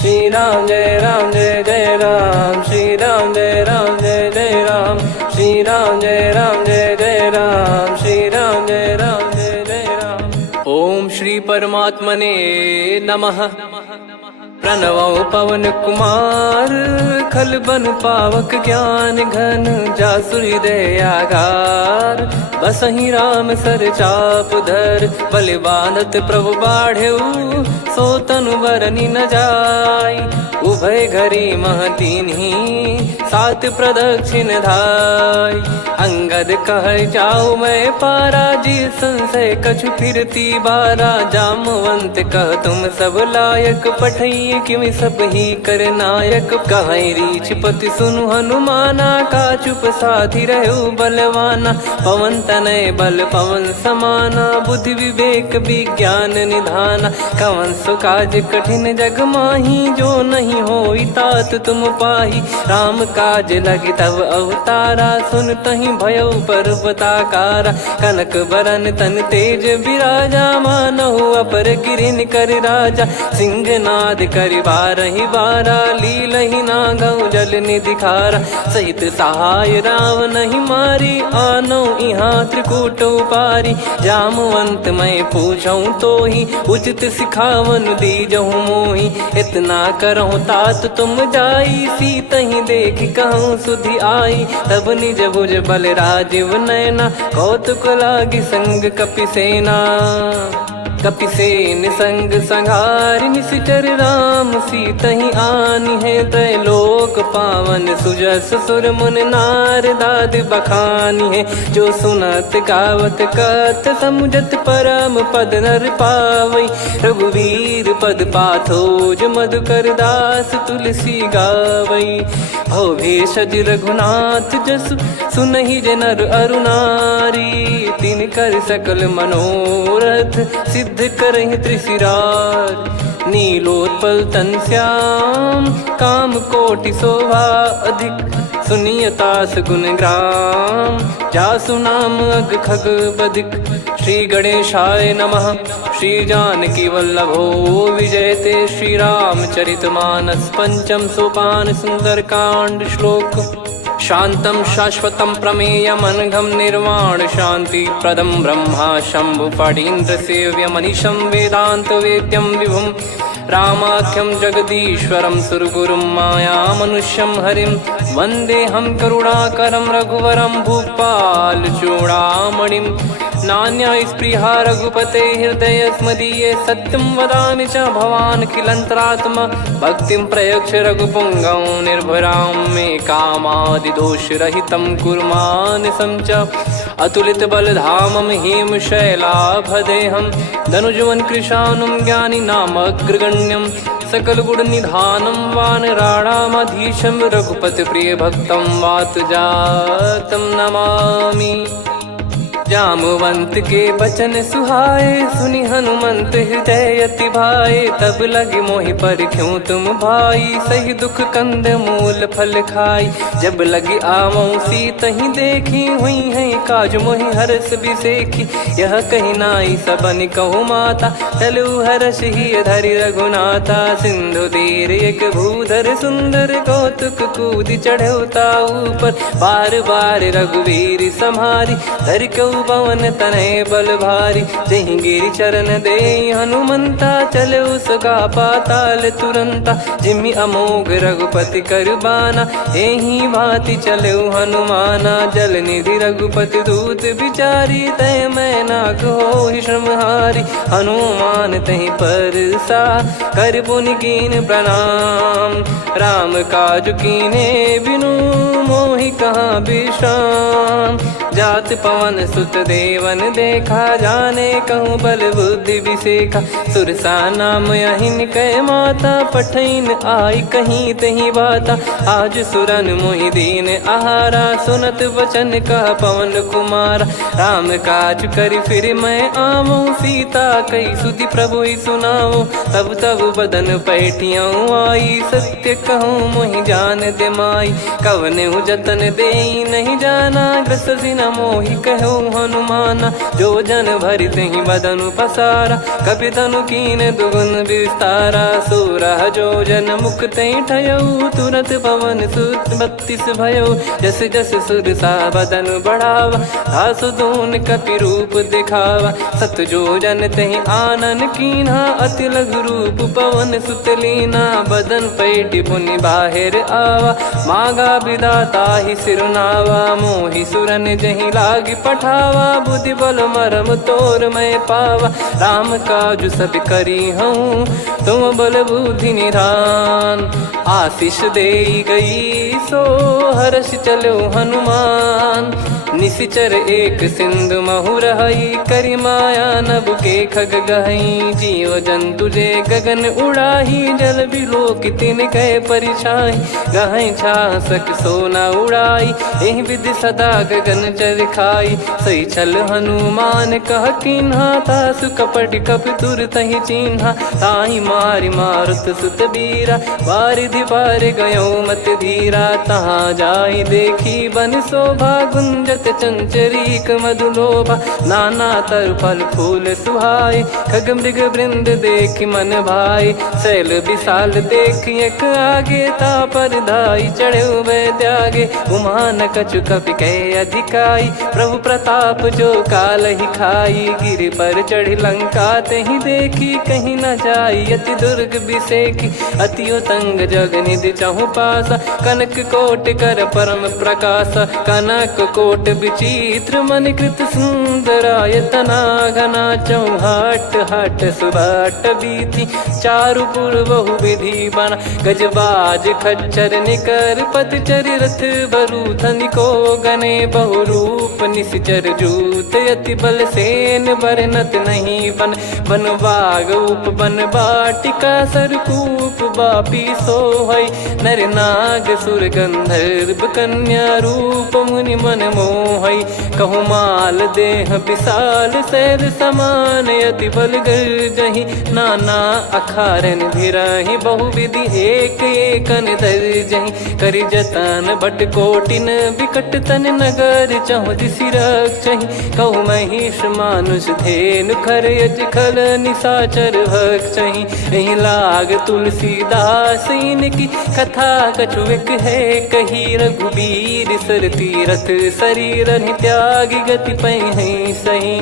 श्री राम जय जय राम, श्री राम जय जय राम, श्री राम जय जय राम, श्री राम जय जय राम। ओम श्री परमात्मने नमः। प्रणवो पवन कुमार, खल बन पावक ज्ञान घन, जासु हृदय आगार। बसहि राम सर चाप धर, बलि बांधत प्रभु बाढ़ेऊ, सो तनु बरनि न जाय। उभय घरी महतीन्ही, सात प्रदक्षिण धाय। अंगद कह जाऊ मैं पारा, जी संशय कछु फिरती बारा। जामवंत कह तुम सब लायक, पठई किमि सब ही कर नायक। कहीं रीछ पति सुनु हनुमाना, का चुप साधि रहु बलवाना। पवन तनय बल पवन समाना, बुद्धि विवेक विज्ञान निधाना। कवन सो काज कठिन जग माही, जो नहीं होई तात तुम पाही। राम काज लगी तब अवतारा, सुन तहि भयउ पर्वताकारा। कनक बरन तन तेज बिराजा, मानहु अपर गिरिन कर राजा। सिंहनाद करि बारहि बारा, लीलहि नागौ जल निधि खारा। सहित सहाय राम नहीं मारी, आनो इहाँ त्रिकूट उपारी। जामवंत मैं पूछऊँ तोहि, उचित सिखावन दीजहु मोहि। इतना करहु तात तुम जाई, सीतहि देख कहूँ सुधि आई। तब निज भुज बल राजीव नयना, कौतुक लागी संग कपिसेना। कपिसेन संग संघारि, निशिचर राम सीतहि आनी है। त्रैलोक पावन सुजस सुर मुन नार, दाद बखानी है। जो सुनत गावत कथ, समुझत परम पद नर पावई। रघुवीर पद पाथोज, मधुकर दास तुलसी गावई। भव भेषज रघुनाथ जसु, सुनहि जे नर अरु नारी। तिन कर सकल मनोरथ, सिद्ध करहि त्रिशिरार। नीलोत्पल तन श्याम, काम कोटि शोभा अधिक। सुनियतास गुण ग्राम, जासु नाम अग खग बदिक। श्री गणेशाय नमः। श्री जानकी वल्लभो विजयते, श्री रामचरित मानस। पंचम सोपान सुंदर कांड श्लोक। शांतं शाश्वतं प्रमेयमनघं, निर्वाण शांति प्रदं ब्रह्मा शंभु फणीन्द्र सेव्यमनिशं। वेदांत वेद्यं विभुं रामाख्यं जगदीश्वरं, सुरगुरुं माया मनुष्यं हरिं। वन्देऽहं करुणाकरं रघुवरं, भूपाल चूडामणिं। नान्या स्पृहा रघुपते हृदय स्मदीये, सत्यं वदामि च भवान् खिलन्तरात्मा। भक्तिं प्रयच्छ रघुपुङ्गं, निर्भरां मे कामादिदोषरहितं कुर्मानिसं च। अतुलित बलधामं हेमशैलाभदेहं, धनुजवन कृशानुं ज्ञानी नामग्रगण्यं। सकल गुण निधानं वानराणामधीशं, रघुपति प्रिय भक्तं वातजातं नमामि। जामवंत के बचन सुहाए, सुनि हनुमंत हृदय अति भाए। तब लगे मोहि पर क्यों तुम भाई, सही दुख कंद मूल फल खाई। जब लगे आवऊं सीतहि देखी, हुई है काज मोहि हरस बिसेखी। यह कही नाई सबन कहु माता, चलु हरष ही धरि रघुनाथा। सिंधु तीर एक भूधर सुंदर, कौतुक कूद चढ़ौता ऊपर। बार बार रघुवीर सम्हारी, धर कऊ पवन तनय बल भारी। जहि गिरि चरण दे हनुमंता, चले उसका पाताल तुरंता। जिमि अमोघ रघुपति कर बाना, एहि भांति चले हनुमाना। जल निधि रघुपति दूत बिचारी, तय मैं नाग होहि श्रमहारी। हनुमान तहि परसा, कर पुनि कीन प्रणाम। राम काज कीने बिनु, मोहि कहाँ विश्राम। जात पवन सुत देवन देखा, जाने कहूँ बल बुद्धि विसेखा। सुरसा नाम अहिन कै माता, पठैन आई कहीं तही बाता। आज सुरन मोहि दीन आहारा, सुनत वचन कह पवन कुमारा। राम काज करि फिर मैं आवऊं, सीता कई सुधि प्रभु ही सुनाओ। तब तब बदन पैठियाँ आई, सत्य कहूँ मोहि जान दे माई। कवने जतन दे नहीं जाना, ग्रसि न मोहि कहो हनुमाना। जो जन भरि तेहि बदनु पसारा, कपि तनु कीन दुगुन विस्तारा। सोरा जो जन मुख तेहि ठयऊ, तुरत पवन सुत 32 भयऊ। जस जस सुरसा बदन बढ़ावा, आसु दून कपि रूप दिखावा। सत जो जन तेहि आनन कीन्हा, अति लघु रूप पवन सुत लीना। बदन पैटि पुनि बाहिर आवा, मागा विधाता ही सिरुनावा। मोहि सुरन जहि लागी पठावा, बुद्धि बल मरम तोर मैं पावा। राम काजु सब करी हूँ, तुम बल बुद्धि निधान। आशीष देई गई सो हर्ष चलो हनुमान। निशिचर एक सिंधु महु रहई, करी माया नभ के खग गहई। जीव जंतु जे गगन उड़ाही, जल बिलोक तिन कह परिछाई। गहई छासक सोना उड़ाई, एहि विधि सदा गगन चर खाई। सही छल हनुमान कह कीन्हा, तासु कपट कप तुर तहि चिन्हा। ताहि मारि मारुत सुत बीरा, वारिधि पार गयो मत धीरा। तहाँ जाई देखी बन शोभा, गुंजत चंचरीक मधुलोभा। नाना तर फल फूल सुहाए, खग मृग वृंद देख मन भाई। शैल विशाल देख एक आगे, तापर धाई चढ़े वै त्यागे। उमान कछु कपि कह अधिकाई, प्रभु प्रताप जो काल ही खाई। गिर पर चढ़ी लंका तेहि देखी, कहीं न जाई अति दुर्ग बिसेकी। अति उतंग जग निधि चहु पासा, कनक कोट कर परम प्रकाश। कनक कोट विचित्र मन कृत सुंदरायतना। घना चौहाट हाट सुबाट बीती, चारु पुर बहु विधि बना। गजबाज खच्चर निकर पतचर, रथ बरु धनिको गने। बहु रूप निशिचर जूत, अति बल सेन बरनत नहीं बन। बन बाग उप बन बाटिका, सरकूप बापी सोहई। नर नाग सुर गंधर्व कन्या, रूप मुनि मन मोहई। कहु माल देह विशाल, शैल समान अति बल गर्जहि। नाना अखारन भिरहि, बहु विधि एक एकन दर्जहि। करि जतन बट कोटिन, बिकट तन नगर चहु दिसि रक्षहि। कहु महिष मानुष धेनु, खर यज खल निशाचर भक्षहि। एहि लाग तुलसीदास इनकी, कथा कछु एक है कही। रघुबीर सर तीरथ शरीर, त्यागी गति पै सही।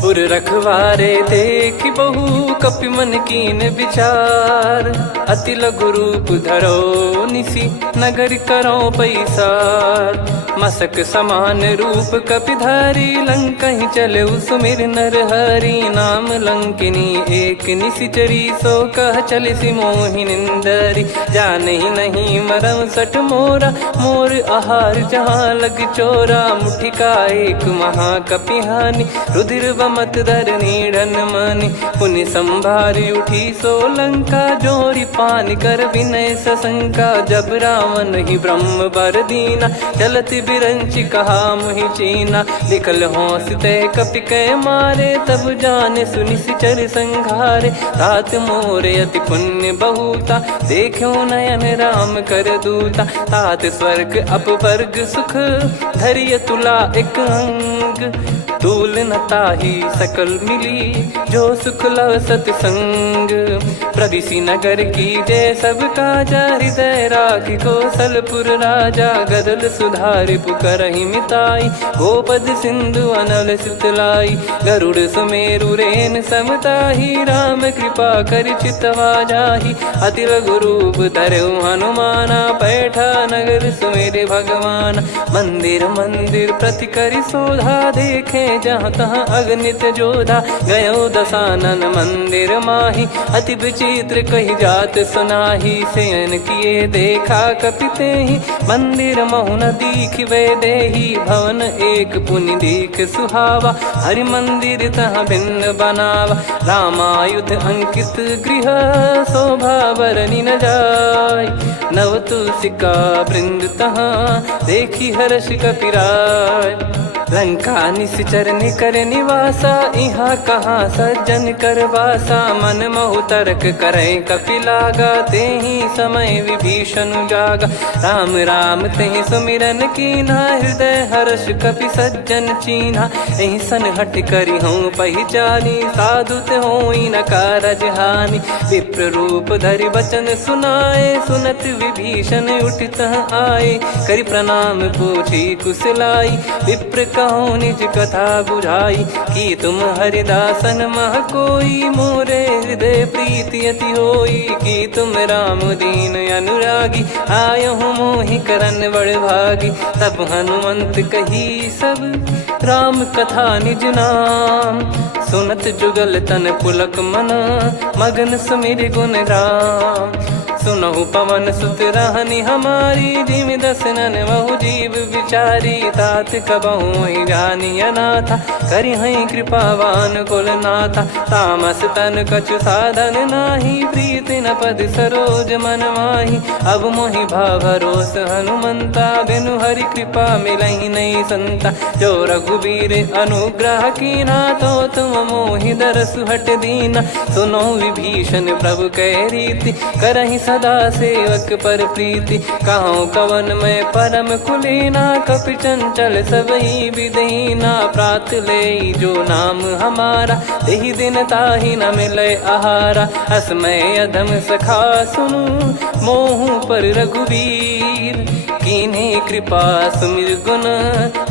पुर रखवारे देख बहु, कपि मन कीन विचार। अति लघु रूप धरो निसी, नगर करो पैसार। मसक समान रूप कपि धारी, लंकहि चले सुमिर नर हरि। नाम लंकिनी एक निशिचरी, सो कह चलिसि मोहि निंदरी। जानहि नहीं मरम सठ मोरा, मोर आहार जहाँ लग चोरा। मुठिका एक महाकपिहानि, रुधिर बमत धरनी ढन मानि। पुनि संभारी उठी सो लंका, जोरी पान कर विनय सशंका। जब रावण ही ब्रह्म बर दीना, चलत बिरंचि कहा मुहि चीना। लिखल होंस ते कपि कै मारे, तब जाने सुनिशिचर संघारे। तात मोरे अति पुण्य बहुता, देखो नयन राम कर दूता। तात स्वर्ग अपवर्ग सुख, धरिय तुला एक अंग। तूल न ताहि सकल मिली, जो सुख लव सतसंग। प्रविशि नगर की जय सब काजा, हृदय राखि कौशलपुर राजा। गदल सुधारि पुकरहि मिताई, गोपद सिंधु अनल सितलाई। गरुड़ सुमेरु रेन समताहि, राम कृपा करि चितवा जाहि। अति लघु रूप धरऊ हनुमाना, पैठा नगर सुमेरे भगवान। मंदिर मंदिर प्रति करि शोधा, देखे जहाँ तहाँ अगणित जोधा। गयो दशानन मंदिर माही, अति विचित्र कही जात सुनाही। शयन किए देखा कपि तेहि, मंदिर महु न दीखिबे देहि। भवन एक पुनि दीख सुहावा, हरि मंदिर तहाँ भिन्न बनावा। रामायुध अंकित गृह, शोभा बरनि न जाय। नव तुलसी का वृंद तहाँ, देखी हर्ष कपिराय। लंका निश्चर निकर निवासा, इहा कहाँ सज्जन कर वासा। मन महु तर्क करे कपिलागा, तेहि समय विभीषण जागा। राम राम तेहि सुमिरन कीन्हा, हृदय हर्ष कपि सज्जन चीन्हा। एहि सन हट करि हूँ पहिचानी, साधु ते होई न कारज हानि। विप्र रूप धरि वचन सुनाए, सुनत विभीषण उठित आए। करि प्रणाम पूछी कुशलाई, विप्र कहो निज कथा बुझाई। कि तुम हरिदासन मह कोई, मोरे हृदय प्रीति अति होई। कि तुम राम दीन अनुरागी, आयहु मोहि करन बड़ भागी। तब हनुमंत कही सब राम कथा निज नाम, सुनत जुगल तन पुलक मना, मगन सुमिर गुण राम। सुनहु पवन सुत रहनी हमारी, जिमि दसनन महु जीव विचारी। तात कबहु ही जानी अनाथा, करि हई कृपावान कुल नाथा। तामस तन कछु साधन नाही, प्रीति न पद सरोज मन माही। अब मोहि भरोस हनुमंता, बिनु हरि कृपा मिलहि नहीं संता। जो रघुबीर अनुग्रह कीन्हा, तो तुम मोहि दरसु हट दीना। सुनो विभीषण प्रभु कह रीति, करहि सदा सेवक पर प्रीति। कहूँ कवन में परम कुलीना, कपि चंचल सबही विदहीना। प्रात ले जो नाम हमारा, तेहि दिन ताहि न मिले आहारा। असमय अधम सखा सुनु, मोहु पर रघुवीर। कीन्हे कृपा सुमिर गुण,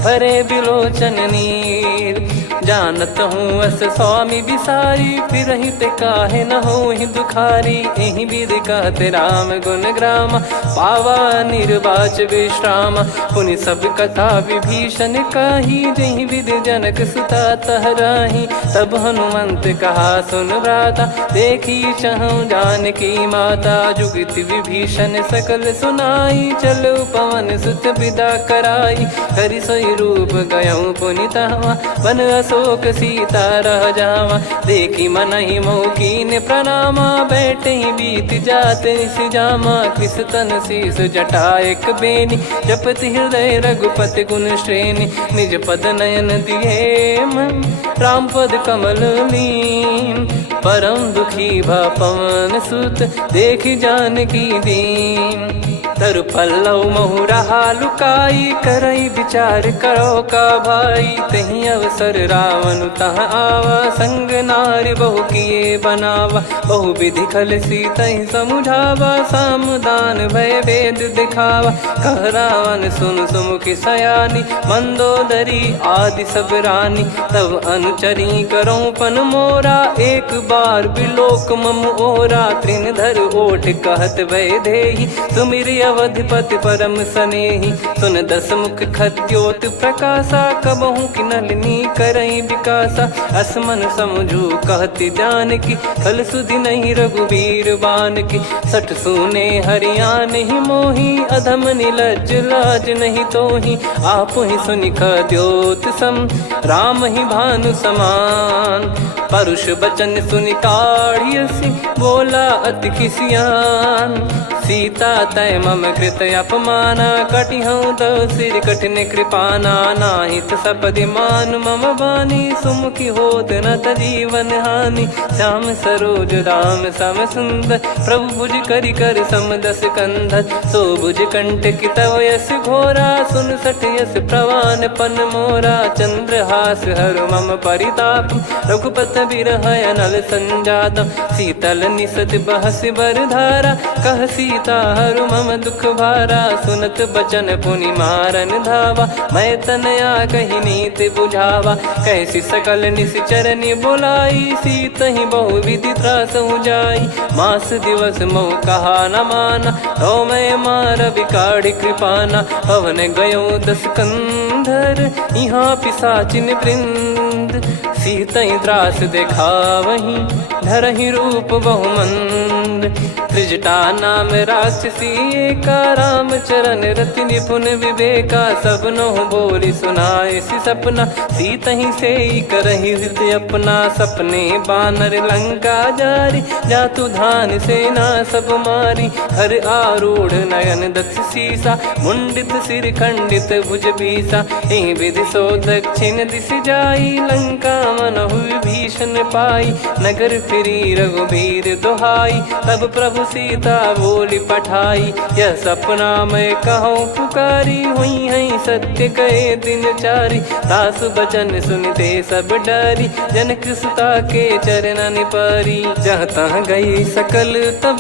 भरे बिलोचन नीर। जानत हूँ अस स्वामी बिसारी, फिरहि ते काहे न होहि दुखारी। एहि विधि कहते राम गुण ग्राम, पावा निर्वाच विश्राम। पुनि सब कथा विभीषण काही, जहि विधि जनक सुता तहराही। तब हनुमंत कहा सुन भ्राता, देखी चहु जानकी माता। जुगति विभीषण सकल सुनाई, चलो पवन सुत विदा कराई। करि सोई रूप गयऊँ पुनि तहवा, वन अशोक सीता रह जावा। देखी मनहि मोह कीन्ह प्रणामा, बैठे ही बीत जात निस जामा। कृस तन शीस जटा एक बेनी, जपति हृदय रघुपति गुण श्रेणी। निज पद नयन दिए मन, राम पद कमल लीन। परम दुखी भा पवन सुत, देखि जानकी दीन। तरु पल्लव महु रहा लुकाई, करई विचार करो का भाई। तहि अवसर रावण तह आवा, संग नारी बहु किए बनावा। बहु विधि खल सीतहि समुझावा, सामदान भय वेद दिखावा। कह रावण सुन सुमुखि सयानी, मंदोदरी आदि सब रानी। तब अनुचरी करो पन मोरा, एक बार बिलोक मम ओरा। तृण धर ओठ कहत भय देहि, सुमिर अवधिपति परम सनेहि। सुन दस मुख खद्योत प्रकाशा, कबहु कि नलिनी करई विकासा। असमन समझू कहति जानकी, खल सुधि नहीं रघुवीर बानकी। सठ सुने हरियाण ही मोही, अधम निलज्ज लाज नहीं तोही। आप ही सुनि खद्योत सम, राम ही भानु समान। परुष बचन सुनि काढ़ियसि, बोला अति किसियान। सीता तय मम कृत अपमाना, कटिहऊँ तो सिर कठिन कृपाना। नाहित सपदि मान मम बानी, सुमुखी होत न जीवन हानि। श्याम सरोज राम सम सुंदर, प्रभु भुज करि कर सम दस कंधर। सो भुज कंठ की तव यस घोरा, सुन सठ यस प्रवान पन मोरा। चंद्रहास हर मम परिताप, रघुपत बिरह अनल संजात। शीतल निसत बहस बर धारा, कह सीता हरु मम दुख भारा। सुनत बचन पुनि मारन धावा, मैं तनया कही नीति बुझावा। कैसी सकल निश्चरनि बुलाई, सीतहि बहु विधि त्रासहु जाई। मास दिवस मोह कहा न माना, तो मैं मार बिकाढ़ि कृपाना। पवन गयो दस कंधर, यहाँ पिशाचिन वृंद। मंद, सीतई त्रास देखावहीं धरहि रूप बहुमंद। त्रिजटा नाम राक्षसी एका, राम चरण रति निपुण विवेका। सबनो बोली सुनाए सि सपना, सीतहि से करहि हृत अपना। सपने बानर लंका जारी, जातु धान सेना सब मारी। हर आरूढ़ नयन दक्ष सीसा, मुंडित सिर खंडित भुज बीसा। ए विधि सो दक्षिण दिश जाई, लंका मनहु भीषण पाई। नगर फिरी रघुबीर दुहाई, तब प्रभु सीता बोली पठाई। यह सपना मैं कहूँ पुकारी, हुई है सत्य कहे दिन चारी। दास बचन सुनते सब डरी, जनक सुता के चरण परी। जहाँ तहाँ गई सकल तब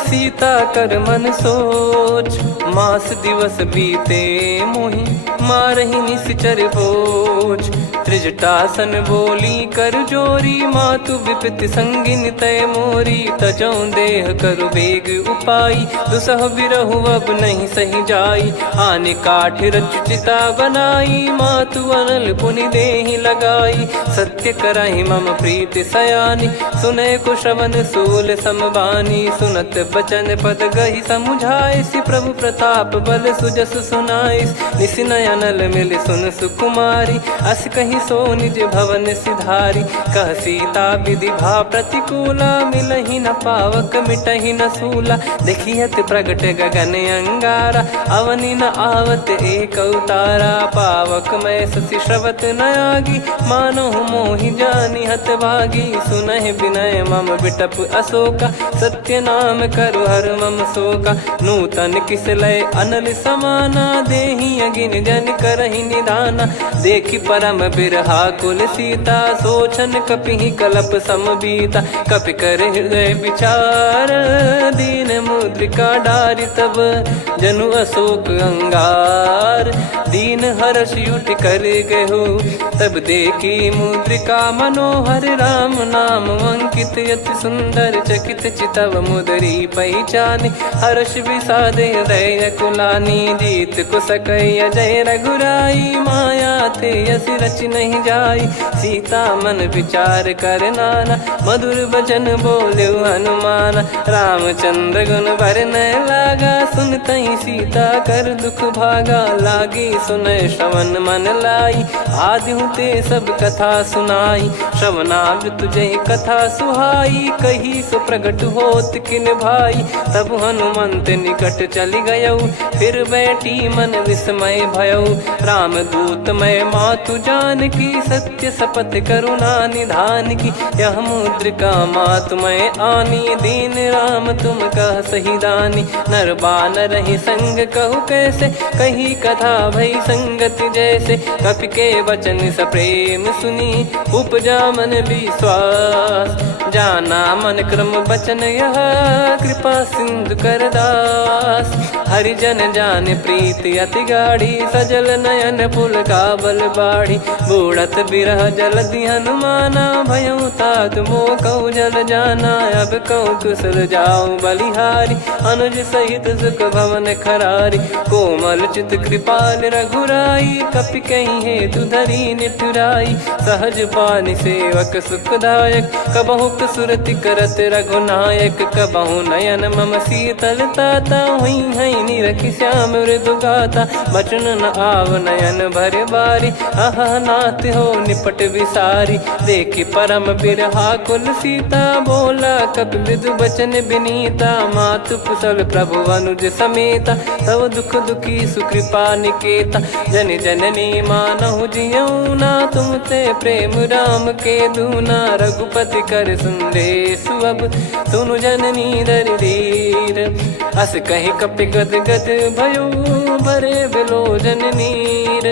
सीता कर मन सोच। मास दिवस बीते मोहि मारहि निश्चर बोझ। त्रिजटासन बोली कर जोरी, मातु विपत्ति संगिन तय मोरी। तजौ देह करु बेग उपाई, दुसह बिरहु अब नहीं सही जाई। आने काठ रचिता बनाई, मातु अनल पुनि देहि लगाई। सत्य करहि मम प्रीति सयानी, सुनय को श्रवण सूल समबानी। सुनत बचन पद गहि समुझाए, सि प्रभु प्रताप बल सुजस सुनाइस। निस नयनल मिल सुन सुकुमारी, अस कहि सो निज भवन सिधारी। कह सीता विधि भा प्रतिकूला, मिलहि न पावक मिटहि न सूला। देखियत प्रगट गगन अंगारा, अवनि न आवत एक अवतारा। पावक मैं शशि श्रवत न आगी, मानो मोहि जानि हत भागी। सुनहि विनय मम बिटप अशोका, सत्य नाम करु हर मम शोका। नूतन किस लय अनल समाना, देहि अगिन जन करहि निदाना। देखि परम बिरहा कुल सीता, सोचन कपिहि कलप समबीता। कपि कर हृदय विचार, दीन मुद्रिका डारि तब जनु अशोक अंगार। दीन हर्ष उठ कर गहु, तब देखी मुद्रिका मनोहर। राम नाम अंकित अति सुंदर, चकित चितव मुदरी पहचान। हर्ष विषाद हृदय कुलानी, जीत को सकय जय रघुराई। माया थे यस रच नहीं जाई, सीता मन विचार कर नाना। मधुर बचन बोले हनुमान, रामचंद्र गुण बरनै लागा। सुनतहि सीता कर दुख भागा, लागी सुनय श्रवण मन लाई। आदिहु ते सब कथा सुनाई, श्रवणामृत जय कथा सुहाई। कही सो प्रगट होत किन भाई, तब हनुमंत निकट चली गयौ। फिर बैठी मन विस्मय भयौ, राम दूत मैं मातु जानकी। सत्य शपथ करुणा निधान की, यह मुद्रिका मातु मैं आनी। दीन राम तुम कह सही दानी, नर बानर ही संग कहु कैसे। कही कथा भई संगति जैसे, कपि के वचन सप्रेम सुनी। उपजा मन विश्वास, जाना मन क्रम बचन यह। कृपा सिंधु कर दास, हरिजन जान प्रीति अति गाढ़ी। सजल नयन पुल काबल बाढ़ी, बूढ़त बिरह जल दी हनुमाना। भयउ तात मोह कहु जल जाना, अब कहु कुशल जाऊं बलिहारी। अनुज सहित सुख भवन खरारी, कोमल चित कृपाल रघुराई। कपि कहीं हेतु धरी निठुराई, सहज पानि सेवक सुखदायक। कबहु सुरति करत रघुनायक, कबहु नयन मम शीतल ताता। हुई है निरखि श्याम मृदु गाता, बचन न आव नयन भर बारी। आहा नाथ हो निपट विसारी, देखि परम बिरहा कुल सीता। बोला कपि मृदु बचन बिनीता, मातु कुशल प्रभु अनुज समेता। तव दुख दुखी सुकृपा निकेता, जन जननी मानहु जियऊ ना। तुम ते प्रेम राम के दूना, रघुपति कर संदेश अब सुनु जननी दर धीर। अस कहि कपि गद गद भयो, भरे बिलोचन नीर।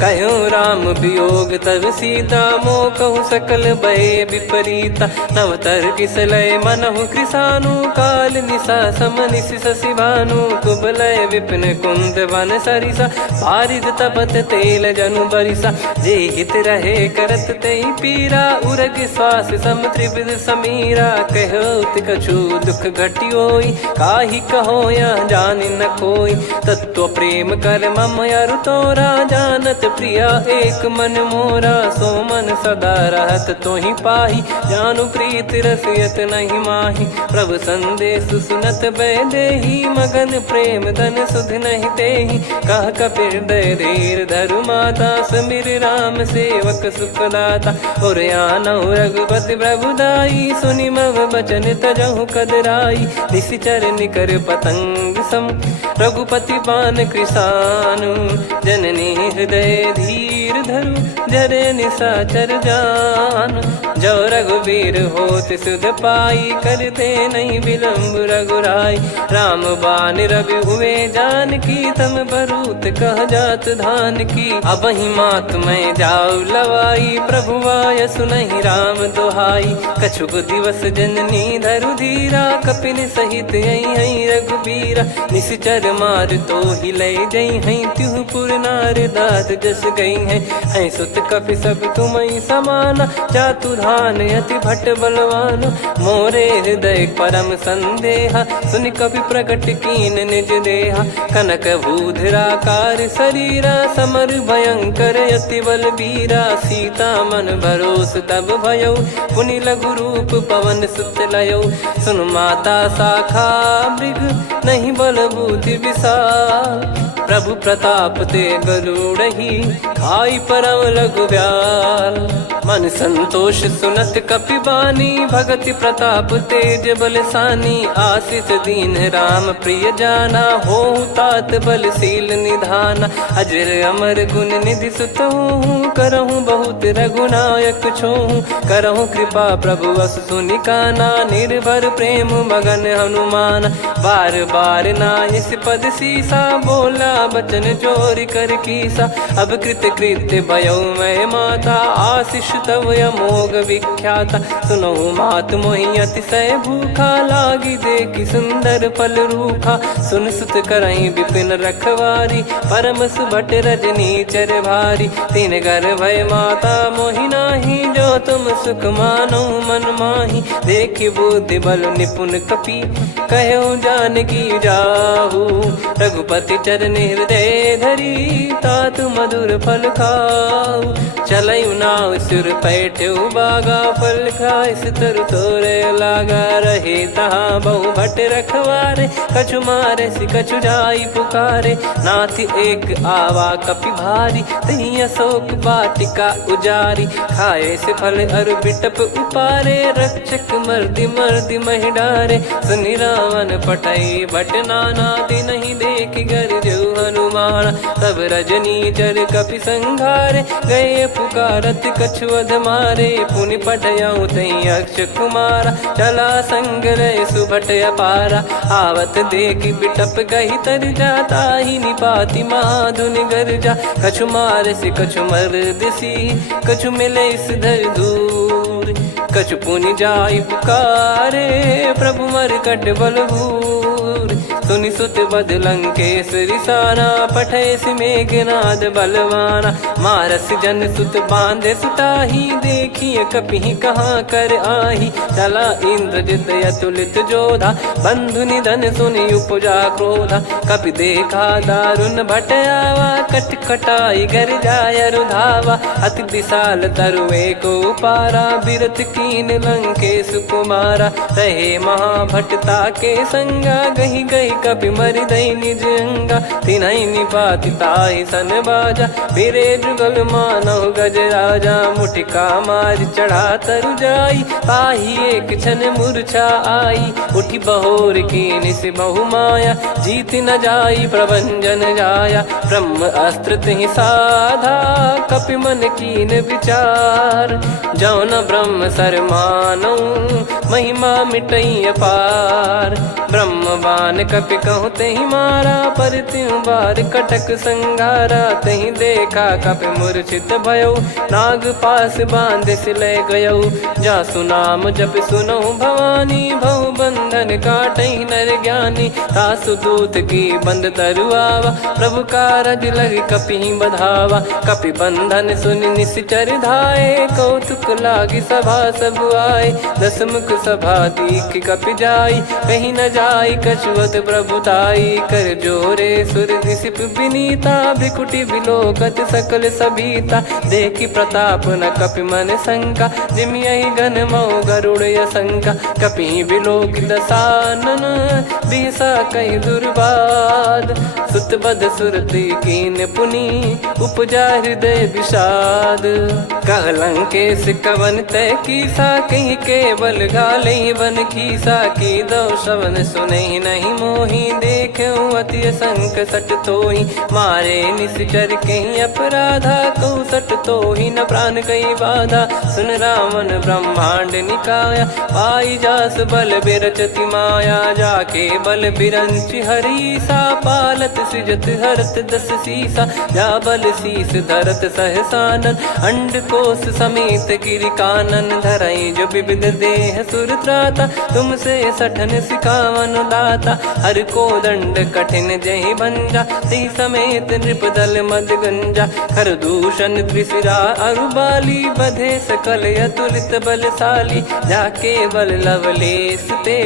कहो राम वियोग तब सीता, मोह कहु सकल भय विपरीता। नवतर किसलय मनहु कृसानु, काल निशा समनिशि शशि भानु। कुबलय विपिन कुंद वन सरिसा, पारिद तपत तेल जनु बरिसा। जे हित रहे करत तेहि पीरा, उरग श्वास सम त्रिविध समीरा। कहो कछु दुख घटियोई, काहि कहो या जान न कोई। तत्व प्रेम कर मम अरु तोरा, जानत प्रिया एक मन मोरा। सो मन सदा रहत तो ही पाही, जानु प्रीत रसियत नहीं माही। प्रभु संदेश सुनत बैदेही, मगन प्रेम धन सुध नहीं तेही। कह कपिर दय धीर धरु माता, समिर राम सेवक सुखदाता। और आनौ रघुपति प्रभुदाई, सुनि मव बचन तजहु कदराई। निशिचर निकर पतंग सम, रघुपति पान कृसानु। जननी हृदय धीर धरु, जरे निशाचर जान। जो रघुवीर होत सुध पाई, करते नहीं विलम्ब रघुराई। राम बान रवि हुए जानकी, तम बरूत कह जात धान की। अब ही मात मैं जाऊ लवाई, प्रभु आय सुनहि राम दोहाई। कछुक दिवस जननी धरु धीरा, कपिन सहित यही रघुबीरा। निशिचर मार तो ही ले जई हैं, त्युह पुर नार दाद जस गई हैं। सुत कपि सब तुमहि समाना, जातु धान अति भट बलवान। मोरे हृदय परम संदेहा, सुनि कपि प्रकट कीन निज देहा। कनक भूधराकार शरीरा, समर भयंकर अति बलबीरा। सीता मन भरोस तब भयउ, पुनि लघु रूप पवन सुत लयउ। सुन माता शाखा मृग, नहीं बल बुद्धि विशाल। प्रभु प्रताप ते गरुड़ही, खाई परम लघु ब्याल। मन संतोष सुनत कपि बानी, भगति प्रताप तेज बलसानी। आशीष दीन राम प्रिय जाना, होहु तात बलशील निधाना। अजर अमर गुण निधि सुतहु, करहु बहुत रघुनायक छोहु। करहु कृपा प्रभु अस सुनि काना, निर्भर प्रेम मगन हनुमान। बार बार नायस पद सीसा, बोला बचन चोरी कर कीसा। अब कृत कृत्य भयउ मैं माता, आशीष तव अमोघ विख्याता। सुनहु मात मोहि अतिशय भूखा, लागी देखि सुंदर फल रूखा। सुन सुत करहि विपिन रखवारी, परम सुभट रजनी चर भारी। तीन घर भय माता मोहि नाही, जो तुम सुख मानो मन माही। देखि बुद्धि बल निपुण कपि, कहु जानकी जाहु। रघुपति चरण हृदय धरी, तात मधुर फल खाऊ। चलयु नाव सुर पैठ्यु बागा, फल खाइस तरु तोरे लागा। रहे तहाँ बहु भट रखवारे, कछु मारे सि कछु जाई पुकारे। नाथ एक आवा कपि भारी, तही अशोक वाटिका उजारी। खाए से फल अरु बिटप उपारे, रक्षक मर्दि मर्दि महि डारे। सुनि रावण पटई भट नाना, तिनहि देखि गरजु हनुमान। तब रजनी चर कपि संघारे, गए पुकारत कछु अध मारे। पुनि पटयउ तई अक्ष कुमारा, चला संग रहे सुभट अपारा। आवत देखि बिटप गही तर जाता, ही निपाति महाधुनि गर्जा। कछु मार से कछु मर्दिसी, कछु मिले इस धर दूर। कछु पुनि जाई पुकारे, प्रभु मरकट बलभूर। सुनि सुत बद लंकेश्वरी साना, पठय मेघनाद बलवाना। मारस जन सुत बांधे सुताही, देखिए कपि कहाँ कर आही। चला इंद्रजित अतुलित जोधा, बंधु निधन सुनि उपजा क्रोधा। कपि देखा दारुण भट आवा, कट कटाई गर जाय रुधावा। अति विशाल तरुए को पारा, बिरत कीन लंकेश कुमारा। रहे महाभटता के संगा, गही गही कपि मरि दई निज अंगा। तिन्हि निपाति ताहि सन बाजा, फिरे जुगल मानव गज राजा। मुटिका मार चढ़ा तरु जाई, ताहि एक क्षण मूर्छा आई। उठि बहोर कीन से बहु माया, जीत न जाई प्रभंजन जाया। ब्रह्म अस्त्र तिहि साधा, कपि मन कीन विचार। जौ न ब्रह्म सर मानौ, महिमा मिटई अपार। ब्रह्म बान कपि कहु तहि मारा, पर त्यों बार कटक संगारा। तहि देखा कपि मूर्छित भयउ, नाग पास बांध सिले गयउ। जासु नाम जप सुनहु भवानी, भव बंधन काटहि नर ज्ञानी। तासु दूत की बंद तरुआवा, प्रभु कारज लग कपि बधावा। कपि बंधन सुनि निश्चर धाये, कौतुक लागी सभा सब आए। दस मुख सभा दीख कपि जाई, कहीं न जाई कछुवत प्रभुताई। कर जोरे सुर दिसिप विनीता, भ्रिकुटि बिलोकत सकल सबीता। देखि प्रताप न कपि मन शंका, जिमियहि गन मऊ गरुड़ असंका। कपि बिलोक दसानन, बिहसा कहि दुर्वाद। सुत बध सुरति कीन पुनि, उपजा हृदय विषाद। कहलंकेश कवन तय कीसा, कहीं केवल गाले बन खीसा। की दो श्रवण सुने नहीं मोही, देखे अति संक सट तोही। मारे निश्चर कहीं अपराधा, कहूँ सट तोही न प्राण कहीं बाधा। सुन रावण ब्रह्मांड निकाया, पाई जास बल बिरचति माया। जाके बल बिरंच हरीसा, पालत सृजत हरत दस सीसा। जा बल शीस धरत सहसानन, अंड कोश समेत गिरि कानन। धरई जो विविध देह सुर त्राता, तुमसे सठन सिखावन दाता। हर को दंड कठिन जहि भंजा, ती समेत नृप दल मद गंजा। खर दूषण त्रिशिरा अरुबाली, बधे सकल अतुलित बलशाली। जाके बल लवलेस ते,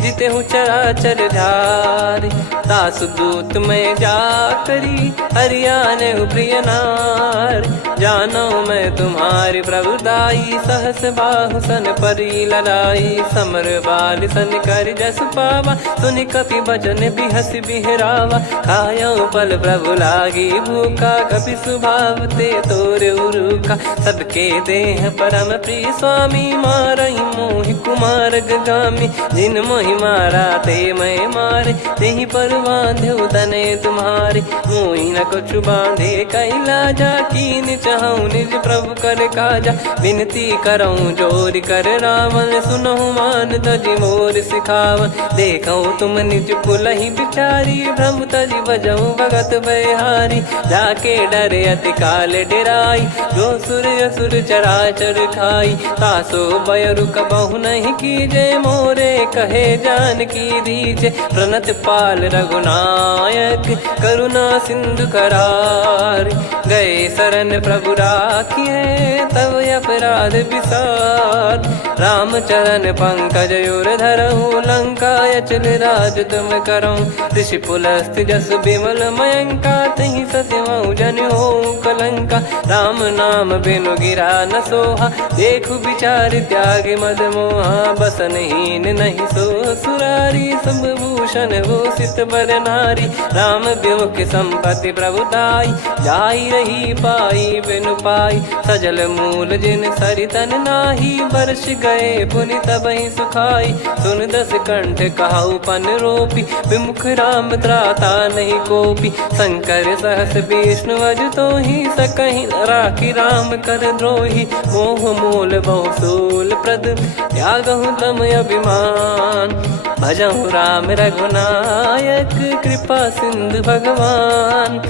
जिते हूँ चराचर धारी। दास दूत में जा करी, हरियाने प्रिय नार। जानो मैं तुम्हारी प्रभुताई, सहस बाहु सन परी लड़ाई। समर बाल सन कर जस पावा, सुनि कपि भजन बिहस बिहरावा। खायो पल प्रभु लागी भूखा, कपि स्वभाव ते तोर उरुखा। सबके देह परम प्रिय स्वामी, मारई मोहि कुमार गगामी। जिन मोहि मारा ते मैं मारे, तेहि पर बांधो तने तुम्हारे। मोहि न कुछ बांधे कैलाजा, कीन चाहूँ निज प्रभु कर काजा। विनती करऊँ जोर कर रावण, सुनहु मान तजि मोर सिखावन। देखऊँ तुम निज पुलहि बिचारी, भ्रम तजि बजऊँ भगत बहारी। जाके डरे अति काल डेराई, जो सुर असुर चराचर खाई। तासो बयरु कबहु नहीं कीजे, मोरे कहे जान की दीजे। प्रणत पाल रघुनायक, करुणा सिंधु करार। गए शरण प्रभु राखिए, तब अपराध विसार। राम चरण पंकज उर धरऊँ, लंका अचल राज तुम करऊँ। ऋषि पुलस्त जस विमल मयंका, तहि सत्यमऊ जन हो कलंका। राम नाम बिनु गिरा न सोहा, देखु विचार त्याग मद मोहा। बसनहीन नहीं सो सुरारी, सब भूषण भूषित बर नारी। राम विमुख संपत्ति प्रभुताई, जाई रही पाई बिनु पाई। सजल मूल जिन सरितन नाही, वर्ष गए पुनि तबहि सुखाई। सुन दस कंठ कहाऊ पन रोपी, विमुख राम त्राता नहीं कोपी। शंकर सहस विष्णु अज तोहि, सकहि न राखी राम कर द्रोही। मोह मूल बहु सूल प्रद, त्यागहु तम अभिमान। भजहु राम रघुनायक, कृपा सिंधु भगवान।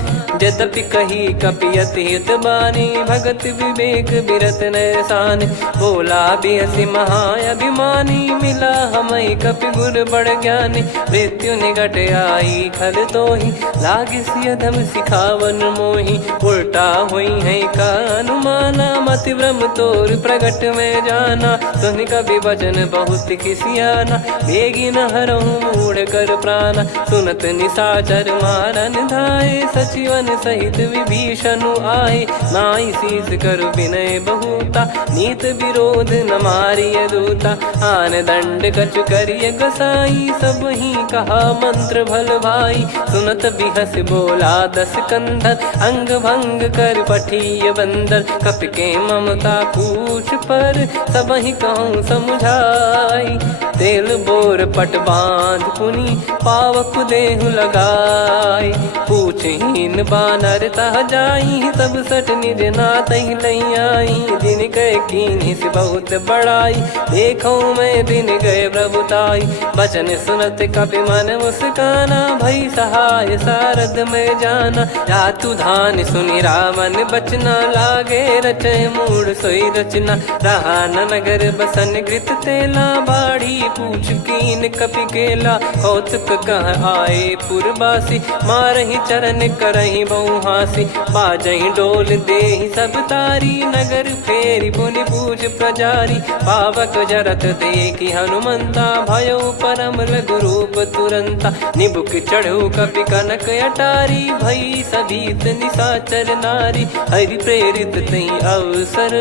यद्यपि कही कपियति हित बानी, भगत विवेक बिरत नैसान। बोला बिहसि महाअभिमानी, मिला हमई कपि गुर बड़ ज्ञानी। मृत्यु निकट आई खल तोहि, लागिसि अधम सिखावन मोहि। उल्टा हुई है का अनुमाना, मति भ्रम तोर प्रगट में जाना। सुन कवि वचन बहुत खिसियाना, बेगी न हरहु मूढ़ कर प्राणा। सुनत निशाचर मारन धाये, सचिवन सहित विभीषणु आए। नाई शीस कर विनय बहुता, नीत विरोध न मारिय दूता। आन दंड कछु करिय गसाई, सब ही कहा मंत्र भल भाई। सुनत बिहस बोला दस कंधर, अंग भंग कर पठिय बंदर। कपि के ममता पूछ पर, सब ही कहूँ समुझाई। तेल बोर पट बांध पुनि, पावक देहु लगाई। पूछहीन बानर तह जाई, सब सट निज नातहि लई आई। दिन गए कीन्ही से बहुत बड़ाई, देखो मैं दिन गए प्रभुताई। बचन सुनत कपि मन मुस्काना, भई सहाय सारद में जाना। जातु धान सुनि रावण बचना, लागे रचय मूढ़ सोई रचना। रहा न नगर बसन घृत तेला, बाढ़ी पूछ कीन कपि केला कौतुक कह आए पुरबासी मारही चरण करही बहु हासी बाजही डोल देहि सब तारी नगर फेरी पुनि पूज प्रजारी पावक जरत देखी हनुमंता भयो परम लघु रूप तुरंता निबुक चढ़ू कपि कनक अटारी भई सभीत निशाचर नारी हरि प्रेरित तई अवसर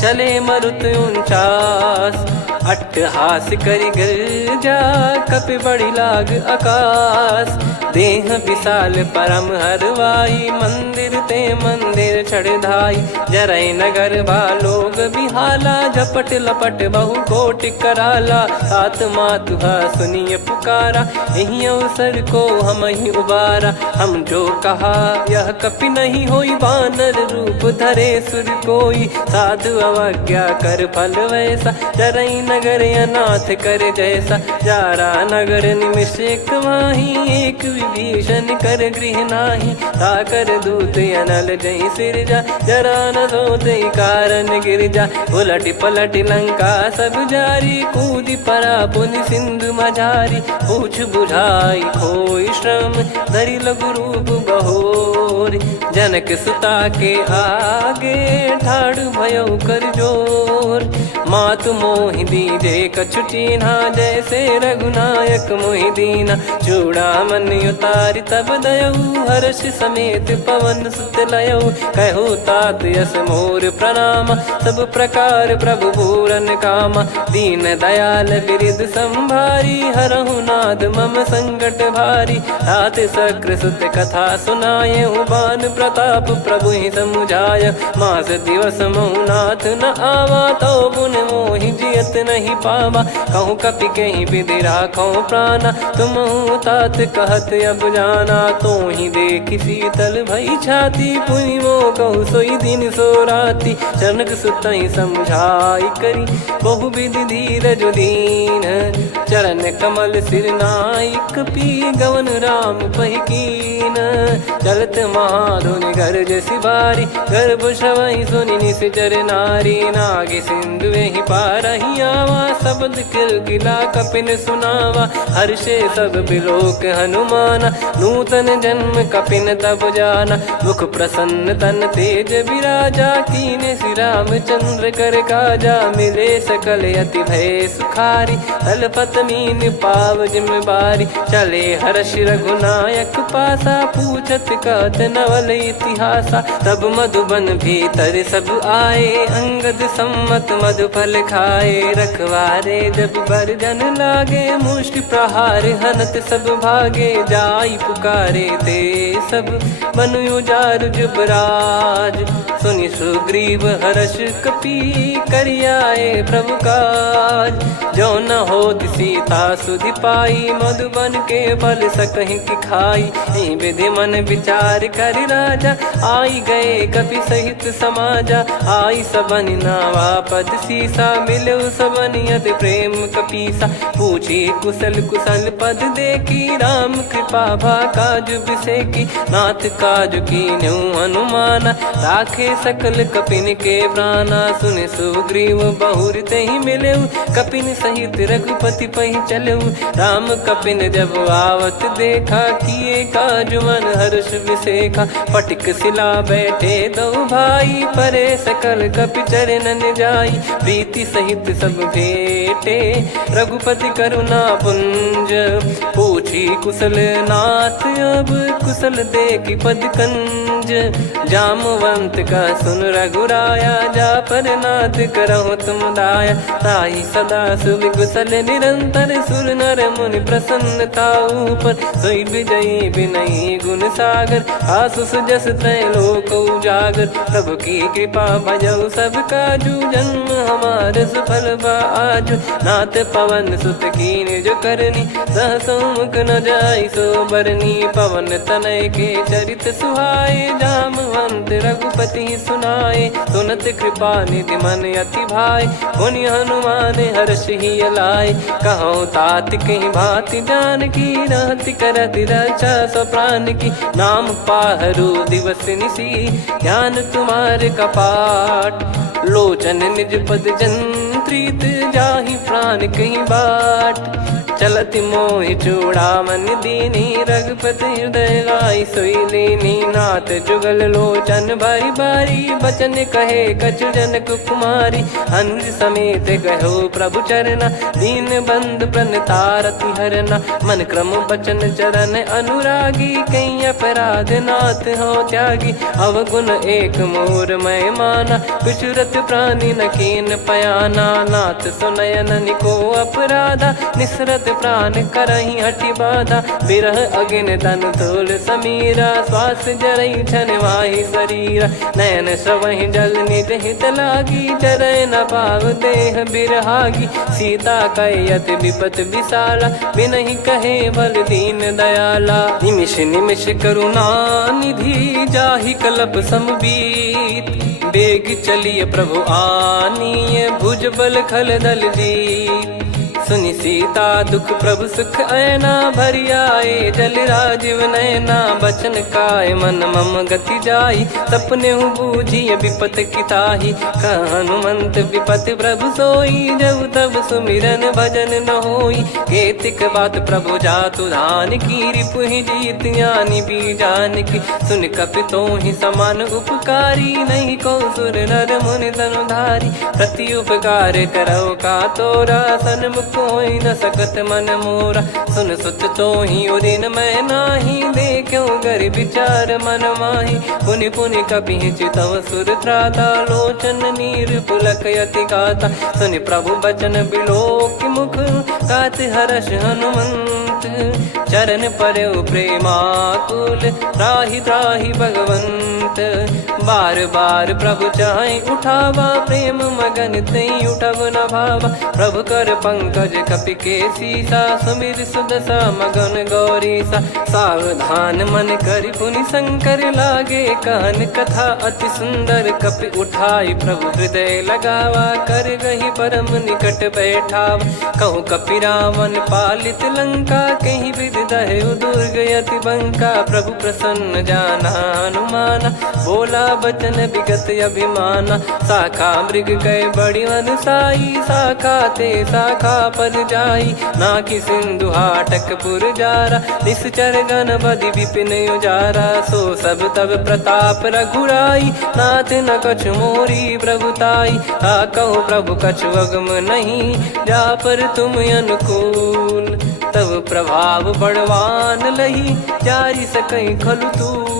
चले मरुत 49 अट्टहास करि गिरजा कपि बड़ी लाग आकाश देह विशाल परम हरवाई मंदिर ते मंदिर चढ़ाई जरई नगर बालोग बिहाला झपट लपट बहु कोट कराला सात मातुहा सुनिय पुकारा यही अवसर को हम ही उबारा हम जो कहा यह कपि नहीं होई बानर रूप धरे सुर कोई साधु अवज्ञा कर फल वैसा जरई नगर अनाथ कर जैसा जारा नगर निमिष एक माही एक विभीषण कर गृह नाही ताकर दूत अनल जय सिरजा जरा न सोते कारण गिरजा उलट पलट लंका सब जारी कूदी परा पुनि सिंधु मझारी पूछ बुझाई खोई श्रम धरि लघु रूप बहोरी जनक सुता के आगे ठाड़ भयो कर जोर मातु मोहि दीजे कछु चीन्हा जैसे रघुनायक मोहि दीना चूड़ामन उतारि तब दयऊ हर्ष समेत पवन सुत लयऊ कहु तात यस मोर प्रणाम सब प्रकार प्रभु पूरन कामा दीन दयाल बिरिद संभारी हरहु नाद मम संकट भारी तात सक्र सुत कथा सुनाये बान प्रताप प्रभु ही समुझाय मास दिवस महु नाथ न आवा तो पुन मोहि जियत नहीं पावा कहूँ कपि कहीं विधि राखो प्राणा तुम तात कहत अब जाना तो ही देख शीतल भई छाती पुनि मो कहु सोई दिन सो राती जनक सुतई समझाई करी बहु विधि धीरज दीन चरण कमल सिर नाइक पी गवन राम पहिकीन चलत महाधुनि गर्ज सिबारी गर्भ श्रवहि सुनि निश्चर नारी नागे सिंधु ही पारही आवा शब्द किलकिला कपिन सुनावा हर्षे सब बिलोक हनुमाना नूतन जन्म कपिन तब जाना मुख प्रसन्न तन तेज विराजा कीने श्री रामचंद्र कर काजा मिले सकल अति भय सुखारी तलपत मीन पाव जिम्मेवारी चले हर्ष रघुनायक पासा पूछत कहत नवल इतिहासा तब मधुबन भीतर सब आए अंगद सम्मत मधुफल खाए रखवारे जब बरजन लागे मुष्टि प्रहार हनत सब भागे जाई पुकारे ते सब मनु उजार जुबराज सुनि सुग्रीव हर्ष कपि करियाए प्रभु काज जो न हो सीता सुधि पाई मधुबन के फल सकहि की खाई विधि मन विचार कर राजा आई गए कपि सहित समाजा आई सबन नावा पद सीसा मिलो सबनियत प्रेम कपीसा पूछी कुशल कुशल पद देखी राम कृपा भा काज बिसेकी नाथ काज की न्यू हनुमाना राखे सकल कपिन के प्राणा सुन सुग्रीव बहुर ते ही मिले कपिन सहित रघुपति पही चले राम कपिन जब आवत देखा किए काज मन हर्ष विसेखा पटिक सिला बैठे दो भाई परे सकल कपि चरणन जाई प्रीति सहित सब भेटे रघुपति करुणा पुंज पूछी कुशल नाथ अब कुशल देखी पद कंज जामवंत का सुन रघुराया जा पर नाथ करहु तुम दाया ताई सदा सुभि कुशल निरंतर सुर नर मुनि प्रसन्नता ऊपर सोई विजयी विनयी गुण सागर आसु सुजस त्रैलोक उजागर प्रभु की कृपा भजऊ सब काजू जन्म हमार सफल बाजू नाथ पवन सुत कीन जो करनी सहसो मुख न जाई सो बरनी पवन तनय के चरित सुहाए जामवंत रघुपति सुनाए सुनत कृपा निधि मन अति भाई पुनि हनुमान हर्ष ही लाए कहो तात कहीं भांति जान की रहति करति रक्षा सो प्राण की नाम पाहरू दिवस निसी ध्यान तुम्हारे कपाट लोचन निज पद जन प्रीत जाहि प्राण कहीं बाट। चलत मोहि चूड़ामन दीनी रघुपति हृदय लाई सोई लीनी। नाथ जुगल लोचन बारी बारी बचन कहे कछु जनक कुमारी। हंस समेत गहो प्रभु चरना दीन बंद प्रणतारति हरना। मन क्रम बचन चरण अनुरागी कहीं अपराध नाथ हो त्यागी। अवगुण एक मोर मैं माना विचुरत प्राणी न कीन पयाना। नाथ सुनयन निको अपराधा निसरत प्राण करही हटि बाधा। बिरह अगिन तन तोल समीरा श्वास जरई छन वाहि शरीरा। नयन सवहि जल निज हित लागी चरय न पाव देह बिरहागी। सीता कयत विपत विशाला बिनहि कहे बल दीन दयाला। निमिष निमिष करुणा निधि जाहि कलप समबीत। बेग चलिए प्रभु आनीय भुज बल खल दल जीत। सुनि सीता दुख प्रभु सुख ऐना भरि आए जल राजीव नैना। बचन काय मन मम गति जाई सपने बूझी विपत किताही। हनुमंत विपत प्रभु सोई जब तब सुमिरन भजन न होई। केतिक बात प्रभु जातु धान की रिपुहि जीत ज्ञानी बीजान की। सुन कपितो ही समान उपकारी नहीं को सुर नर मुनि तनुधारी। प्रति उपकार करो का तोरा सन्मुख कोई न सकत मन मोरा। सुन सुत तो ही उदिन मैं नाही देखो गर विचार मन माही। पुनि पुनि कपि चितव सुर त्राता लोचन नीर पुलक यति गाता। सुनि प्रभु बचन बिलोक मुख गात हर्ष हनुमंत। चरण परयो प्रेमाकुल त्राहि त्राहि भगवंत। बार बार प्रभु चाहे उठावा प्रेम मगन तई उठब न भावा। प्रभु कर पंकज कपि के सीसा सुमिर सुदशा मगन गौरीसा। सावधान मन करि पुनि शंकर लागे कहन कथा अति सुंदर। कपि उठाई प्रभु हृदय लगावा कर गही परम निकट बैठावा। कहूँ कपि रावण पालित लंका कहीं विधि दहु दुर्ग यति बंका। प्रभु प्रसन्न जाना हनुमाना बोला बचन विगत अभिमाना। शाखा मृग गए बड़ी अनुसाई शाखा ते शाखा पर जाई। ना कि सिंधु हाटक पुर जारा निश्चर गण बदि विपिन उजारा। सो सब तब प्रताप रघुराई नाथ न कछु मोरी प्रभुताई। कहूँ प्रभु कछु अगम नहीं जा पर तुम अनुकूल। तब प्रभाव बड़वान लही जारी सकई खलु तूल।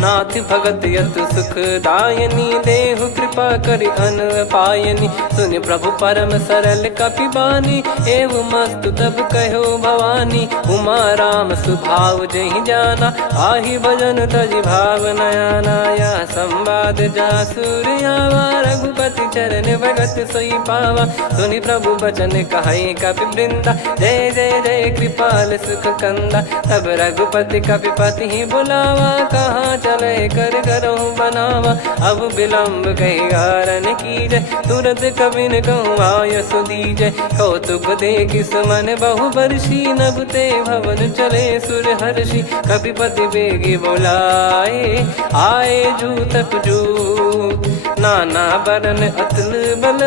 नाथ भगत यत सुख दायनी देहु कृपा करि अन पायनी। सुन प्रभु परम सरल कपि बानी एवं मस्तु तब कहो भवानी। उमा राम सुभाव जहि जाना आहि भजन तजि भाव नयाना। या संवाद जासुर आवा रघुपति चरण भगत सोई पावा। सुनि प्रभु बचन कहे कपि वृंदा जय जय जय कृपाल सुख कंदा। तब रघुपति कपि पति ही बुलावा कहाँ चले कर करहु बनावा। अब विलम्ब कही कारण कीजय तुरंत कबिन कहूँ आयस दीजय। कौतुक देख सुमन बहु बरसी नभ ते भवन चले सुर हर्षि। कपिपति बेगी बोलाए आए जूतक जूत। नाना बरन अतुल बल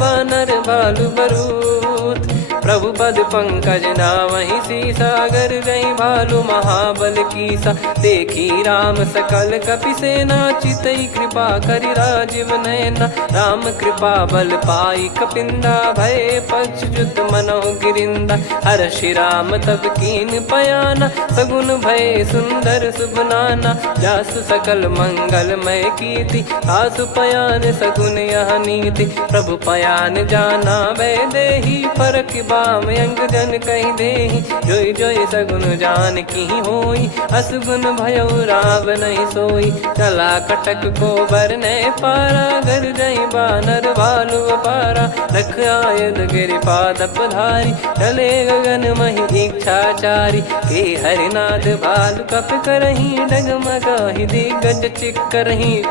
बानर भालु बरूत। प्रभु पद पंकज नावहि सीसागर गई भालु महाबल कीसा। देखी राम सकल कपि सेना चितई कृपा करि राजीव नयना। राम कृपा बल पाई कपिंदा भय पक्ष जुत मनो गिरिंदा। हर्षि राम तब कीन पयाना सगुन भय सुंदर सुभनाना। जासु सकल मंगलमय कीर्ति आसु पयान सगुन यह नीति। प्रभु पयान जाना वै देही फरक बाम अंग जन कहीं देही। जोई जोई सगुन जान की होई असगुन भयो राव नहीं सोई। चला कटक को बरने पारा घर जई बानर भालु पारा। रख आयद गिरि पाद पधारी चले गगन मही इच्छाचारी। के हरिनाथ भालु कप करही डगमगाहि दिग्गज चिक्करही।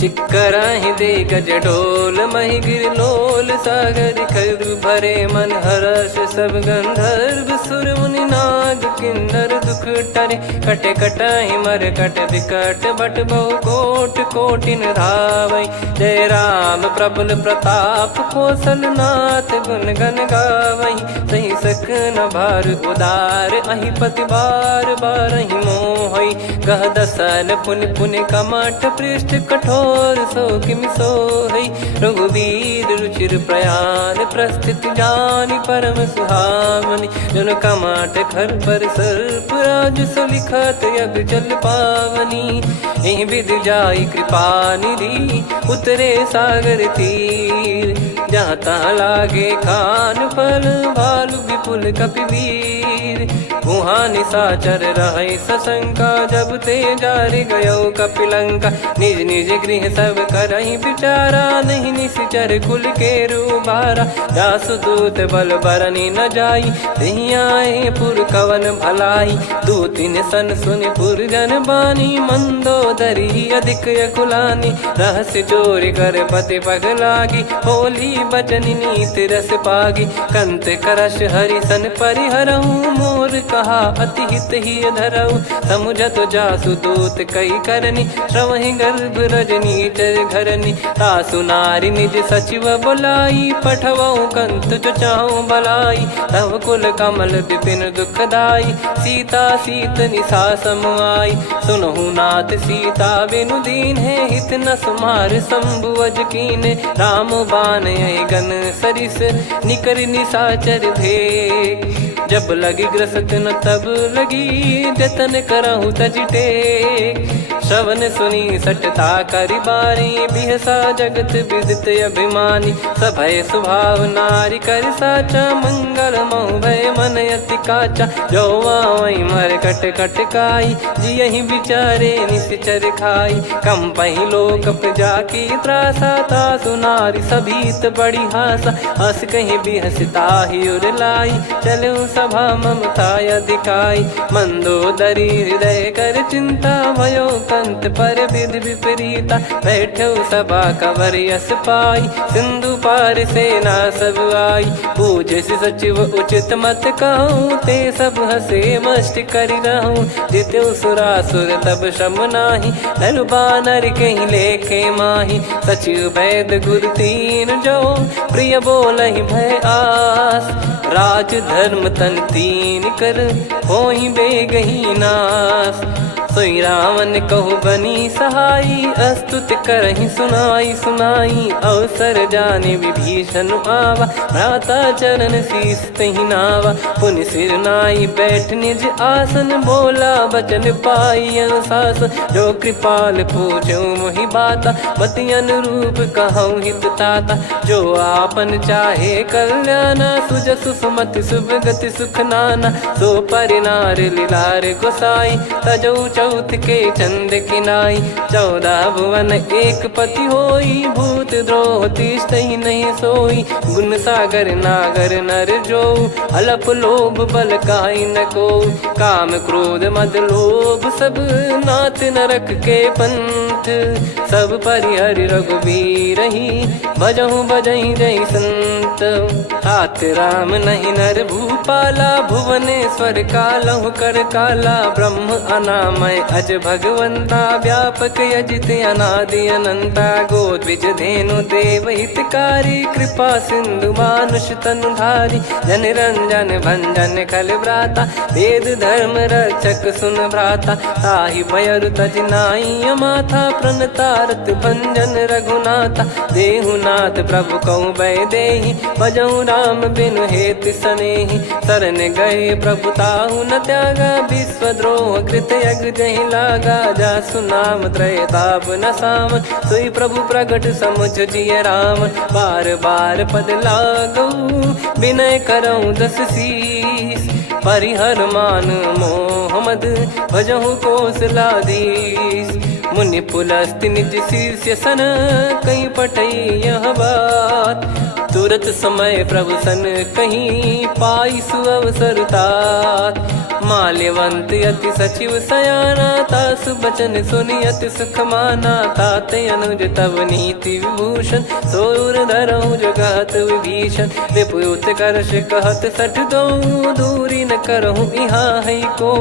चिक्कराहि दे गज डोल मही गिर लोल सागर खर भरे मन हर्ष सब गंधर्व सुर मुनि नार माग किन्नर दुख टरे। कटे कटहि मर कट विकट बट बहु कोट कोटिन धावै। जय राम प्रबल प्रताप कौशल नाथ गुण गण गावै। सही सकन भार उदार अहि पति बार बारहि मोहै। गह दसल पुन पुन कमठ पृष्ठ कठोर सो किमि सोहै। रघुवीर रुचिर प्रयाण प्रस्थित जानि परम सुहावनि। जन कमठ खर पर सर्प राज सलिखत यग जल पावनी। एहि विधि जाई कृपा निधि उतरे सागर तीर। जहाँ तहाँ लागे खान फल भालु विपुल कपिवीर। वहाँ निशाचर रहै सशंका जब ते जारि गयो कपिलंका। निज निज गृह सब करहि विचारा नहीं निश्चर कुल के रूबारा। जासु दूत बल बरनि न जाई तेहि आए पुर कवन भलाई। दूतिन सन सुनि पुर जन बानी मंदोदरी अधिक यकुलानी। रहस्य चोरी कर पति पग लागी होली बचन नीति रस पागी। कंत करश हरिसन परिहरहु मोर कहा अति हित ही धरऊ। समुझत जासु दूत कई करनी श्रवहि गर्भ रजनी चर घरनी। तासु नारी निज सचिव बुलाई पठवऊ कंत जो चाहूं बलाई। तव कुल कमल विपिन दुखदाई सीता सीत निशा समाई। सुनहु नाथ सीता बिनु दीन है हित न सुमार शंभु अज कीने। राम बाण गन सरिस निकर निशाचर भेग। जब लगी ग्रसत न तब लगी जतन करहु तज टेक। श्रवण सुनी सटता करि बारी बिहसा जगत विदित अभिमानी। सभय स्वभाव नारी कर साचा मंगल मऊ भय मन अति काचा। जो आवै मर कट कट काई जियहि विचारे निश्चर खाई। कम पहि लोक जाकी त्रासा तासु नारी सभीत बड़ी हासा। हस कहीं बिहसता ही उर लाई चलऊ सभा ममता अधिकाई। मंदोदरी हृदय कर चिंता भयो कंत पर विधि विपरीता। बैठो सभा कवर यस पाई सिंधु पार सेना सब आई। पूज्य सचिव उचित मत कहूँ ते सब हसे मष्ट करि रहूँ। जित्यु सुरासुर तब श्रम नाही नर बानर कहीं लेखे माही। सचिव वैद गुरु तीन जो प्रिय बोलहि भय आस। राज धर्म तन तीन कर होई बेगही नास। सोई रावण कहु बनी सहाई अस्तुत करहि सुनाई सुनाई। अवसर जाने विभीषण आवा भ्राता चरण शीस तहि नावा। पुनि सिर नाई बैठ निज आसन बोला बचन पाई अनुशासन। जो कृपाल पूछो मोहि बाता मति अनुरूप कहूँ हित ताता। जो आपन चाहे कल्याणा सुजसु सुमति सुभगति सुख नाना। सो परिनार लीलार गोसाई तजौ चौथ के चंद किनाई। 14 भुवन एक पति होई भूत द्रोह तिष्ठहि नहीं सोई। गुण सागर नागर नर जो अलप लोभ बल काई न को। काम क्रोध मद लोभ सब नाथ नरक के पंथ। सब परिहरि रघुबीर ही भजहु भजहि जय संत। तात राम नहीं नर भूपाला भुवनेश्वर कालहु कर काला। ब्रह्म अनामय अज भगवंता व्यापक यजित अनादि अनंता। गोद्विज धेनु देव हितकारी कृपा सिंधु मानुष तनुधारी। जन रंजन भंजन खल भ्राता वेद धर्म रक्षक सुन भ्राता। ताहि भयरु तज नाई माथा प्रणतारत भंजन रघुनाथा। देहुनाथ प्रभु कहु भय देहि भजहु राम बिनु हेतु सनेहि। शरण गए प्रभु ताहु न त्यागा विश्वद्रोह कृत यज्ञ जहि लागा। जासु नाम त्रय ताप न सामन सोई प्रभु प्रगट समुझ जिय राम। बार बार पद लागऊ विनय करऊँ 10 शीस। परिहर मान मोह मद भजहु कौशलाधीश। मुनि पुलस्त्य निज शिष्य सन कहीं पठई यह बात। तुरत समय प्रभु सन कहीं पाई सुअवसर तात। माल्यवंत अति सचिव सयाना तासु बचन सुनि अति सुख माना। ताते अनुज तव नीति विभूषण सोर धरऊ जगत विभीषण। विपुत करश कहत सठ दो दूरी न करहु यहाँ है को।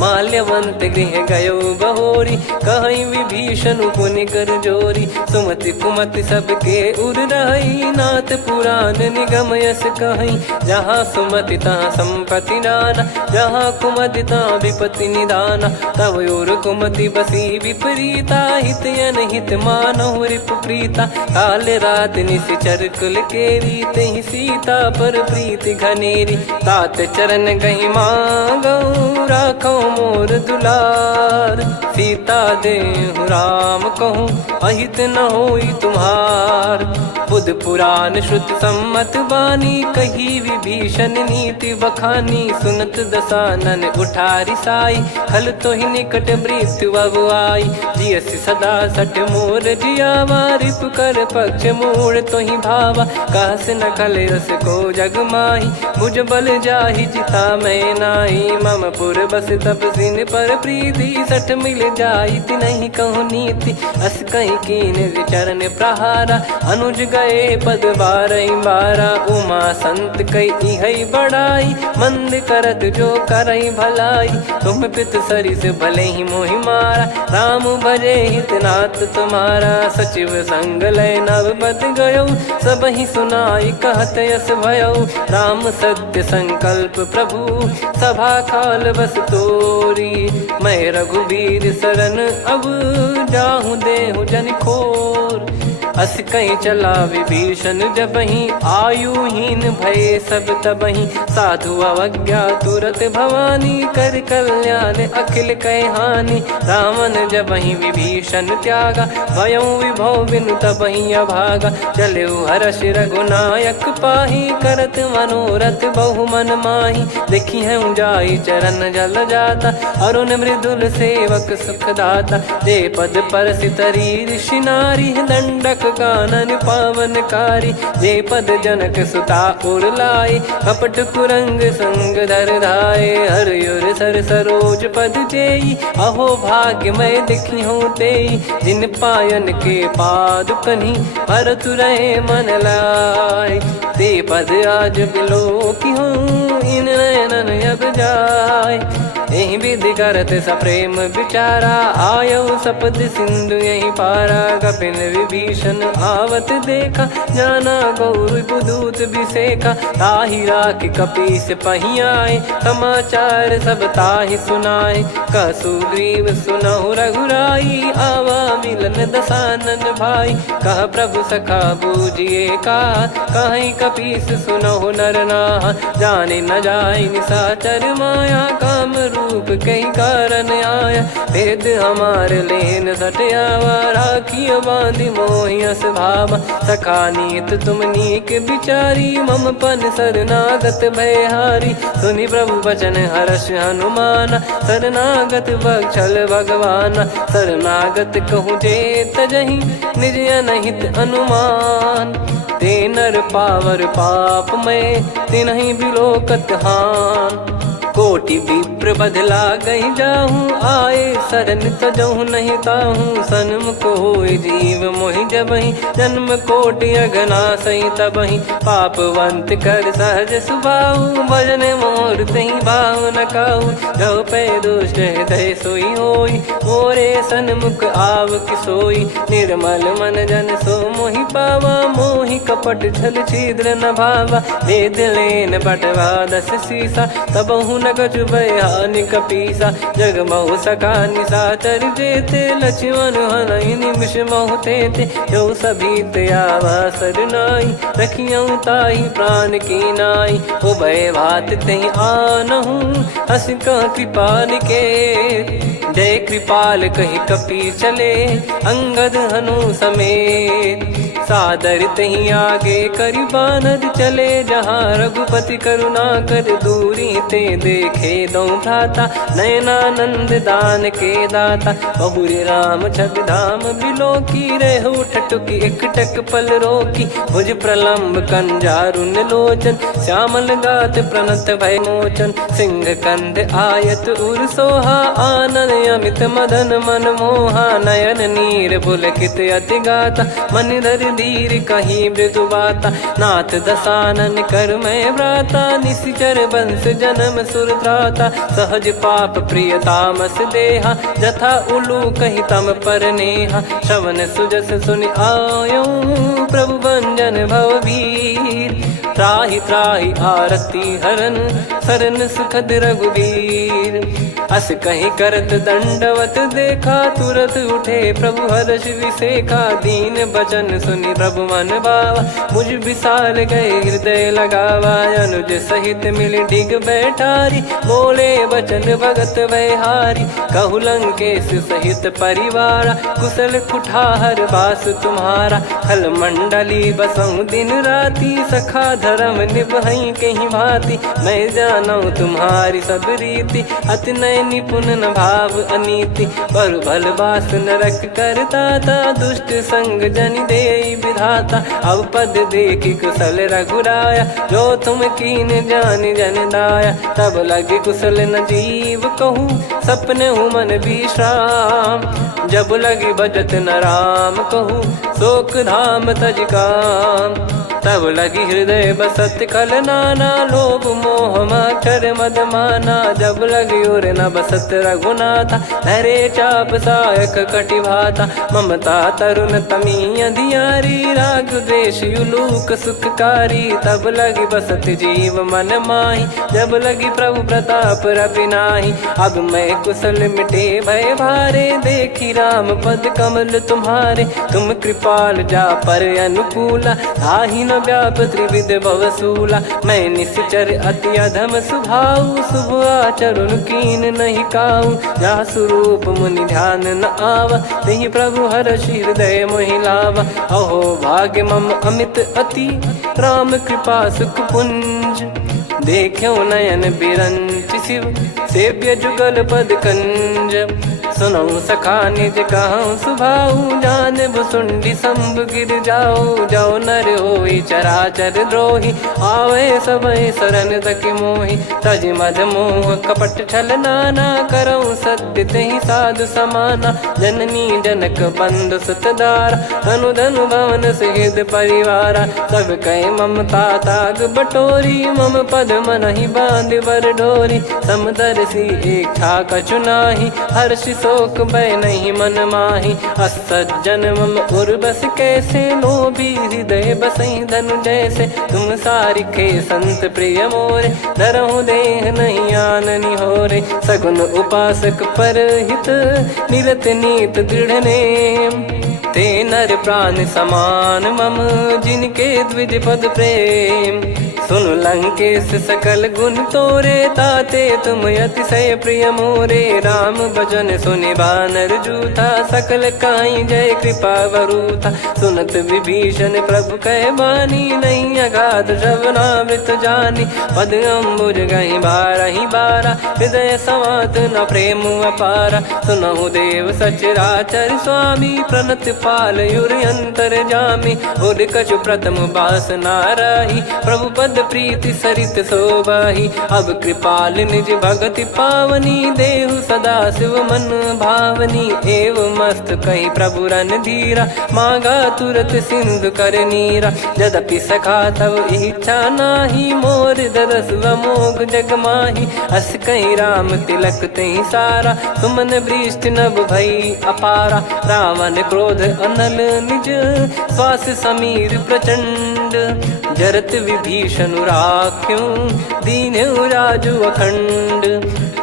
माल्यवंत गृह गयो बहोरी, कहीं विभीषण पुनि कर जोरी। सुमति कुमति सबके उर रही, नाथ पुराण निगम यस कहीं। जहाँ सुमति तहाँ संपत्ति नाना, जहाँ कुमति तहाँ विपत्ति निदाना। तब और कुमति बसी विपरीता, हित अनहित मानहु रिपु प्रीता। काल रात निश्चर कुल केरी, तहि सीता पर प्रीति घनेरी। तात चरण गही मांगऊ, राखो मोर दुलार। सीता देहु राम कहूँ, अहित न होई तुम्हार। बुध पुराण श्रुत सम्मत बानी, कही विभीषण नीति बखानी। सुनत दसानन उठारी साई, खल तो ही निकट मृत्यु अब आई। जियसि सदा सठ मोर जियावा, रिप कर पक्ष मूड़ तो ही भावा। कहस न खल रस को जग माही, मुझ बल जाहि जिता मैं नाई। मम पुर बस तपसिन पर प्रीति, सठ मिल जाई नहीं कहूँ नीति। अस कहीं कीन चरण प्रहारा, अनुज गए पद बारई बारा। उमा संत कई है बड़ाई, मंद करत जो करई भलाई। तुम पित सरिस भले ही मोहि मारा, राम भजे हित नाथ तुम्हारा। सचिव संग लय नव बद गयो, सब ही सुनाई कहत यस भयो। राम सत्य संकल्प प्रभु, सभा काल बस तोरी। मैं रघुबीर शरण अब, जाहूँ देहु जन खोर। अस कहीं चला विभीषण जबहि, आयुहीन भय सब तबहि। साधु अवज्ञा तुरत भवानी, कर कल्याण अखिल कह हानि। रावण जबहि विभीषण त्यागा, भयउ विभव बिनु तबहि अभागा। चलऊ हर्ष रघुनायक पाही, करत मनोरथ बहु मन माही। देखी है जाई चरण जल जाता, अरुण मृदुल सेवक सुखदाता। जे पद पर सितरी ऋषि नारी, दंडक कानन पावनकारी। जे पद जनक सुता उर लाए, कपट कुरंग संग धर धाये। हरियुर सर सरोज पद जेई, अहो भाग्य मैं दिखी हूँ तेई। जिन पायन के पाद कन्ही, भरत रहे मन लाए। ते पद आज बिलो की हूँ, इन नयनन अब जाय। यही विधि करत सप्रेम विचारा, आयऊ सपद सिंधु यही पारा। कपिन विभीषण आवत देखा, जाना गौर बुदूत बिसेखा। ताहि राख कपीस पही आए, समाचार सब ताहि सुनाए। कह सुग्रीव सुनहु रघुराई, आवा मिलन दसानन भाई। कह प्रभु सखा बूझिए का, कहीं कपीस सुनहु नर नाहा। जाने न जाय निशाचर माया, काम रूप कई कारण आया। भेद हमार लेन सटयावा, राखियो बांधि मोहियस भावा। सखा नीत तुम नीक बिचारी, मम पन शरणागत भयहारी। सुनि प्रभु वचन हर्ष हनुमाना, शरणागत बक्षल भगवाना। शरणागत कहूँ जे तजहि, निज अनहित अनुमान। ते नर पावर पाप में, तिन्हि बिलोकत हान। कोटि विप्र बदला गई जाहूँ, आए शरण तजहु नहीं ताहूँ। सन्मुख होय जीव मोहि जबहि, जन्म कोटि अगना सही तबहि। पापवंत कर सहज सुभाऊ, भजन मोर तहि भाव न काहू। जो पै दुष्ट हृदय सोई होई, मोरे सन्मुख आव किसोई। निर्मल मन जन सो मोहि पावा, मोहि कपट छल छिद्र न भावा। वेद लेन बटवा दस सीसा, तबहु न कछु भयानि कपीसा। जग महु सखा निशाचर जेते, लक्ष्मण हनहि निमिष महु तेते। जो सभी त्यावा सरनाई, रखियऊ ताहि प्राण की नाई। उभय भात तहि आनहु, हस कह कृपाल के। जय कृपाल कहि कपी चले, अंगद हनु समेत। सादर तही आगे करि बानर चले, जहाँ रघुपति करुणा कर दूरी ते देखे दो भ्राता। नयनानंद दान के दाता, बहुरी राम छग धाम बिलो की। रेहु ठटुकी एकटक पल रोकी, भुज प्रलम्ब कंजारुन लोचन। श्यामल गात प्रणत भय मोचन, सिंह कंध आयत उर सोहा। आनन अमित मदन मन मोहा, नयन नीर पुलकित अति गाता। मन धरि धीर कहीं मृदु बाता। नाथ दसानन कर मैं व्राता, निशिचर बंस जन्म सुरत्राता। सहज पाप प्रिय तामस देहा, जथा उलू कही तम पर नेहा। श्रवण सुजस सुनि आयो, प्रभु भंजन भववीर। त्राहि त्राहि आरती हरन, सरन सुखद रघुवीर। अस कहीं करत दंडवत देखा, तुरत उठे प्रभु हर्ष विसेखा। दीन बचन सुनि प्रभु मन भावा, मुझ विशाल गए हृदय लगावा। अनुज सहित मिल डिग बैठारी, बोले बचन भगत वैहारी। कहु लंकेश सहित परिवारा, कुशल कुठार बास तुम्हारा। खल मंडली बसऊं दिन राती, सखा धर्म निभई कहीं भांति। मैं जानू तुम्हारी सब रीति, अति नय निपुण न भाव अनीति। पर भल बास नरक करता था, दुष्ट संग जन दे विधाता। अब पद देखी कुशल रघुराया, जो तुम कीन जान जन दाया। तब लगे कुशल न जीव कहूँ, सपने हूँ मन विश्राम। जब लगी बजत न राम कहूँ, शोक धाम तज काम। तब लगी हृदय बसत खल नाना, लोभ मोह मच्छर मद माना। जब लगी उर न बसत रघुनाथा, धरे चाप सायक कटि भाता। ममता तरुण तमी अधियारी, राग द्वेष युलूक सुखकारी। तब लगी बसत जीव मन माही, जब लगी प्रभु प्रताप रविनाही। अब मैं कुशल मिटे भय भारे, देखी राम पद कमल तुम्हारे। तुम कृपाल जा पर अनुकूला, आही न व्याप त्रिविध भवसूला। मैं निश्चर अति अधम सुभाऊ, शुभ आचरण कीन नहीं काऊ। जा स्वरूप मुनि ध्यान न आवा, तेहि प्रभु हर्ष हृदय मोहि लावा। अहो भाग्य मम अमित अति, राम कृपा सुख पुंज। देखो नयन बिरंच शिव, सेव्य जुगल पद कंज। सुनऊ सखा निज कहूँ सुभाऊ, जान भुसुंडी शंभ गिर जाओ। जाओ नर होई चराचर द्रोही, आवे सबय शरण तक मोहि। तज मद मोह कपट छल नाना, करऊँ सत्य तेहि साधु समाना। जननी जनक बंधु सुतदारा, धनु धनु भवन सहित परिवारा। सब कहे ममता ताग बटोरी, मम पद मनहि बांध बर डोरी। समदर्शी इच्छा कछु नाही, हर्ष शोक भय नहीं मन माही। असज्जन मम उर्वश कैसे, लोभी हृदय बसई धनु जैसे। तुम सारिखे संत प्रिय मोरे, धरहु देह नहीं आननि होरे। सगुन उपासक पर हित, निरत नीत दृढ़ नेम। ते नर प्राण समान मम, जिनके द्विज पद प्रेम। सुन लंकेश सकल गुण तोरे, ताते तुम अतिशय प्रिय मोरे। राम भजन सुनि बानर जूथा, सकल काई जय कृपा वरूथा। सुनत विभीषण प्रभु कह बानी, नहीं अगाध श्रवणामृत जानी। पद अम्बुज गहि बारहि बारा, हृदय समात न प्रेम अपारा। सुनहु देव सचराचर स्वामी, प्रणत पाल युर अंतर जामी। उर कछु प्रथम बास नाराही, प्रभु पद प्रीति सरित शोभाही। अब कृपाल निज भगति पावनी, देहु सदा शिव मन भावनी। एव मस्त कही प्रभु रन धीरा, मांगा तुरत सिंधु कर नीरा। यद्यपि सखा तब इच्छा नाही, मोर दरस मोग जग माही। अस कहीं राम तिलक तही सारा, सुमन वृष्टि नभ भई अपारा। रावण क्रोध अनल निज, श्वास समीर प्रचंड। जरत विभीषण राख्यों, दीन्हु राजु अखंड।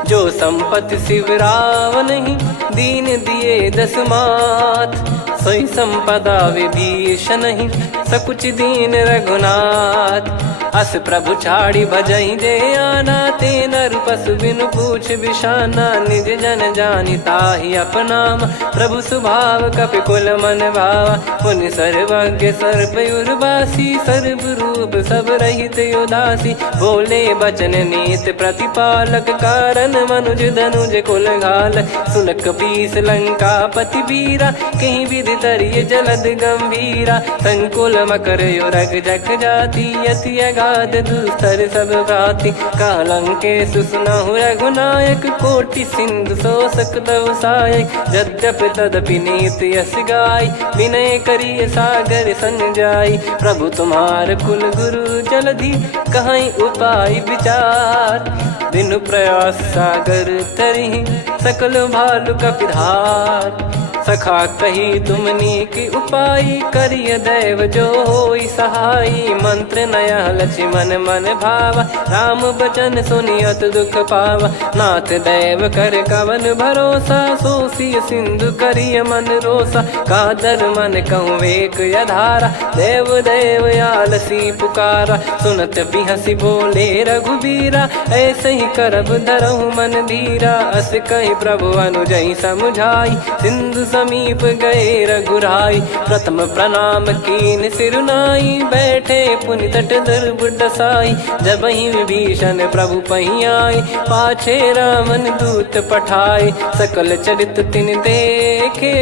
जो संपत्ति शिव रावण ही, दीन दिए दस मात। सोई संपदा विभीषण ही, सकुच दीन रघुनाथ। अस प्रभु छाड़ी भजई जे आना, ते नर पशु बिनु पूछ बिशाना। निज जन जानि ताहि अपनाम, प्रभु स्वभाव कपि कुल मन भावा। मुनि सर्वज्ञ सर्वयुर्वासी, सर्व रूप सब रहित उदासी। बोले बचन नीत प्रतिपालक, कारण मनुज धनुज कुल घाल। सुन कपीस लंका पति वीरा, कहीं विधि तरिय जलद गंभीरा। संकुल मकर यो रग जग जाति यति अगाध दुस्तर सब भाति कालंके सुसुनाहु रघुनायक कोटि सिंधु शोषक तव सहायक यद्यप तदपि नीत यस गाय विनय करिय सागर सन जाई प्रभु तुम्हार कुल गुरु जलधि कहीं उपाय विचार बिनु प्रयास सागर तरहि सकल भालु कपिधार सखा कही तुमनी की उपाय करिय दैव जो होई सहाई मंत्र नया लक्ष्मण मन भावा राम बचन सुनियत दुख पावा नाथ दैव कर कवन भरोसा सोसिय सिंधु करिय मन रोसा कादर मन कहूँ वेक यधारा देव देव आलसी पुकारा सुनत बिहसी बोले रघुबीरा ऐसे ही करब धरहु मन धीरा अस कही प्रभु अनुजई समुझाई सिंधु समीप गए रघुराई प्रथम प्रणाम कीन सिरुनाई बैठे पुनि तट दर्भ डसाई जब ही विभीषण प्रभु पही आए पाछे रामन दूत पठाए सकल चरित तिन देखे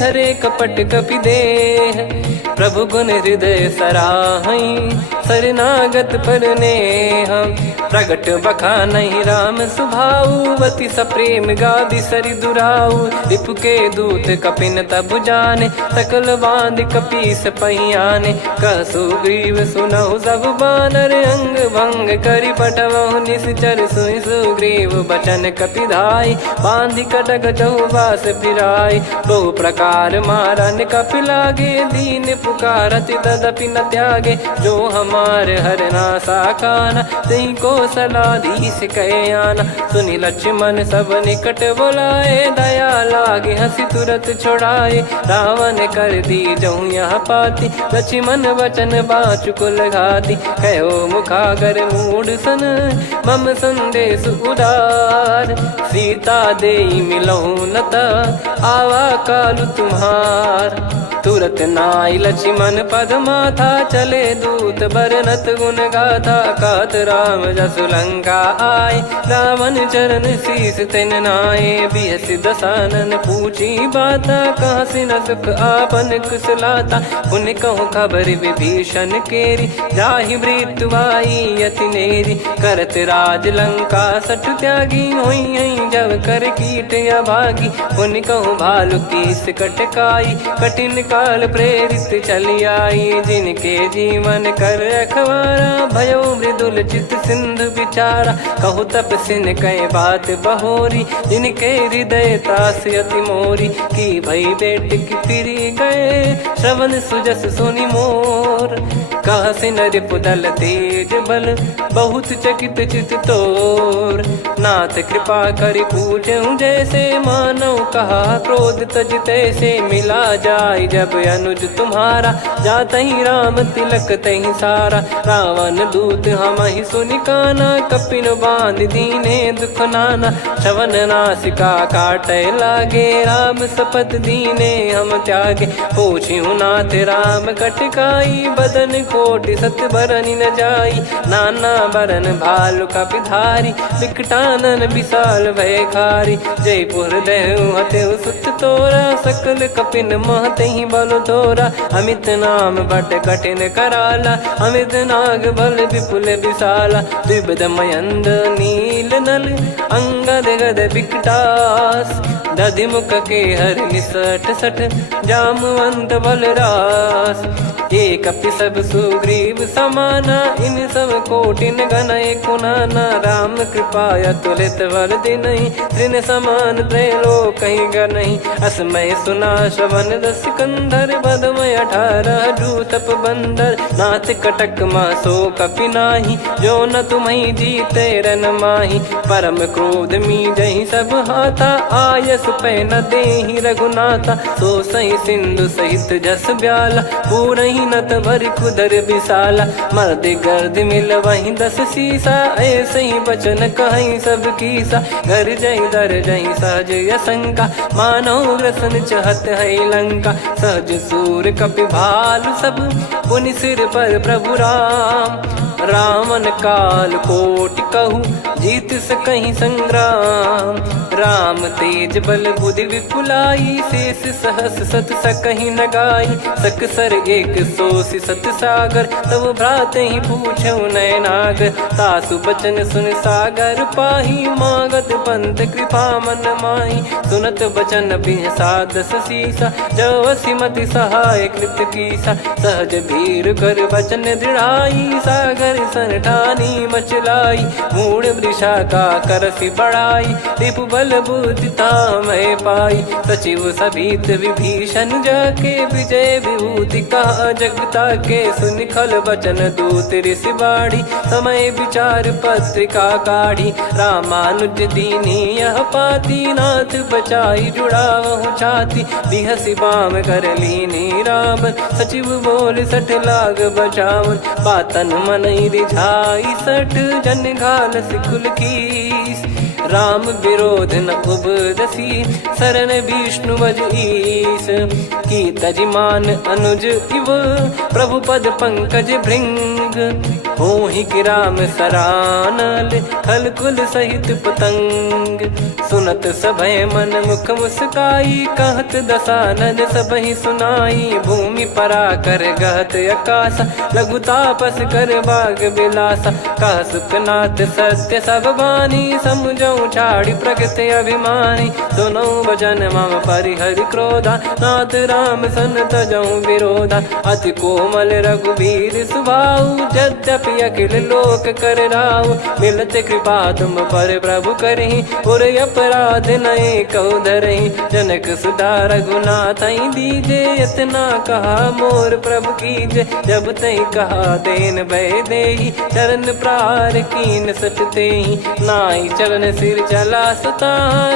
धरे कपट कपि देह प्रभु गुण हृदय सराहई शरणागत पर नेह प्रगट बखानहि राम सुभाऊ वति सप्रेम गादि सरि दुराऊ रिपु के दूत कपिन तब जाने सकल बांध कपीस पहियाने कह सुग्रीव सुनहु सब बानर अंग भंग करि पटवहु निश्चर सुनि सुग्रीव बचन कपिधाई बांधि कटक चौबास फिराई बहु प्रकार मारन कपि लागे दीन पुकारति तदपि न त्यागे जो हमार हरना साकाना तई को सलाधीश कहे आना सुनि लक्ष्मण सब निकट बुलाए दया लागे हंसी तुरत छोड़ाए रावण कर दी जऊँ यहाँ पाती लक्ष्मण वचन बाचु कुल घाती कहो मुखागर मूड सन मम संदेश उदार सीता देई मिलहु नता आवा कालु तुम्हार तुरत नाई लक्ष्मण पद माथा चले दूत बरनत गुण गाथा कात राम जसु लंका आए रावण चरण शीस तिन नाये बिहस दसानन पूछी बाता कहाँ से न सुख आपन कुशलाता उन कहूँ खबर विभीषण केरी जाहि मृत्यु आई यति नेरी करत राज लंका सठ त्यागी होई जब कर कीट अभागी उन कहूँ भालु कीस कटकाई कठिन काल प्रेरित चली आई जिनके जीवन कर रखवारा भयो मृदुल चित सिंधु विचारा कहु तपसिन कई बात बहोरी जिनके हृदय तास अति मोरी की भई बेट की फिरी गए श्रवण सुजस सुनि मोर कह सिन रिपुदल तेज बल बहुत चकित चित तोर नाथ कृपा करि पूजऊं जैसे मानव कहा क्रोध तज तैसे मिला जाय जब अनुज तुम्हारा जात ही राम तिलक तही सारा रावण दूत हम ही सुनि काना कपिन बांध दीने दुख नाना श्रवण नासिका काटे लागे राम सपत दीने हम त्यागे पूछिहु नाथ राम कटकाई बदन कोटि सत बरनि न जाई नाना बरन भालु कपिधारी विकटानन विशाल भयखारी जयपुर देहु हतेउ सुत तोरा सकल कपिन महतहि बल तोरा अमित नाम बट कठिन कराला अमित नाग बल विपुल विशाला द्विबद मयंद नील नल अंगद गद विकटास दधिमुख के हर निसठ सठ जामवंत बलरास एक अपि सब सुग्रीव समाना इन सब कोटिन गनय कुनाना राम कृपा अतुलित बल दिनहि तृण समान त्रैलोक कहीं गनहि असमय सुना श्रवण दस कंधर बदमय 18 जूतप बंदर नाथ कटक मासो कपि नाही जो न तुम्हि जीते रन माही परम क्रोध मी जहि सब हाथा आयस पै न देहि रघुनाथा सो सही सिंधु सहित जस ब्याला पूरहि नत भर कुदर विशाला मर्द गर्द मिल वहीं 10 सीसा ऐसे ही बचन कहीं सब कीसा घर जही दर जही सहज यसंका मानो ग्रसन चहत है लंका सहज सूर कपि भालु सब पुनि सिर पर प्रभु राम रामन काल कोटि कहु जीत सकहीं संग्राम। राम तेज बल बुद्धि विपुलाई, शेष सहस सत सकहीं न गाई। सकसर एक सोसी सत सागर, तब भ्राते ही पूछो नयनागर। तासु बचन सुन सागर पाही, मागत पंत कृपा मन माही। सुनत बचन बिहसादस सीसा, जो सिमति सहाय कृत कीसा। सहज भीर कर बचन दृढ़ाई, सागर सन ठानी मचलाई। मूढ़ वृषा का करसि बढ़ाई, रिपु बल बुद्धि तामय पाई। सचिव सभीत विभीषण जाके, विजय विभूति कहा जगता के। सुनि खल बचन दूत ऋषि बाढ़ी, समय विचार पत्रिका काढ़ी। रामानुज दीनी यह पाती, नाथ बचाई जुड़ावहु छाती। बिहसि बाम कर लीनी राम, सचिव बोल सठ लाग बचावन। बातन मन रिझाई सठ, जन घाल सिकुल कीस। राम विरोध न उपदसी, शरण विष्णु बज ईस। की तजिमान अनुज इव, प्रभु पद पंकज भृंग। होहि कि राम सरानल, खल कुल सहित पतंग। सुनत सभय मन मुख मुस्काई, कहत दसानन सबहि सुनाई। भूमि परा कर गहत आकाशा, लघु तापस कर बाग बिलासा। कह सुखनाथ सत्य सब बानी, समुझौ छाड़ी प्रकृति अभिमानी। सुनो भजन मम परिहरि क्रोधा, नाथ राम सन तजौ विरोधा। अति कोमल रघुवीर सुभाऊ, यद्यपि अखिल लोक कर राऊ। मिलत कृपा तुम पर प्रभु करहि, और अपराध नये कौ धरहि। जनक सुधा रघुनाथ दीजे, इतना कहा मोर प्रभु कीजे। जब तई कहा देन भय देहि, चरण प्रार कीन सट तेहि। नाई चरण सिर चला सता,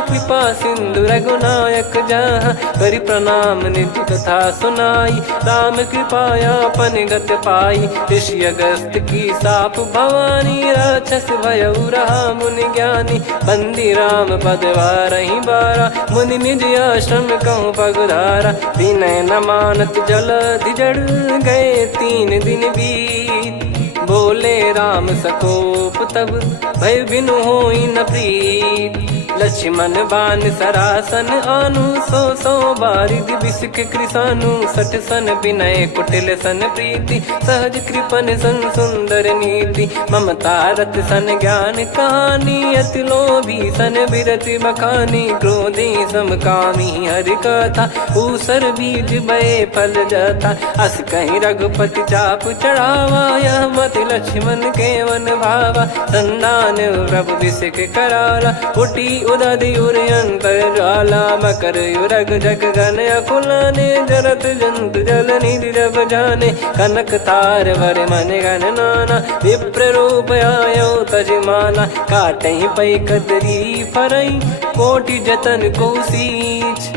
कृपा सिंधु रघुनायक जहाँ। करि प्रणाम निज कथा सुनाई, राम कृपाया पन गत पाई। ऋषि अगस्त की साप भवानी, राक्षस भयउ रहा मुनि ज्ञानी। बंदी राम पद वारहि बारा, मुनि निज आश्रम कहूँ पगुधारा। विनय न मानत जलधि जड़, गए 3 दिन बीत। बोले राम सकोप तब, भय बिनु होई न प्रीत। लक्ष्मण बान सरासन आनु, सो बारिद बिसिक कृसानु। सठ सन विनय कुटिल सन प्रीति, सहज कृपन सन सुंदर नीति। ममता रत सन ज्ञान कहानी, अति लोभी सन बिरति बखानी। क्रोधी समकामी हरि कथा, ऊसर बीज बये फल जथा। अस कहीं रघुपति चाप चढ़ावा, यह मत लक्ष्मण के मन भावा। संदान प्रभु बिसिक कराला, उठी उदधि उर अंतर ज्वाला। मकर युरग जग गन अकुलाने, जरत जंतु जल निधि जब जाने। कनक तार वर मन गण नाना, विप्र रूप आयो तजमाना। काटहि पै कदरी फरई, कोटि जतन को सींच।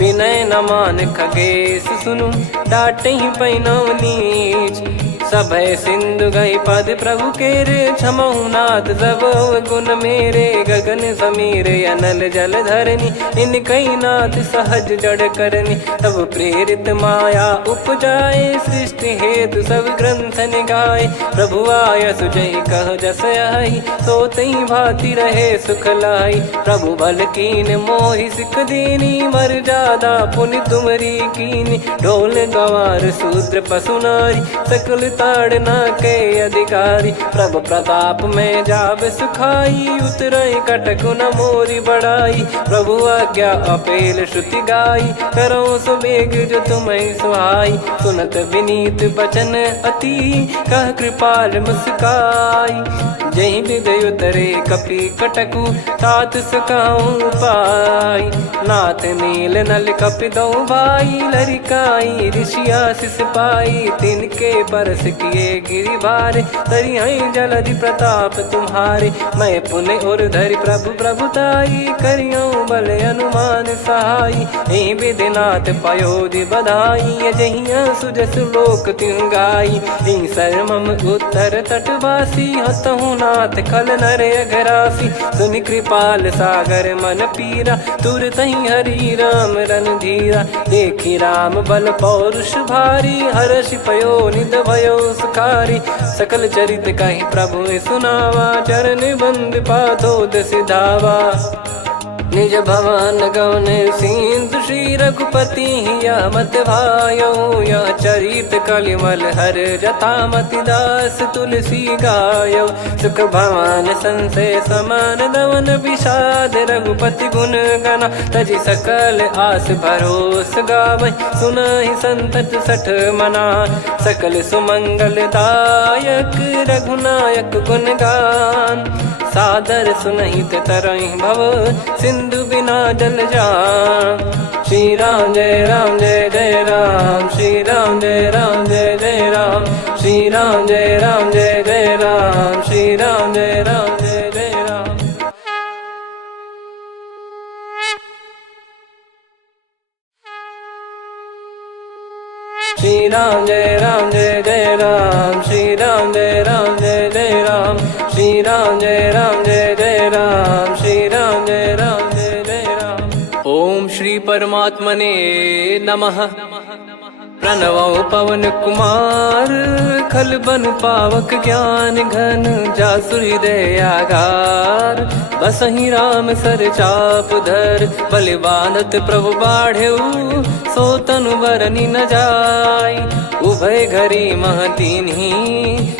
विनय न मान खगेश सुनु, डांटहि पै नव नीच। सभय सिंधु गई पद प्रभु केरे, क्षमहु नाथ सब गुण मेरे। गगन समीरे अनल जल धरनी, इन कई नाथ सहज जड़ करनी। तब प्रेरित माया उपजाए, सृष्टि हेतु सब ग्रंथ निगाए। प्रभु आय सुजय कह जस आई, सोतई भांति रहे सुख लाई। प्रभु बल कीन मोहि सिख दीनी, मर जादा पुनि तुमरी कीनी। ढोल गवार शूद्र पशु नारी, सकल ताड़ना के अधिकारी। प्रभु प्रताप में जाब सुखाई, उतरई कटक न मोरी बढ़ाई। प्रभु आज्ञा अपेल श्रुति गाई, करो सुबेग जो तुम्हें सुहाई। सुनत विनीत बचन अति, कह कृपाल मुस्काई। जहि विदय उतरे कपि कटकु, तात सकाऊं पाई। नाथ नील नल कपि दो भाई, लरिकाई ऋषि आशीष पाई। तिनके परस किए गिरि भारे, तरि हई जलधि प्रताप तुम्हारे। मैं पुने और धरि प्रभु प्रभुताई, करियऊं बल अनुमान सहाई। एहि विधिनाथ पयोधि बधाई, जहिया सुजस लोक तिहुँ गाई। एहि सरमम उत्तर तटवासी, हतहु रघुनाथ खल नर अघरासी, सुनि कृपाल सागर मन पीरा, तुरत ही हरि राम रणधीरा। देखी राम बल पौरुष भारी, हर्षि पयो निध भयो सुखारी। सकल चरित कहि प्रभु सुनावा, चरण बंद पादोद सिधावा। निज भवन गौन सिंधु श्री रघुपति या मत भायो, या चरित कलिमल हर जथामति दास तुलसी गायो। सुख भवन संशय समान दवन विषाद, रघुपति गुण गना तजि सकल आस भरोस गावै। सुनहि संतत सठ मना, सकल सुमंगल दायक रघुनायक गुण गान। सादर सुनहित तरहि भव, सिंधु बिना जल जान। श्री राम जय जय राम, श्री राम जय जय राम, श्री राम जय जय राम, श्री राम जय जय राम। श्री राम जय जय राम, श्री राम जय जय राम, श्री राम जय जय राम, श्री राम जय जय राम। ओम श्री परमात्मने नमः। प्रणवो पवन कुमार, खल बन पावक ज्ञान घन, जासु हृदय आगार। बसहि राम सर चाप धर, बलि बांधत प्रभु बाढ़ेउ, सो तनु बरनि न जाय। उभय घरी मह दीन्ही,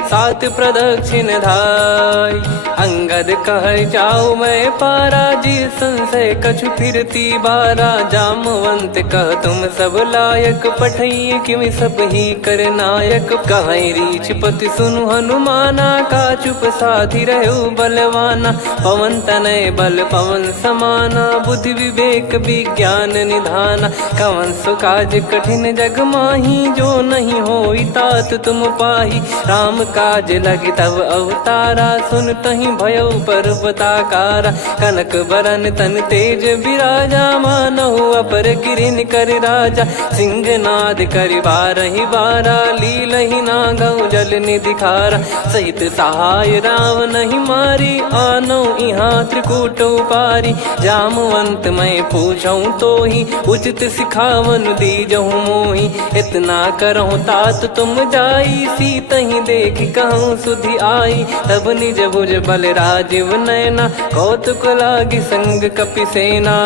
सात प्रदक्षिण धाय। अंगद कह जाऊ मैं पारा, जी संशय कछु फिरती बारा। जामवंत कह तुम सब लायक, पठई किमि सब ही कर नायक। कहीं रीछ पति सुनु हनुमाना, का चुप साधि रहु बलवाना। पवन तनय बल पवन समाना, बुद्धि विवेक विज्ञान निधाना। कवन सो काज कठिन जग माही, जो नहीं होई तात तुम पाही। राम काज लगी तब अवतारा, सुन तहि भयो पर्वताकारा। कनक बरन तन तेज बिराजा, मानहु अपर गिरिन कर राजा। सिंहनाद करि बारहि बारा, लीलहि नागौ जल निधि खारा। सहित सहाय राम नहीं मारी, आनो इहाँ त्रिकूट उपारी। जामवंत मैं पूछऊँ तोहि, उचित सिखावन दीजहु मोहि। इतना करहु तात तुम जाई, सीतहि देखि कहूँ सुधि आई। तब निज भुज बल राजीव नयना, कौतुक लागी संग कपिसेना।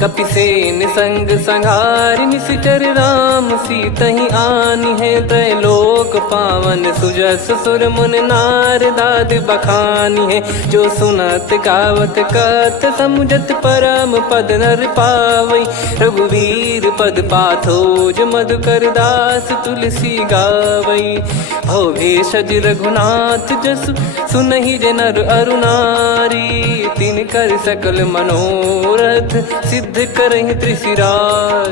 कपिसेन संग संहारि निशिचर राम, सीतहि आनि है त्रैलोक पावन। सुजस सुर मुन नार दाद बखानी है, जो सुनत गावत कथ समुझत परम पद नर पावै। रघुवीर पद पाथोज मधुकर दास तुलसी गावै। भव भेषज रघुनाथ जसु, सुनहि जे नर अरु नारी। तिन कर सकल मनोरथ, सिद्ध करहि त्रिशिरार।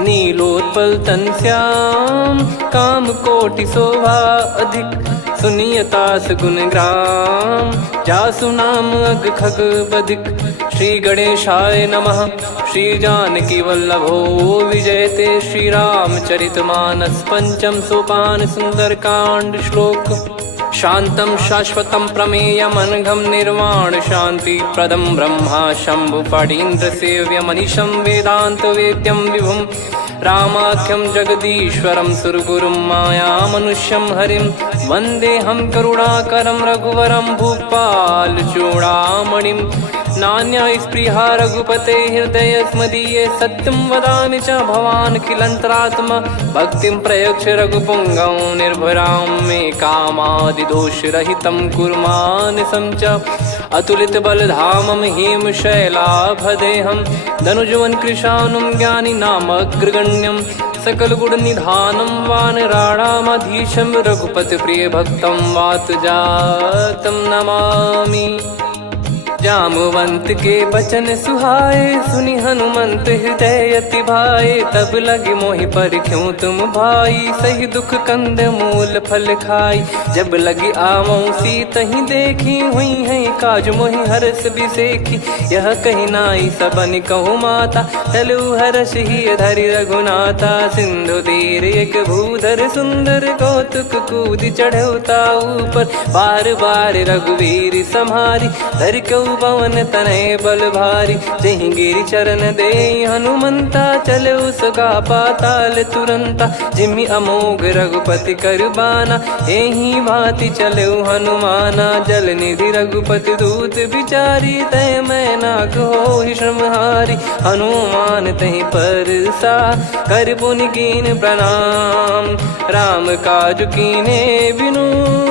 नीलोत्पल तन श्याम, काम कोटि शोभा अधिक। सुनियतास गुण ग्राम, जासु नाम अग खग बधिक। श्री गणेशाय नमः। श्री जानकी वल्लभो विजयते, श्री रामचरित मानस पंचम सोपान सुंदर कांड श्लोक। शांतं शाश्वतं प्रमेयमनघं निर्वाण शांति प्रदं ब्रह्मा शंभु फणीन्द्र सेव्य मनीषं वेदांत वेद्यं विभुं। रामाख्यं जगदीश्वरं सुरगुरुं माया मनुष्यं हरिं। वन्देऽहं करुणाकरं रघुवरं भूपाल चूडामणिं। नान्या स्पृहा रघुपते हृदय स्मदीये, सत्यं वदामि च भवान् खिलन्तरात्मा। भक्तिं प्रयच्छ रघुपुङ्गं निर्भरां मे कामादिदोषरहितं कुर्मानसं च। अतुलित बलधामं हेमशैलाभदेहं, धनुजवन कृशानुं ज्ञानी नामग्रगण्यं। सकल गुण निधानं वानराणामधीशं, रघुपति प्रिय भक्तं वात जातं नमामि। जामवंत के बचन सुहाए, सुनि हनुमंत हृदय अति भाए। तब लगे मोहि पर क्यों तुम भाई, सही दुख कंद मूल फल खाई। जब लगी आवऊं सीतहि देखी, हुई है काज मोहि हरस बिसेखी। यह कही नाई सबन कहु माता, चलु हरष ही धरि रघुनाथा। सिंधु तीर एक भूधर सुंदर, कौतुक कूद चढ़ौता ऊपर। बार बार रघुवीर सम्हारी, धरि कहु पवन तनय बल भारी। जहि गिरि चरण दे हनुमंता, चले उसका पाताल तुरंता। जिमि अमोघ रघुपति कर बाना, एहि भांति चले हनुमाना। जल निधि रघुपति दूत विचारी, तय मैं नाक होहि श्रमहारी। हनुमान तहि परसा, कर पुनि कीन प्रणाम। राम काज कीने बिनु,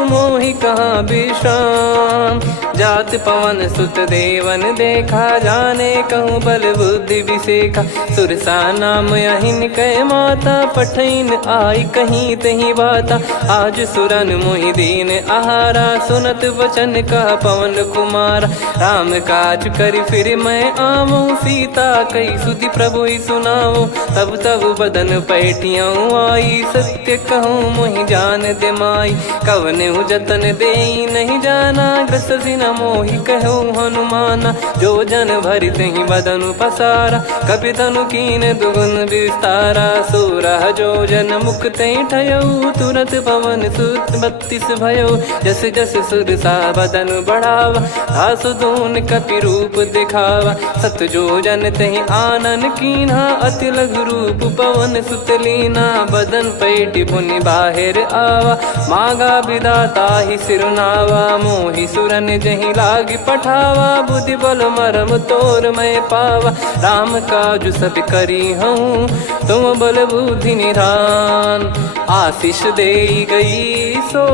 मोहि कहाँ विश्राम। जात पवन सुत देवन देखा, जाने कहूँ बल बुद्धि विसेखा। सुरसा नाम अहिन कै माता, पठैन आई कहीं तहीं बाता। आज सुरन मोहि दीन आहारा, सुनत वचन कह पवन कुमारा। राम काज करि फिर मैं आवऊं, सीता कई सुधि प्रभु ही सुनाओ। तब तब बदन पैठियाँ आई, सत्य कहूँ मोहि जान दे माई। कवने जतन देई नहीं जाना, ग्रसिन मोहि कहूँ हनुमाना। जो जन भरि तहि बदनु पसारा, कपि तनु कीन दुगुन विस्तारा। सोरह जो जन मुख तहि ठयऊ, तुरत पवन सुत 32 भयऊ। जस जस सुरसा बदन बढ़ावा, आसु दून कपि रूप दिखावा। सत जो जन तहि आनन कीन्हा, अति लघु रूप पवन सुत लीना। बदन पैठि पुनि बाहिर आवा, मांगा विधाता ही सिरुनावा। मोहि सुरन जहि लागी पठावा, बुद्धि बल मरम तोर मैं पावा। राम काज सब करी हूँ, तुम बल बुद्धि निधान। आशीष देई गई सो,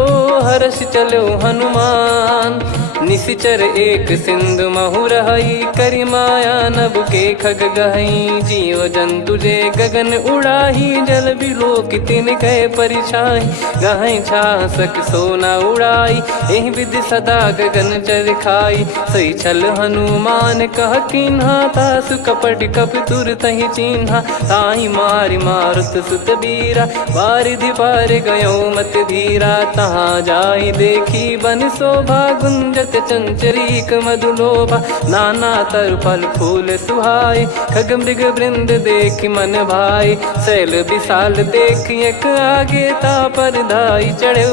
हर्ष चलो हनुमान। निशिचर एक सिंधु महु रहई, करि माया नभ के खग गहई। जीव जंतु जे गगन उड़ाही, जल बिलो तिन कह परिछाई। गहई छासक सोना उड़ाई, एहि विधि सदा गगन चर खाई। सही छल हनुमान कह कीन्हा, तासु कपट कपि तुर तहि चिन्हा। ताहि मारि मारुत सुत बीरा, बारिधि पार गयो मत धीरा। तहाँ जाई देखी बन शोभा, गुंजत चंचरीक मधुलोभा। नाना तरु फल फूल सुहाई, खग मृग वृंद देख मन भाई। शैल विशाल देख एक आगे, तापर धाई चढ़े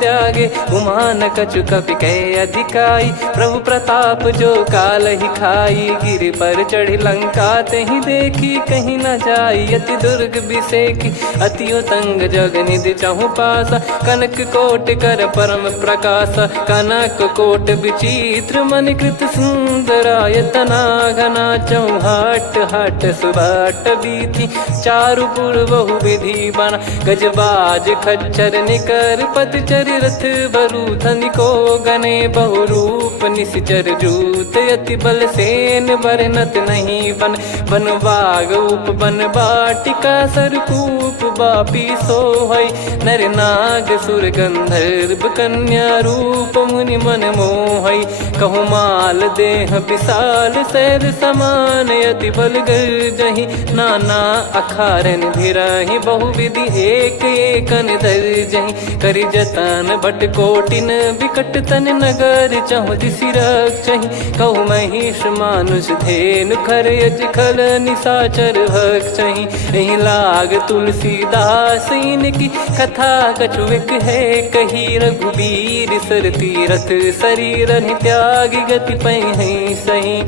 त्यागे। उमान कछु कपि कह अधिकाई, प्रभु प्रताप जो काल ही खाई। गिर पर चढ़ी लंका तहि देखी, कहीं न जाई अति दुर्ग बिसेखी। अति उतंग जग निधि चहु पासा, कनक कोट कर परम प्रकाश। कनक कोट विचित्र मन कृत सुंदरायतना। घना चौहाट हाट सुबाट बीथी, चारु पुर बहु विधि बना। गजबाज खच्चर निकर पतचर, रथ बरु धनिको गने। बहु रूप निशिचर जूत, अति बल सेन बरनत नहीं बन। बन बाग उप बन बाटिका, सरकूप बापी सोहई। नर नाग सुर गंधर्व कन्या, रूप मुनि मन मोहई। कहु माल देह विशाल, शैल समान अति बल गर्जहि। नाना अखारन भिरहि, बहु विधि एक एकन दर्जहि। करि जतन भट कोटिन, विकट तन नगर चहु दिसि रक्षहि। कहु महिष मानुष धेनु, खर यज खल निशाचर भक्षहि। एहि लाग तुलसीदास इनकी, कथा कछुक है कही। रघुबीर सर तीरथ शरीर, त्यागी गति पहि सही।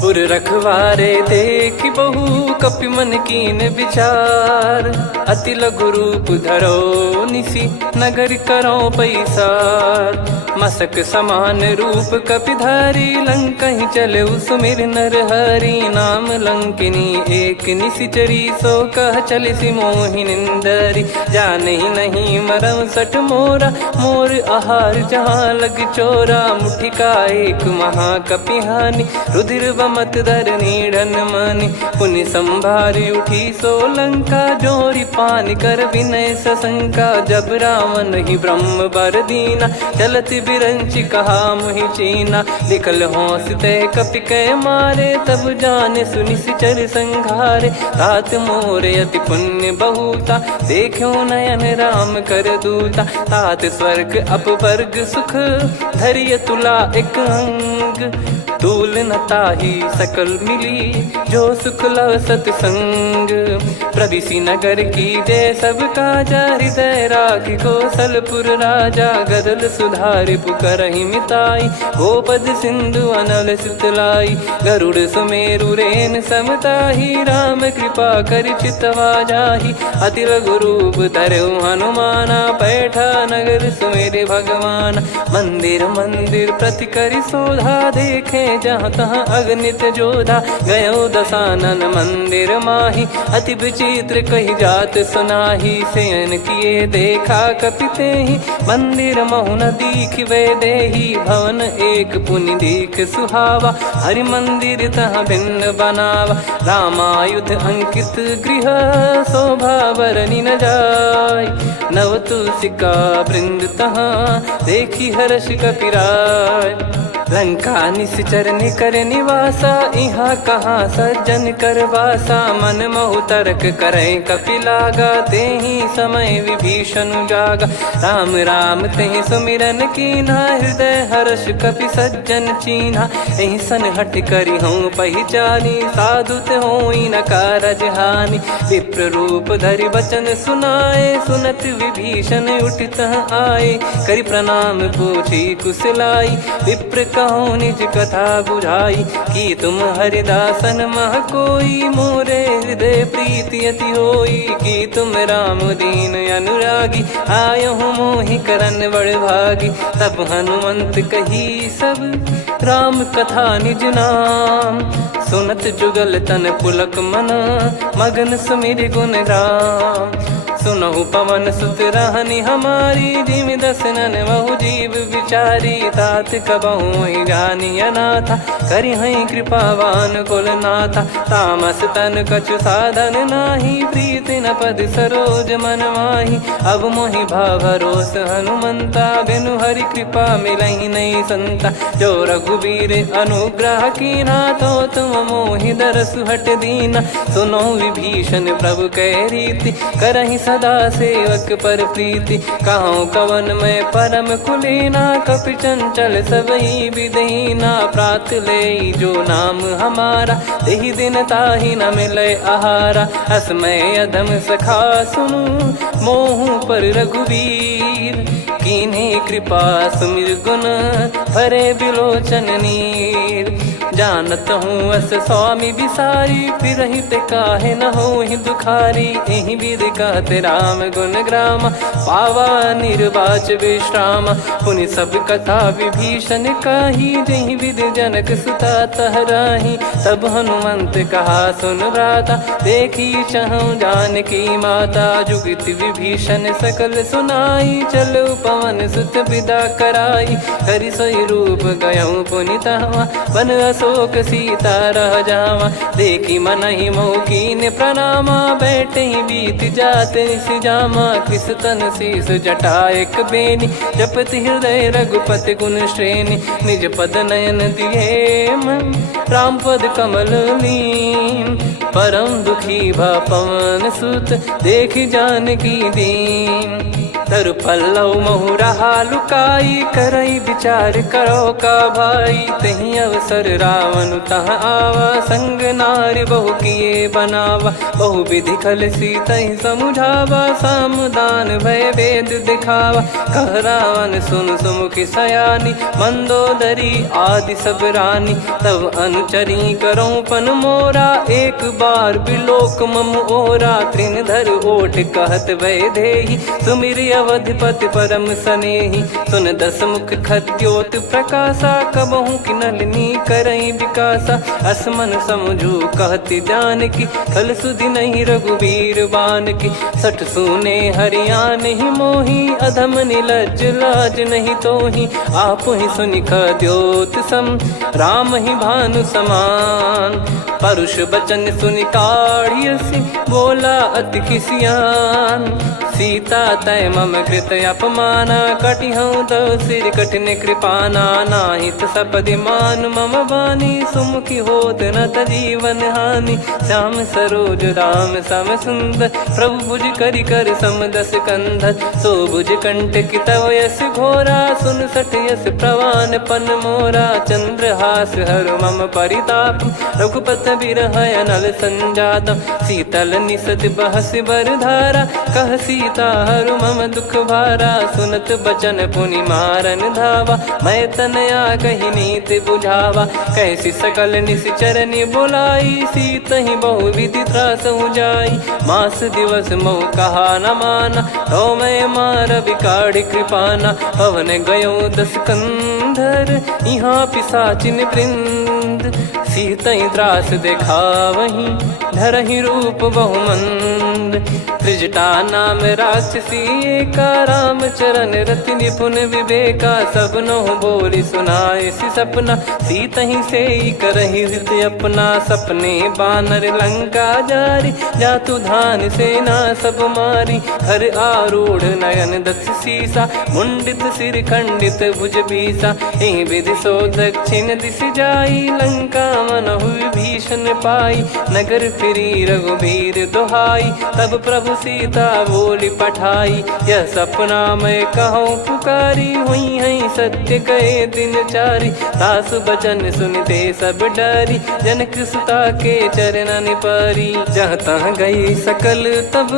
पुर रखवारे देखि बहु, कपि मन कीन विचार। अति लघु रूप धरो निसि, नगर करो पैसार। मसक समान रूप कपिधारी, लंकहि चले सुमिर नर हरि। नाम लंकिनी एक निशिचरी, सो कह चलिसि मोहि निंदरी। जानहि नहीं मरम सठ मोरा, मोर आहार जहाँ लग चोरा। मुठिका एक महाकपिहानि, रुधिर मत धरनी ढन मानी। पुनि संभारी उठी सोलंका, जोरी पान कर विनय सशंका। जब रावण ही ब्रह्म बर दीना, चलत बिरंच कहा मुहि चीना। लिखल होंस तय कपि कै मारे, तब जाने सुनि सिचर संघारे। तात मोर अति पुण्य बहुता, देखो नयन राम कर दूता। तात स्वर्ग अपवर्ग सुख, धैर्य तुला एक अंग। तूल न ताहि सकल मिली, जो सुख लव सतसंग। प्रविशि नगर की जय सब काजा, हृदय राखि कौशलपुर राजा। गदल सुधारि पुकारहि मिताई, गोपद सिंधु अनल सितलाई। गरुड़ सुमेरु रेन समताहि, राम कृपा कर चितवा जाहि। अति लघु रूप धरऊ हनुमाना, बैठा नगर सुमेरे भगवान। मंदिर मंदिर प्रति करि शोधा, देखे जहाँ तहाँ अगणित जोधा। गयो दशानन मंदिर माही, अति विचित्र कही जात सुनाही। शयन किए देखा कपिते ही, मंदिर महु न दीख वे देही। भवन एक पुनि दीख सुहावा, हरि मंदिर तहाँ भिन्न बनावा। रामायुध अंकित गृह, शोभा बरनि न जाय। नव तुलसिका वृंद तहाँ, देखी हर्ष कपिराय। लंका निश्चर निकर निवासा, इहाँ कहाँ सज्जन कर वासा। मन महु तर्क करें कपिलागा, तेहि समय विभीषण जागा। राम राम तेहि सुमिरन कीन्हा, हृदय हर्ष कपि सज्जन चीन्हा। एहि सन हट करि हूँ पहिचानी, साधु होई न कारज हानि। विप्र रूप धरि बचन सुनाए, सुनत विभीषण उठित आए। करि प्रणाम पूछी कुशलाई, विप्र कहो निज कथा बुझाई। कि तुम हरिदासन मह कोई, मोरे हृदय प्रीति अति होई। कि तुम राम दीन अनुरागी, आयो हूँ मोहि करन बड़ भागी। तब हनुमंत कही सब, राम कथा निज नाम। सुनत जुगल तन पुलक मन, मगन सुमिर गुण राम। सुनहु पवन सुत रहनी हमारी, जिमि दसनन महु जीव विचारी। तात कबहु ही जानी अनाथा, करि हई कृपावान कुल नाथा। तामस तन कछु साधन नाही, प्रीति न पद सरोज मन माही। अब मोहि भरोस हनुमंता, बिनु हरि कृपा मिलहि नहीं संता। जो रघुबीर अनुग्रह कीन्हा, तो तुम मोहि दरसु हट दीना। सुनो विभीषण प्रभु कह रीति, करहि सदा सेवक पर प्रीति। कहूँ कवन में परम कुलीना, कपि चंचल सबही विदहीना। प्रात ले जो नाम हमारा, तेहि दिन ताहि न मिले आहारा। असमय अधम सखा सुनु, मोहु पर रघुवीर। कीन्हे कृपा सुमिर गुण, भरे बिलोचन नीर। जानत हूँ अस स्वामी बिसारी, फिर ते काहे न हो ही दुखारी। एहि विधि कहते राम गुण ग्राम, पावा निर्वाच विश्राम। पुनि सब कथा विभीषण काही, जहि विधि जनक सुता तहराही। तब हनुमंत कहा सुन भ्राता, देखी चहु जानकी माता। जुगित विभीषण सकल सुनाई, चलो पवन सुत विदा कराई। हरि सोई रूप गयऊँ पुनि तहवा, बन अशोक सीता रह जावा। देखी मनहि मोह कीन्ह प्रणामा, बैठे ही बीत जात निस जामा। कृस तन शीस जटा एक बेनी, जपति हृदय रघुपति गुण श्रेणी। निज पद नयन दिए मन, राम पद कमल लीन। परम दुखी भा पवन सुत, देखि जानकी दीन। तरु पल्लव महु रहा लुकाई, करई विचार करो का भाई। तही अवसर रावण तह आवा, संग नारी बहु किए बनावा। बहु विधि खल सीतहि समुझावा, सामदान भय वेद दिखावा। कह रावण सुन सुमुखि सयानी, मंदोदरी आदि सब रानी। तब अनुचरी करो पन मोरा, एक बार बिलोक मम ओरा। तृण धर ओट कहत भय देहि, सुमिर अवधिपति परम सनेही। सुन दस मुख खद्योत प्रकाशा, कबहू की नलिनी करई विकासा। असमन समझू कहती जान की, कल सुधि नहीं रघुवीर बान की। सठ सुने हरियाण ही मोही, अधम निलज लाज नहीं तोही। आप ही सुनि खद्योत सम, राम ही भानु समान। परुष बचन सुनि काढ़ियसि, बोला अति किसियान। सीता तय मम कृत अपमाना, कटिहऊँ तव सिर कठिन कृपाना। नाहित सपदि मान मम बानी, सुमुखी होत न त जीवन हानि। श्याम सरोज राम सम सुंदर, प्रभु भुज करि कर सम दस कंधर। सो भुज कंटक तव यस घोरा, सुन सठ यस प्रवान पन मोरा। चंद्रहास हर मम परिताप, रघुपत बिरह अनल संजात। शीतल निसत बहस बरधारा, कह सीता हर मम दुख भारा। सुनत बचन पुनि मारन धावा, मैं तनया कही नीति बुझावा। कैसी सकल निश्चर बुलाई, सीत ही बहु विधि त्रास जाई। मास दिवस मऊ कहा न माना, तो मैं मार बिकाढ़ कृपाना। पवन गयो दस कंधर, यहाँ पिशाचिन वृंद। सीतई त्रास देखा वहीं, धरहि रूप बहुमंद। त्रिजटा नाम राक्षसी एका, राम चरण रति निपुण विवेका। सबनो बोली सुनाए सि सपना, सीतहि से करहि हृद अपना। सपने बानर लंका जारी, जातु धान सेना सब मारी। हर आरूढ़ नयन दस सीसा, मुंडित सिर खंडित भुज बीसा। एहि विधि सो दक्षिण दिश जाई, लंका मनहु भीषण पाई। नगर फिरी रघुबीर दुहाई, तब प्रभु सीता बोली पठाई। यह सपना मैं कहूँ पुकारी, हुई है सत्य कहे दिन चारी। सासु बचन सुनते सब डरी, जनक सुता के चरण पारी। जहाँ तहाँ गई सकल तब,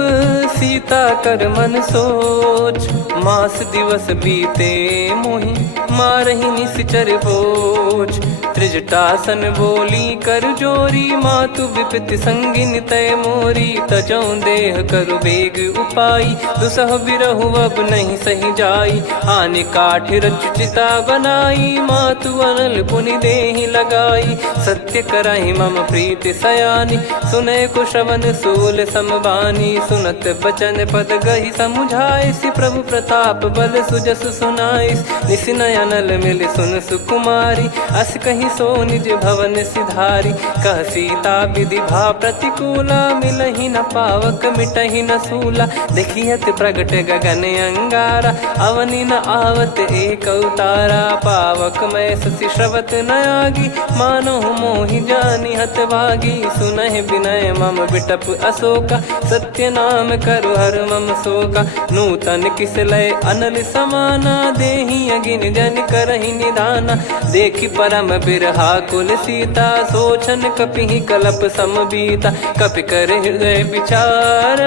सीता कर मन सोच। मास दिवस बीते मोहि, मारहि निश्चर बोझ। त्रिजटासन बोली कर जोरी, मातु विपति संगिन तय मोरी। तजौ देह करु बेग उपाई, दुसह बिरहु अब नहीं सही जाई। हानि काठ रचिता बनाई, मातु अनल पुनि देहि लगाई। सत्य करहि मम प्रीति सयानी, सुनय कुशवन सूल समबानी। सुनत बचन पद गहि समुझाई, सि प्रभु प्रताप बल सुजस सुनाई। निसिनय अनल मिल सुन सुकुमारी, अस कहीं सो निज भवन सिधारी। कह सीता विधि भा प्रतिकूला, मिलहि न पावक मिटहि न सूला। देखियत प्रगट गगन अंगारा, अवनि न आवत एक अवतारा। पावक मैं शशि श्रवत न आगी, मानो मोहि जानि हत भागी। सुनहि विनय मम बिटप अशोका, सत्य नाम करु हर मम शोका। नूतन किस लय अनल समाना, देहि अगिन जन करहि निदाना। देखि परम बिरहा कुल सीता, सोचन कपिहि कलप समबीता। कपि कर हृदय विचार,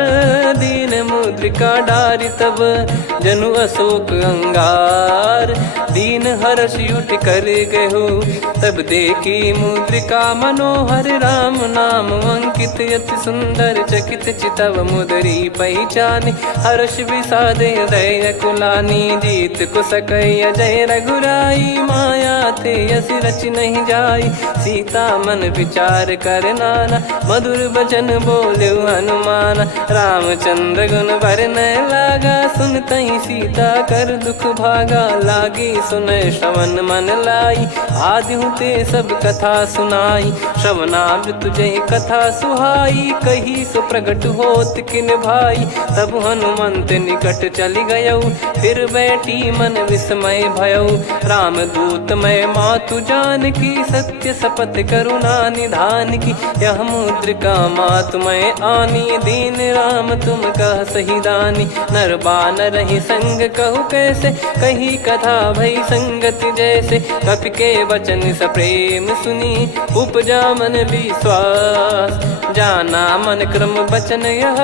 दीन मुद्रिका डारि तब। जनु अशोक अंगार, दीन हर्ष युट कर गहु। तब देखी मुद्रिका मनोहर, राम नाम अंकित अति सुंदर। चकित चितव मुदरी पहचानी, हर्ष विषाद हृदय कुलानी। जीत को सकय जय रघुराई, माया थे यस रच नहीं जाई। सीता मन विचार कर नाना, मधुर बचन बोले हनुमान। रामचंद्र गुण बरनय लागा, सुनतहि सीता कर दुख भागा। लागी सुनय श्रवण मन लाई, आदिहु ते सब कथा सुनाई। श्रवणामृत जय कथा सुहाई, कही सो प्रगट होत किन भाई। तब हनुमंत निकट चली गयौ, फिर बैठी मन विस्मय भयौ। राम दूत मैं मातु जान की, सत्य शपथ करुणा निधान की। यह मुद्रिका मातु मैं आनी, दीन राम तुम कह सही दानी। नर बानर ही संग कहु कैसे, कही कथा भई संगति जैसे। कपि के वचन सप्रेम सुनी, उपजा मन विश्वास। जाना मन क्रम बचन यह,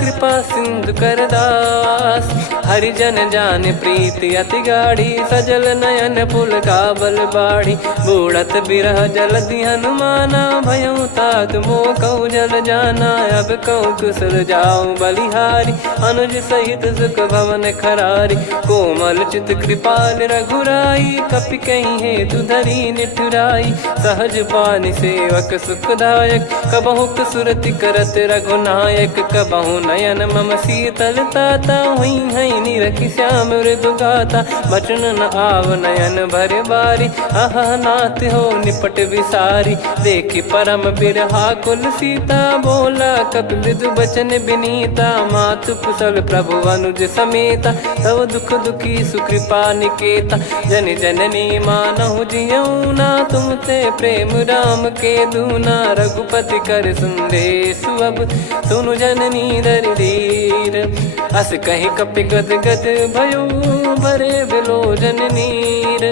कृपा सिंधु कर दास। हरिजन जान प्रीति अति गाढ़ी, सजल नयन पुल काबल बाढ़ी। बूढ़त बिरह जलधि हनुमाना, भयउ तात मोह कहु जल जाना। अब कहु कुशल जाऊं बलिहारी, अनुज सहित सुख भवन खरारी। कोमल चित कृपाल रघुराई, कपि कहीं हेतु धरी निठुराई। सहज पानि सेवक सुखदायक, कबहु सुरति करत रघुनायक। कबहु नयन मम शीतल ताता, हुई हई निरखि श्याम मृदु गाता। बचन न आव नयन भर बारी, आह नाथ हो निपट विसारी। देखि परम बिरहा कुल सीता, बोला कपि मृदु बचन बिनीता। मातु कुशल प्रभु अनुज समेता, तव दुख दुखी सुकृपा निकेता। जन जननी मानहु जियऊ ना, तुम ते प्रेम राम के दूना। रघुपति कर संदेशु अब, सुनु जननी दर धीर। अस कहीं कपि गद गद भयो, भरे विलोचन नीर।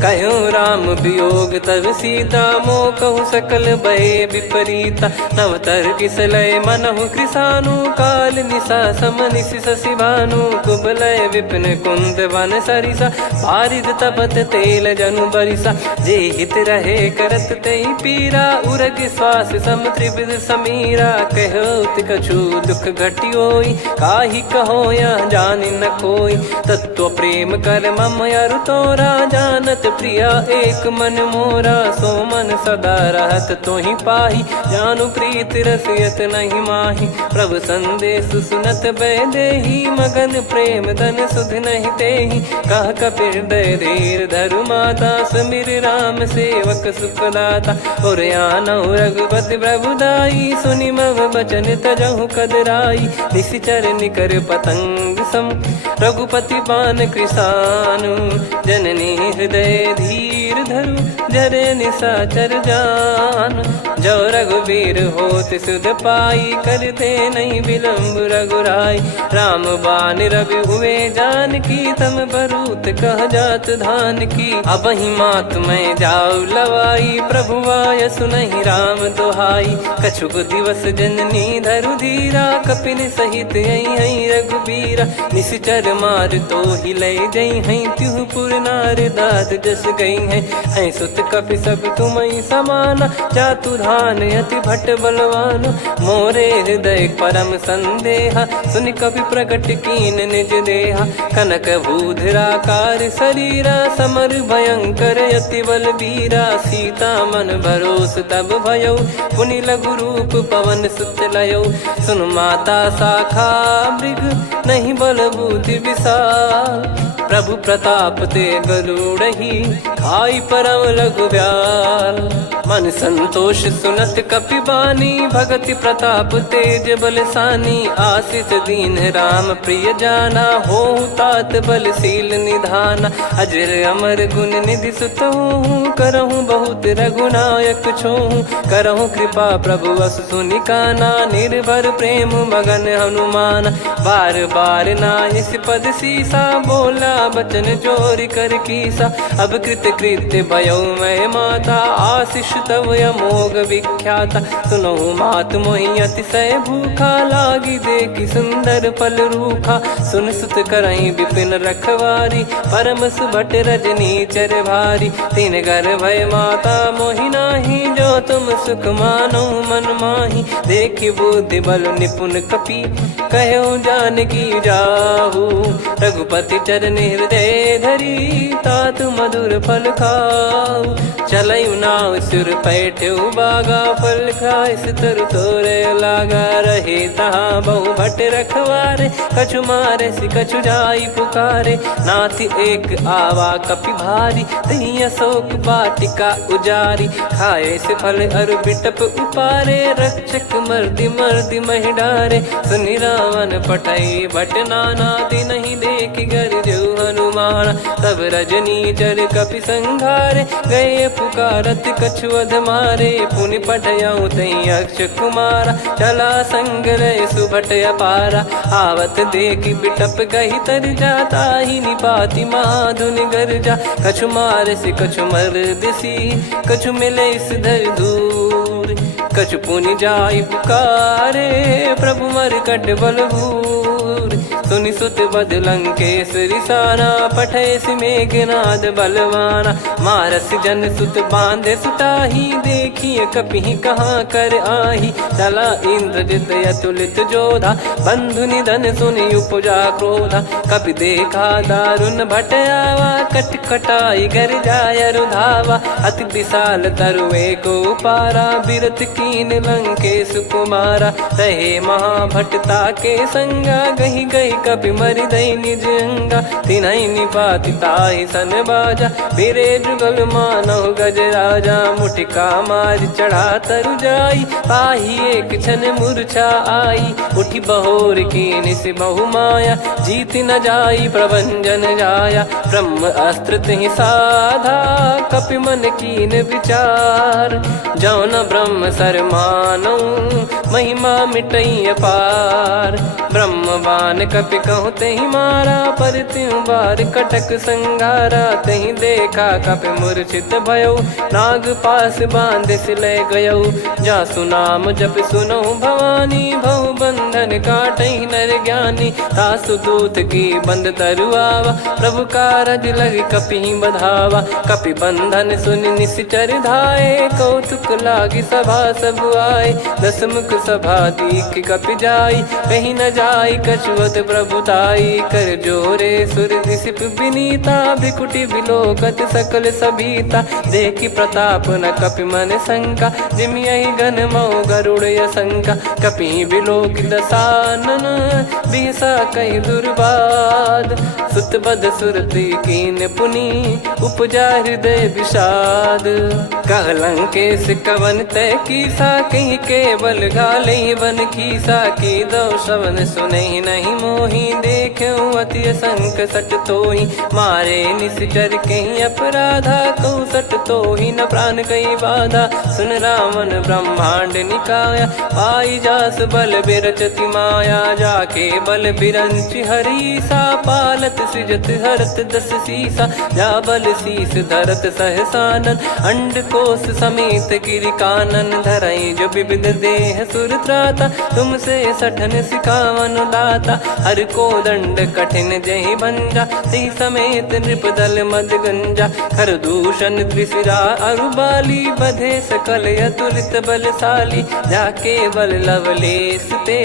कहूँ राम वियोग तब सीता, मोह कहूँ सकल भय विपरीता। नव तर किसलय मनहु कृसानु, काल निशा समनिशि शशि भानु। कुबलय विपिन कुंद वन सरिसा, पारिद तपत तेल जनु बरिसा। जे हित रहे करत तेहि पीरा, उरग श्वास सम त्रिविध समीरा। कहो कछु दुख घटियोई, काहि कहो या जानि न कोई। तत्व प्रेम कर मम अरु तोरा, जानत प्रिया एक मन मोरा। सो मन सदा रहत तोहि पाही, जानु प्रीत रसियत नहीं माही। प्रभु संदेश सुनत बैदेही, मगन प्रेम धन सुध नहीं तेहि। कह कपि हृदय धीर धरु माता, सुमिर राम सेवक सुखदाता। और आनौ रघुपति प्रभुदाई, सुनि मम बचन तजहु कदराई। निशिचर निकर पतंग सम, रघुपति पान कृसानु। जननी हृदय धीर धरु, जरे निशाचर जान। जो रघुबीर होत सुध पाई, करते नहीं विलम्ब रघुराई। राम बान रवि हुए जानकी, तम बरूत कह जात धान की। अब ही मात मैं जाऊ लवाई, प्रभु आय सुनहि राम दोहाई। कछुक दिवस जननी धरु धीरा, कपिन सहित यही रघुबीरा। निशिचर मार तो ही ले जई हैं, त्युह पुर नार दाद जस गई हैं। सुत कपि सब तुमहि समाना, जातु धान अति भट बलवान। मोरे हृदय परम संदेहा, सुनि कपि प्रकट कीन निज देहा। कनक भूधराकार शरीरा, समर भयंकर अति बलबीरा। सीता मन भरोस तब भयउ, पुनि लघु रूप पवन सुत लयौ। सुन माता शाखा मृग, नहीं बल बुद्धि विशाल। प्रभु प्रताप ते गरुड़हि, खाई परम लघु ब्याल। मन संतोष सुनत कपि बानी, भगति प्रताप तेज बलसानी। आशीष दीन राम प्रिय जाना, होहु तात बलशील निधाना। अजर अमर गुण निधि सुतहु, करहु बहुत रघुनायक छोहु। करहु कृपा प्रभु अस सुनि काना, निर्भर प्रेम मगन हनुमान। बार बार नायस पद सीसा, बोला बचन चोरी कर कीसा। अब कृत कृत्य भयो मैं माता, आशीष तव अमोघ विख्याता। सुनो मात मोहि अतिशय भूखा, लागी देखि सुंदर फल रूखा। सुन सुत करई विपिन रखवारी, परम सुभट रजनी चर भारी। तीन घर भय माता मोहि नाही, जो तुम सुख मानो मन माही। देखि बुद्धि बल निपुण कपि, कहो जानकी जाहू। रघुपति चरण हृदय धरी, तात मधुर फल खाऊ। चलऊ नाव सुर पैठऊ बागा, फल खाय सितर तोरे लागा। रहे तहाँ बहु भट रखवारे, कछु मारे सि कछु जाई पुकारे। नाथ एक आवा कपि भारी, तही अशोक वाटिका उजारी। खाए से फल अरु बिटप उपारे, रक्षक मर्दि मर्दि महि डारे। सुनि रावण पटई भट नाना, तिनहि देखि गरजऊ हनुमान। तब रजनी चर कपि संघारे, गए पुकारत कछु अध मारे। पुनि पठयऊ तई अक्ष कुमारा, चला संग रहे सुभट अपारा। आवत देखि बिटप गही तर जाता, ही निपाति माधुनि गर्जा। कछु मार से कछु मर्दिसी, कछु मिले इस धर दूर। कछु पुनि जाई पुकारे, प्रभु मरकट बलभूर। सुनि सुत बद लंकेश्वरी साना, पठैसि मेघनाद बलवाना। मारस जन सुत बांधे सुताही, देखिए कपिहि कहाँ कर आही। चला इंद्रजित अतुलित जोधा, बंधु निधन सुनि उपजा क्रोधा। कपि देखा दारुण भट आवा, कट कटाई घर जाय रुधावा। अति विशाल तरुए को पारा, बिरत कीन लंकेश कुमारा। तहे महाभटता के संगा, गही गही कपि मरि दई निज अंगा। तिन्हि निपाति ताहि सन बाजा, बिरे जुगल मानव गज राजा। मुटिका मार चढ़ा तरु जाई, पाही एक क्षण मूर्छा आई। उठी बहोर कीन से बहु माया, जीत न जाई प्रभंजन जाया। ब्रह्म अस्त्र तिहि साधा, कपि मन कीन विचार। जौ न ब्रह्म सर मानौ, महिमा मिटई अपार। ब्रह्मवान कपि कहु तेहि मारा, पर त्यों बार कटक संगारा। तेहि देखा कपि मूर्छित भयउ, नाग पास बांध सिले गयउ। जासु नाम जप सुनहु भवानी, भव बंधन काटहि नर ज्ञानी। तासु दूत की बंद तरुआवा, प्रभु कारज लग कपि बधावा। कपि बंधन सुनि निश्चर धाये, कौतुक लागी सभा सब आए। दस मुख सभा दीख कपि जाई, कहीं न जाई कछुवत प्रभुताई। कर जोरे सुर दिसिप विनीता, भ्रिकुटि बिलोकत सकल सबीता। देखि प्रताप न कपि मन शंका, जिमि यही गन मऊ गरुड़ असंका। कपि बिलोक दसानन, बिहसा कहि दुर्बाद। सुत बद सुरति कीन पुनि, उपजा हृदय विषाद। कह लंकेश कवन तय कीसा, कहीं केवल घाले बन खीसा। की दो श्रवण सुनहि नहीं मोहि, देखऊं अति संक सट तोहि। मारे निश्चर कहीं अपराधा, कहूँ सट तोहि न प्राण कहीं बाधा। सुन रावण ब्रह्मांड निकाया, पाई जास बल बिरचति माया। जाके बल बिरंच हरीसा, पालत सृजत हरत दस सीसा। जा बल शीस धरत सहसानन, अंड कोश समेत गिरि कानन। धरई जो विविध देह सुर त्राता, तुमसे सठन सिखावन दाता। हर को दंड कठिन जहि भंजा, ती समेत नृप दल मद गंजा। खर दूषण त्रिशिरा अरुबाली, बधे सकल अतुलित बलशाली। जाके बल लवलेस ते,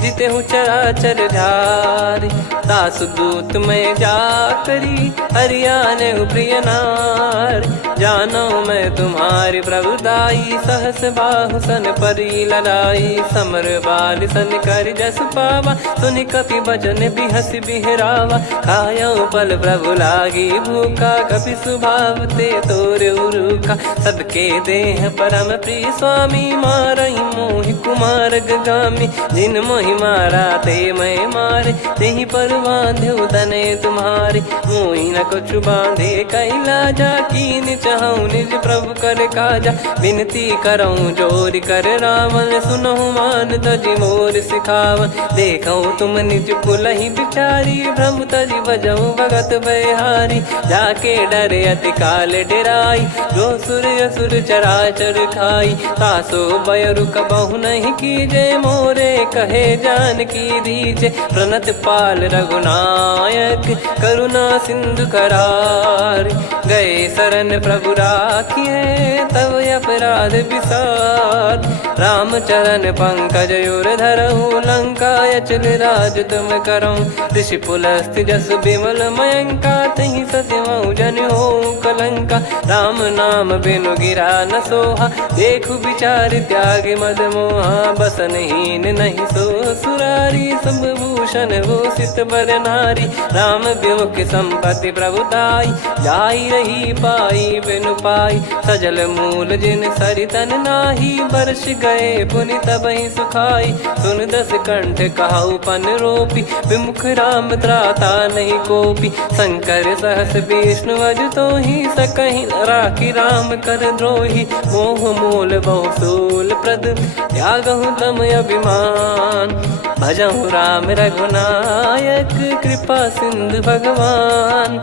जितेहु चराचर झारी। दास दूत में जा करी, हरियाने प्रिय नार। जानो मैं तुम्हारी प्रभुताई, सहस बाहु सन परी ललाई। समर बाल सन कर जस पावा, सुनि कपि बचन बिहस बिहरावा। खायो पल प्रभु लागी भूखा, कपि स्वभाव ते तोर उरुखा। सबके देह परम प्रिय स्वामी, मारई मोहि कुमार गगामी। जिन मोहि मारा ते मैं मारे, तेहि पर बांधे तने तुम्हारे। मोहि न कछु बांधे कैलाजा, कीन चाहूं निज प्रभु कर काजा। विनती करऊं जोर कर रावण, सुनहु मान तजि मोर सिखावन। देखऊं तुम निज कुलहि बिचारी, भ्रम तजि बजऊं भगत बहारी। जाके डरे अति काल डेराई, जो सुर असुर चराचर खाई। तासो भय रुक बहु नहीं कीजे, मोरे कहे जान की दीजे। प्रणत पाल रघुनायक, करुणा सिंधु करार। गए शरण प्रभु राखिए, तब अपराध विसार। राम चरण पंकज उर धरहु, लंका अचल राज तुम करऊं। ऋषि पुलस्त्य जस विमल मयंका, तहि सत्यमऊ जन हो कलंका। राम नाम बिनु गिरा न सोहा, देखु विचार त्याग मद मोहा। बसनहीन नहीं सो सुरारी, सब भूषण भूषित बर नारी। राम विमुख संपत्ति प्रभुताई, जाई रही पाई बिनु पाई। सजल मूल जिन सरितन नाही, बरस गए पुनि तबहि सुखाई। सुन दस कंठ कहाऊ पन रोपी, विमुख राम त्राता नहीं कोपी। शंकर सहस विष्णु अज तोहि, सकहि न राखी राम कर द्रोही। मोह मूल बहु सूल प्रद, त्यागहु तम अभिमान। भजहु राम रघुनायक, कृपा सिंधु भगवान।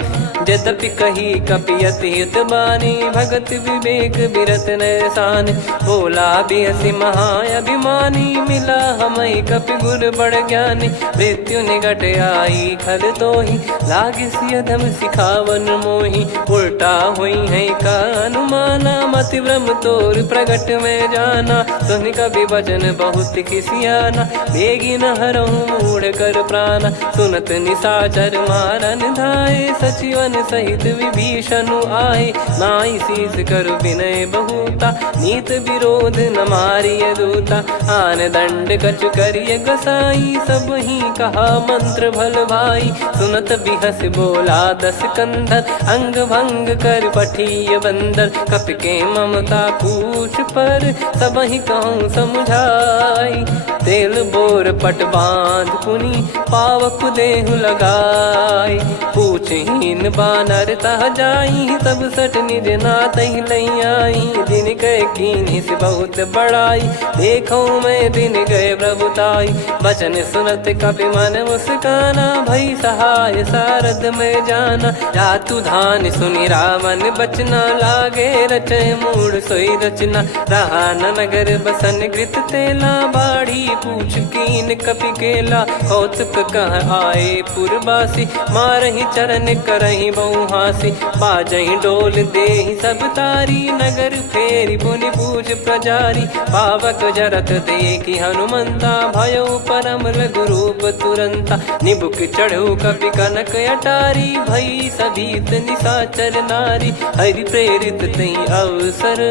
यद्यपि कही कपियत हित बानी, भगत विवेक बिरत नैसान। बोला बिहसी महाअभिमानी, मिला हमई कपि गुर बड़ ज्ञानी। मृत्यु निकट आई खल तोहि, लागे सिय धम सिखावन मोहि। उल्टा हुई है का अनुमाना, मति ब्रह्म तोर प्रगट में जाना। सुन कवि वचन बहुत खिसियाना, बेगी न हरहु मूढ़ कर प्राणा। सुनत निशाचर मारन धाये, सचिवन सहित विभीषण आए। नाई शीस कर विनय बहुता, नीत विरोध न मारिय दूता। आन दंड कछु करिय गसाई, सब ही कहा मंत्र भल भाई। सुनत बिहस बोला दस कंधर, अंग भंग कर पठिय बंदर। कपि के ममता पूछ पर, सब ही कहूँ समझाई। तेल बोर पट बांध पुनि, पावक देहु लगाई। पूछहीन बानर तह जाई, सब सट निज नाथ ही लई आई। दिन गए कीन्ही से बहुत बड़ाई, देखो मैं दिन गए प्रभुताई। बचन सुनत कपि मन मुस्काना, भई सहाय सारद में जाना। जातु धान सुनि रामन बचना, लागे रचय मूढ़ सोई रचना। रहा न नगर बसन कृत तेला, बाड़ी पूछ कीन कपि केला। कौतुक कह आए पुरबासी, मारहि चरण करहि बहु हासी। बाजहि डोल देहि सब तारी, नगर फेरी पुनि पूछ प्रजारी। पावक जरत देखि हनुमंता, भयो परम लघु रूप तुरंता। निबुक चढ़ऊ कपि कनक अटारी, भई सभीत निशाचर नारी। हरि प्रेरित तई अवसर,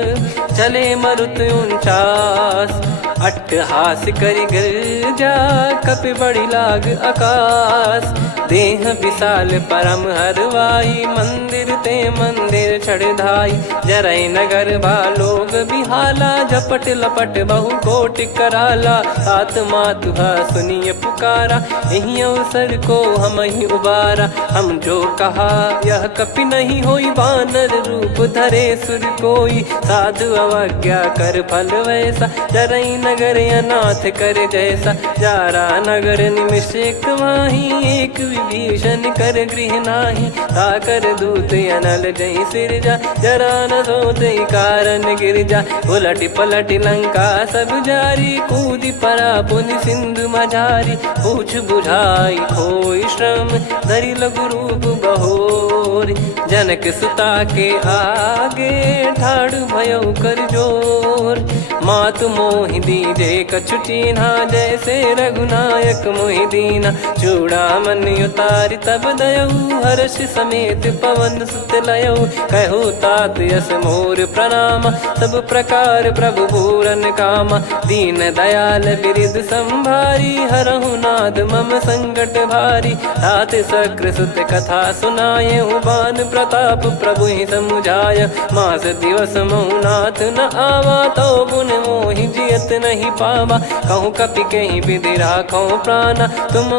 चले मरुत 49। अट्टहास करि गिरजा, कपि बड़ी लाग आकाश। देह विशाल परम हरवाई, मंदिर ते मंदिर चढ़धाई। जरई नगर भालोग बिहाला, झपट लपट बहु कोटि कराला। सात मातुहा सुनिय पुकारा, यही अवसर को हम ही उबारा। हम जो कहा यह कपि नहीं होई, बानर रूप धरे सुर कोई। साधु अवज्ञा कर फल वैसा, जरई नगर अनाथ कर जैसा। जारा नगर निमिष एक माही, एक विभीषण कर गृह नाही। ताकर दूत अनल जय सिरजा, जरा न सोते कारण गिरजा। उलट पलट लंका सब जारी, कूद परा पुनि सिंधु मझारी। पूछ बुझाई खोई श्रम, धरि लघु रूप बहोरी। जनक सुता के आगे, ठाड़ भयो कर जोर। मातु मोहि दीजे कछु चीन्हा, जैसे रघुनायक मोहि दीना। चूड़ामणि उतारि तब दयऊ, हर्ष समेत पवन सुत लयऊ। कहु तात यस मोर प्रणाम, सब प्रकार प्रभु पूरन कामा। दीन दयाल बिरिद संभारी, हरहु नाद मम संकट भारी। तात सकृ सुत कथा सुनाये, बान प्रताप प्रभु ही समुझाय। मास दिवस महु नाथ न आवा, तो गुण मोहि जियत नहीं पावा। कहूँ कपि कहीं विधि राखो प्राणा, तुम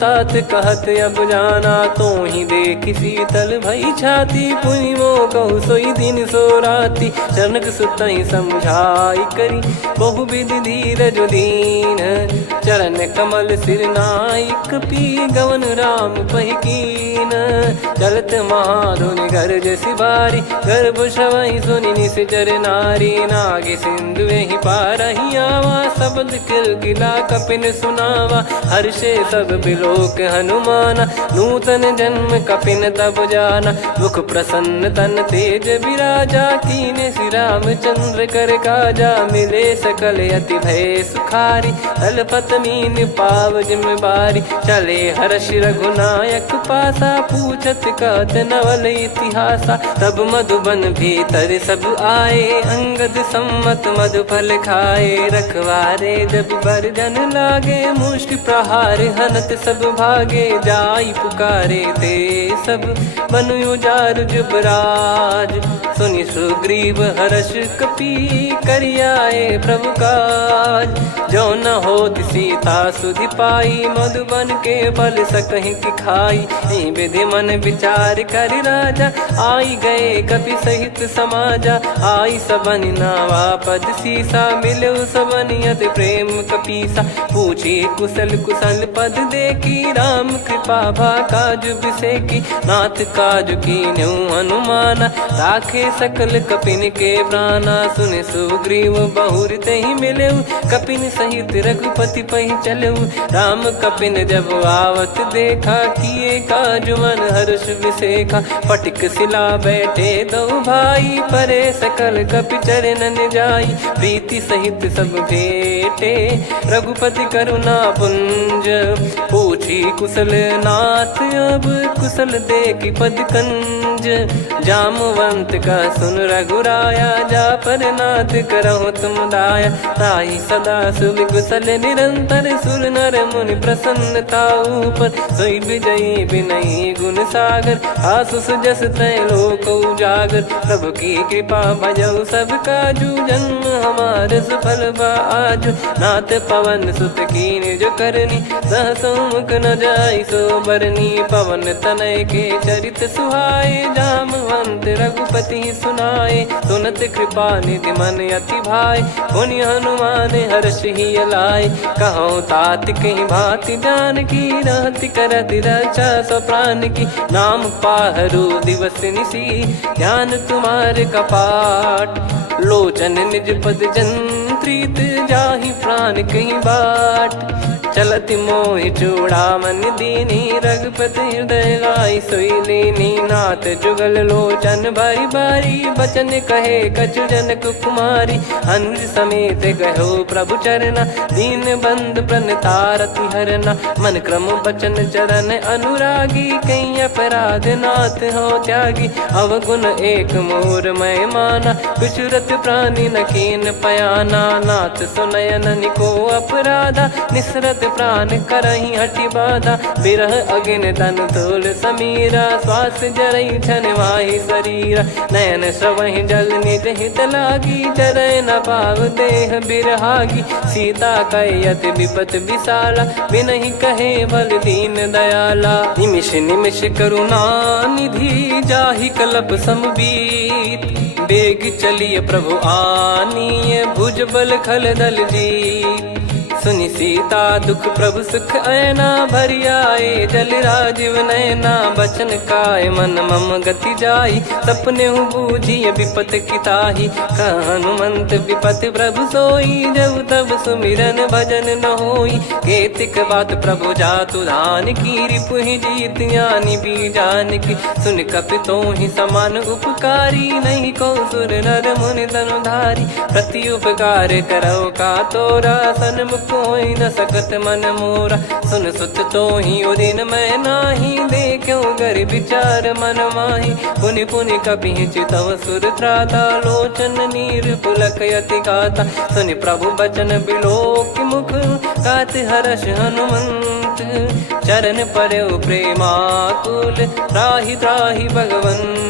तात कहत अब जाना। तो ही देख शीतल भई छाती, पुनि मो कहु सोई दिन सो राती। जनक सुतहि समझाई करी, बहु विधि धीरज दीन। चरण कमल सिर नाई, कपि गवन राम पहिकीन। चलत महाधुनि गरज सिबारी, गर्भ श्रवहि सुनि निश्चर नारी। नागे सिंधु ही पारहि आवा, शब्द किलकिला कपिन सुनावा। हर्षे सब बिलोक हनुमाना, नूतन जन्म कपिन तब जाना। मुख प्रसन्न तन तेज विराजा, कीने श्री रामचंद्र कर काजा। मिले सकल अति भय सुखारी, तलपत मीन पाव जिम्मेवारी। चले हर्ष रघुनायक पासा, पूछत कहत नवल इतिहासा। तब मधुबन भीतर सब आए, अंगद सम्मत मधुफल खाए। रखवारे जब बरजन लागे, मुष्टि प्रहार हनत सब भागे। जाई पुकारे ते सब, बनु उजार जुबराज। सुनि सुग्रीव हर्ष कपि, करियाए प्रभु काज। जो न होत सीता सुधि पाई, मधुबन के फल सकहि की खाई। विधि मन विचार कर राजा, आई गए कपि सहित समाजा। आई सबनि नावा पद सीसा, मिलऊ सबनि अति प्रेम कपीसा। पूछी कुशल कुशल पद देखी, राम कृपा भा काज बिसेकी। नाथ काज कीन्हु हनुमाना, राखे सकल कपिन के प्राणा। सुन सुग्रीव बहुर तेहि मिलेउ, कपिन सहित रघुपति पहि चलेउ। राम कपिन जब आवत देखा, किए काज मन हर्ष विसेखा। फटिक सिला बैठे दो भाई, परे सकल कपि चरणन जाई। प्रीति सहित सब भेटे, रघुपति करुणा पुंज। पूछी कुशल नाथ, अब कुशल देखि पद कंज। जामवंत का सुन रघुराया, जा पर नाथ करहु तुम दाया। ताहि सदा सुविकुशल निरंतर, सुर नर मुनि प्रसन्नता ऊपर। सोई विजयी विनयी गुण सागर, आसुस जस त्रैलोक उजागर। प्रभु की कृपा भजऊ सब काजू, जन्म हमार सफल बा आज। नाथ पवन सुत कीन्ह जो करनी, सहसो मुख न जाई सो बरनी। पवन तनय के चरित सुहाए, जामवंत रघुपति सुनाए। सुनत कृपा निधि मन अति भाई, पुनि हनुमान हर्ष ही लाए। कहो तात कहीं भांति जानकी, रहति करति रक्षा सो प्राण की। नाम पाहरु दिवस निसी, ध्यान तुम्हारे कपाट। लोचन निज पद जंत्रित, जाहि प्राण कहीं बाट। चलति मोहि चूड़ामन दीनी, रघुपति हृदय लाई सोई लीनी। नाथ जुगल लोचन बारी बारी, बचन कहे कछु जनक कुमारी। अनुज समेत गयो प्रभु चरना, दीन बंद प्रणतारति हरना। मन क्रम बचन चरण अनुरागी, कहीं अपराध नाथ हो त्यागी। अवगुण एक मोर मैं माना, कुछुरत प्राणी न कीन पयाना। नाथ सुनयन निको अपराधा, निसरत प्राण करही हटि बाधा। बिरह अगिन तन तोल समीरा, श्वास जरई छन माही शरीरा। नयन श्रवहि जल निज हित लागी, जरय न पाव देह बिरहागी। सीता कयत विपत विशाला, बिनहि कहे बल दीन दयाला। निमिष निमिष करुणा निधि, जाहि कलप समबीत। बेग चलिए प्रभु आनीय, भुज बल खल दल जीत। सुनि सीता दुख प्रभु सुख ऐना, भरि आए जल राजीव नैना। बचन काय मन मम गति जाई, सपने हूँ बूझिए विपत किताही। हनुमंत विपत प्रभु सोई, जब तब सुमिरन भजन न होई। केतिक बात प्रभु जातु धान की, रिपुहि जीत ज्ञानी बीजान की। सुन कपि तोहि समान उपकारी, नहीं को सुर नर मुनि तनुधारी। प्रति उपकार करो का तोरा, सन्मुख कोई न सकत मन मोरा। सुन सुत तो ही उदिन मैं नाही, देखो गर विचार मन माही। पुनि पुनि कपि चितव सुर त्राता, लोचन नीर पुलक यति गाता। सुनि प्रभु बचन बिलोक मुख, गात हर्ष हनुमंत। चरण परौ प्रेमाकुल, त्राहि त्राहि भगवंत।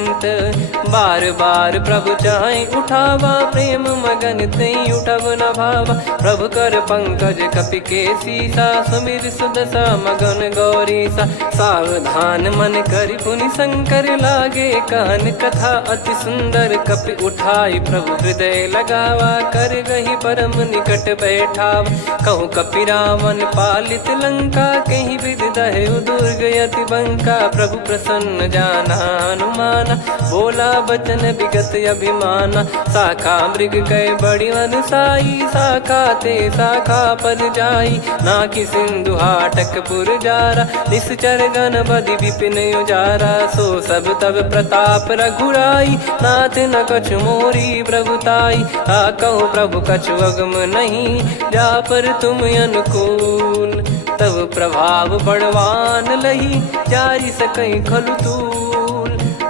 बार बार प्रभु चाहि उठावा, प्रेम मगन तई उठब न भावा। प्रभु कर पंकज कपि के सीसा, सुमिर सुदशा मगन गौरीसा। सावधान मन करि पुनि शंकर, लागे कहन कथा अति सुंदर। कपि उठाई प्रभु हृदय लगावा, कर गही परम निकट बैठावा। कहूँ कपि रावण पालित लंका, कहीं विधि दहु दुर्ग यति बंका। प्रभु प्रसन्न जाना हनुमाना, बोला बचन विगत अभिमाना। शाखा मृग कै बड़ी अनुसाई, शाखा ते शाखा पर जाई। नाकि सिंधु हाटक पुर जारा, निश्चर गण बधि विपिन उजारा। सो सब तब प्रताप रघुराई, नाथ न कछु मोरी प्रभुताई। कहूँ प्रभु कछु अगम नहीं, जा पर तुम अनुकूल। तब प्रभाव बड़वान लही, जारी सकई खलु तूल।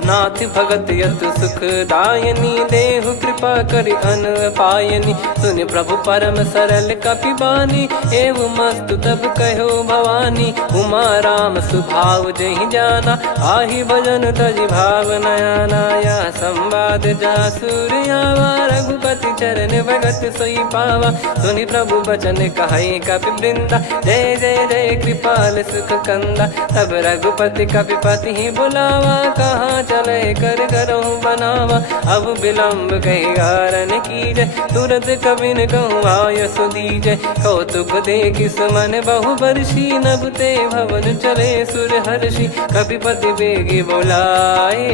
नाथ भगत यत सुख दायनी, देहु कृपा करि अन पायनी। सुन प्रभु परम सरल कपि बानी, एवं मस्तु तब कहो भवानी। उमा राम सुभाव जहि जाना, आहि भजन तजि भाव नयाना। या संवाद जासुर आवा, रघुपति चरण भगत सोई पावा। सुनि प्रभु बचन कहै कपि वृंदा, जय जय जय कृपाल सुख कंदा। तब रघुपति कपि पति ही बुलावा, कहाँ चले कर करहु बनावा। अब विलम्ब कही कारण कीजय, तुरत कबिन कहूँ आयस दीजय। कौतुक देखि सुमन बहु बरसी नभ ते भवन चले सुर हर्षि। कपिपति बेगी बोलाए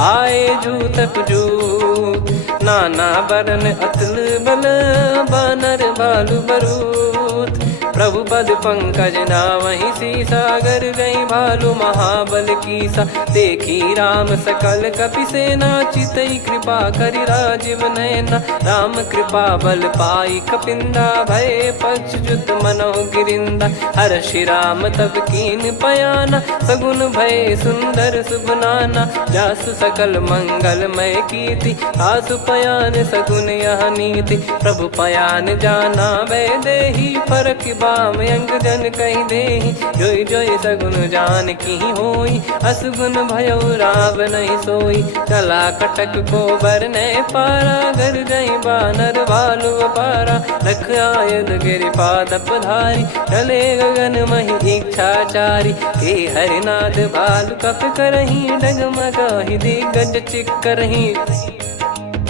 आए जूतक जूत। नाना बरन अतुल बल बानर भालु बरूत। प्रभु पद पंकज नावहि सीसा गर गई भालु महाबल कीसा। देखी राम सकल कपि सेना चितई कृपा करि राजीव नयना। राम कृपा बल पाई कपिंदा भय पक्ष जुत मनो गिरिंदा। हर्षि राम तब कीन पयाना सगुन भय सुंदर शुभ नाना। जासु सकल मंगलमय कीर्ति आसु पयान सगुन यह नीति। प्रभु पयान जाना वै देहि फरक बाम अंग जन कहि देहि। जोई जोई सगुन जान की होई असगुन भयो राव नहीं सोई। चला कटक को बरने पारा घर जई बानर भालु अपारा। लख आयल गिरिपाद पधारी चले गगन मही इच्छाचारी। के हरिनाद भालु कप करही डगमगाहि दिग्गज चिक्करही।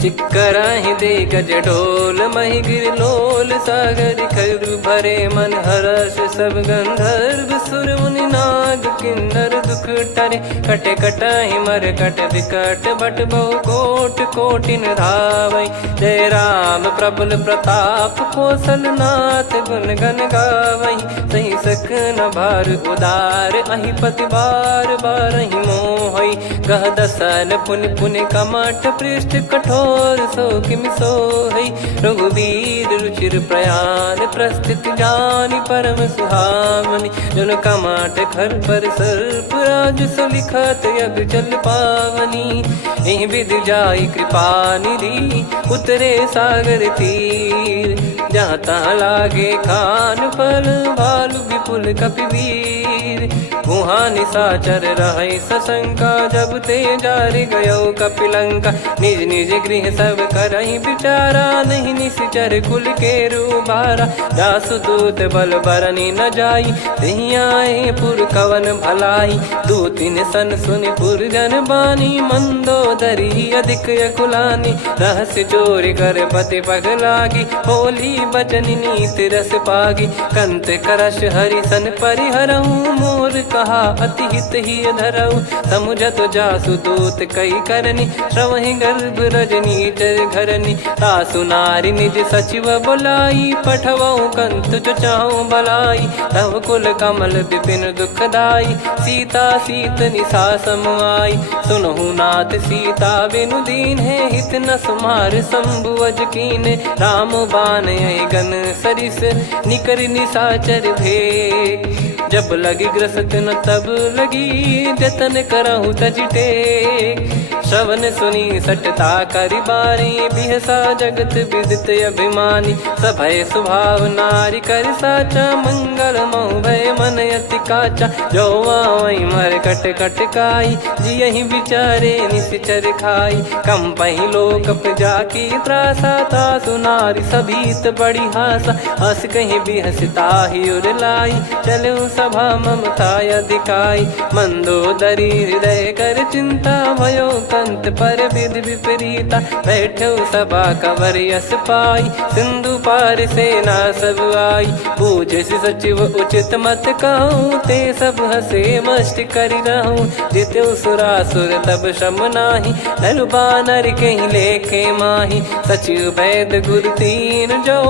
चिक्कराहि दिग्गज ढोल महि गिर लोल सागर खर भरे मन हर्ष सब गंधर्व सुर मुनि नाग किन्नर दुख टरे। कटे कटाहि मर कट विकट बट बहु कोट कोटिन धावै। जय राम प्रबल प्रताप कौशल नाथ गुण गन गावै। सही सकन भार उदार अहि पति बार बारहि मोहै। गह दसन पुन पुन कमठ पृष्ठ कठोर सो किम सोहै। रघुवीर रुचिर प्रयाण प्रस्थित जानि परम सुहावनी। जन कमाट खर पर सर्प राज सलिखत अब चल पावनी। एहि विधि जाई कृपा निधि उतरे सागर तीर। जहाँ तहाँ लागे खान फल भालु विपुल कपिवीर। वहाँ निशाचर रहै सशंका जब ते जारि गयो कपिलंका। निज निज गृह सब करहि विचारा नहीं निश्चर कुल के रूबारा। जासु दूत बल बरनी न जाई तेहि आए पुर कवन भलाई। दूतिन सन सुनि पुर जन बानी मंदोदरी अधिक अकुलानी। रहस्य चोरी कर पति पग लागी होली बचन नीति रस पागी। कंत करश हरि सन परिहरहु मोर कहा अति हित ही धरऊ। समुझत जासु दूत कई करनी श्रवहि गर्भ रजनी चर घरनी। तासु नारी निज सचिव बुलाई पठवऊ कंत जो चाहूं भलाई। तव कुल कमल विपिन दुखदाई सीता सीत निशा समाई। सुनहु नाथ सीता बिनु दीन है हित न सुमार शंभु अज कीने। राम बान गन सरिस निकर निशाचर भेग। जब लगी ग्रसत न तब लगी जतन करहु तज टेक। श्रवण सुनी सटता करि बारी बिहसा जगत विदित अभिमानी। सभय स्वभाव नारी कर साचा मंगल मऊ भय मन अति काचा। जो आवै मर कट कट काई जियहि विचारे निश्चर खाई। कम पहि लोक जाकी त्रासा तासु नारी सभीत बड़ी हासा। हस कहीं बिहसता ही उर लाई चलऊ सभा ममता अधिकाई। मंदोदरी हृदय कर चिंता भयो कंत पर विधि विपरीता। बैठो सभा कवर यस पाई सिंधु पार सेना सब आई। पूज सचिव उचित मत कहूँ ते सब हसे मस्त करि रहूँ। जित्यु सुरासुर तब श्रम नाही नल बानर कहीं लेखे माही। सचिव वैद गुरु तीन जो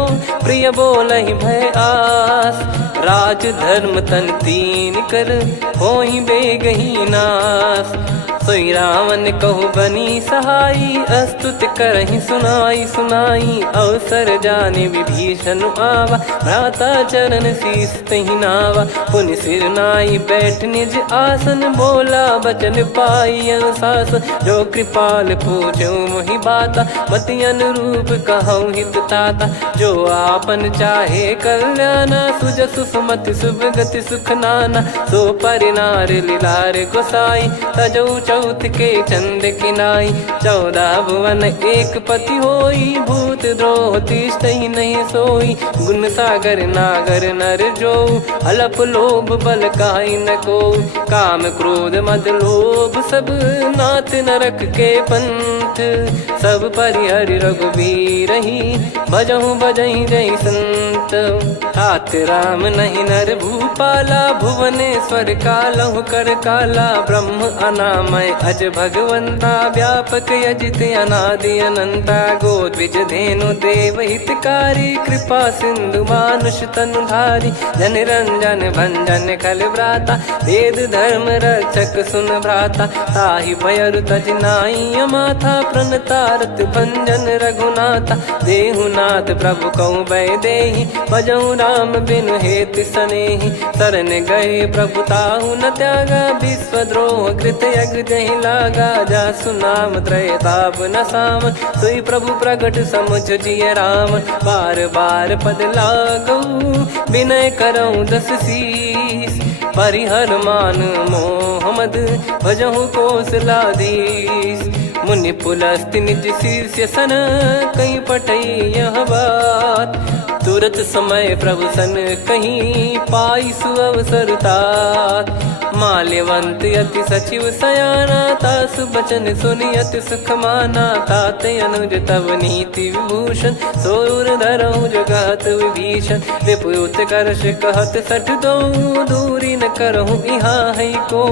प्रिय बोलहि भय आस। राज धर्म तन तीन कर होई बेगही नास। सोई रावण कहु बनी सहाई अस्तुत करहि सुनाई सुनाई। अवसर जाने विभीषण आवा भ्राता चरण शीस तहि नावा। पुनि सिर नाई बैठ निज आसन बोला बचन पाई अनुशासन। जो कृपाल पूछो मोहि बाता मति अनुरूप कहूँ हित ताता। जो आपन चाहे कल्याणा सुजसु सुमति शुभ गति सुख नाना। सो परिनार लीलार गोसाई तजौ चौथ के चंद किनाई। 14 भुवन एक पति होई भूत द्रोह तिष्ठहि नहीं सोई। गुण सागर नागर नर जो अलप लोभ बल काई न को। काम क्रोध मद लोभ सब नाथ नरक के पंथ। सब परिहरि रघुबीर ही भजहु बजहि जय संत। तात राम नहीं नर भूपाला भुवनेश्वर कालहु कर काला ब्रह्म अनामय अज भगवंता व्यापक यजित अनादि अनंता गोद्विज धेनु देव हितकारी कृपा सिंधु मानुष तनुधारी जन रंजन भंजन खल भ्राता वेद धर्म रक्षक सुन भ्राता ताहि भयरु तज नाई माथा प्रणतारत भंजन रघुनाथा देहुनाथ प्रभु कहु बै देहि भजहु राम बिनु हेत सनेहि शरण गए प्रभु ताहु न त्यागा विश्वद्रोह कृत यज्ञ जहि लागा जासु नाम त्रयताप न सावन सोई प्रभु प्रगट समुझ जिय राम बार बार पद लागऊ विनय करऊँ दस शीस परिहर मान मोहम्मद भजहु कौशलाधीश मुनि पुलस्त निज शीर्ष सन कहीं पटई यह बात तुरत समय प्रभु सन कहीं पाई सुअवसर तात माल्यवंत अति सचिव सयाना तासु बचन सुनि अति सुख माना तात अनुज तव नीति विभूषण सोर धरहु जगत विभीषण विपुत करश कहत सठ दो दूरी न करहु यहाँ है को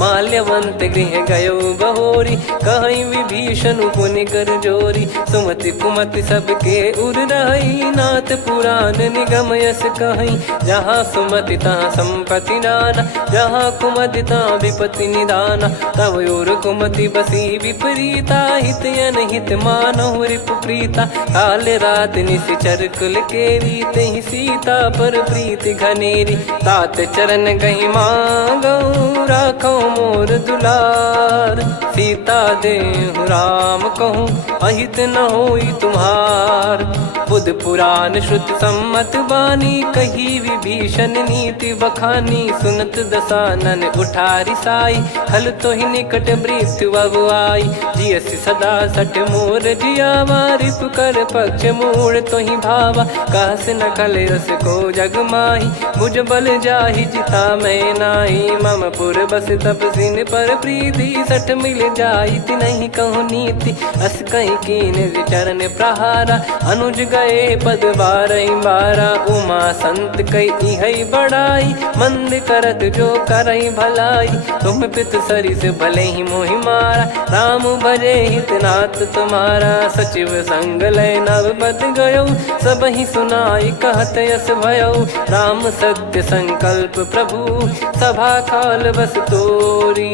माल्यवंत गृह गयो बहोरी कहीं विभीषण पुनि कर जोरी सुमति कुमति सबके उर रही नाथ पुराण निगम यस कहीं जहाँ सुमति तहाँ संपत्ति नाना जहाँ कुमति तहाँ विपत्ति निदाना तव और कुमति बसी विपरीता हित अनहित मानहु रिपु प्रीता काल रात निशिचर कुल केरी तेहि सीता पर प्रीति घनेरी तात चरण गही मांगऊ राखो मोर दुलार सीता देहु राम कहूँ अहित न होई तुम्हार बुध पुराण श्रुत सम्मत बानी कही विभीषण नीति बखानी सुनत दसानन उठारी साई हल तो ही निकट मृत्यु अब आई जियसि सदा सठ मोर जियावा रिप कर पक्ष मूड़ तो ही भावा कहस न खल रस को जग माही भुज बल जाहि जिता मैं नाई मम पुर बस तपसिन पर प्रीति सठ मिल जाई नहीं कहूँ नीति अस कहीं कीन विचरण प्रहारा अनुज गए पद बारा उमा संत कई है बड़ाई मंद करत जो करई भलाई तुम पित सरिस भले ही मोहि मारा राम भजे हितनाथ तुम्हारा सचिव संग लय नव बद गयो सब ही सुनाई कहत यस भयो राम सत्य संकल्प प्रभु सभा काल बस तोरी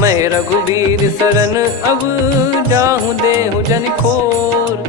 मैं रघुबीर शरण अब जाहूँ देहु जन खोर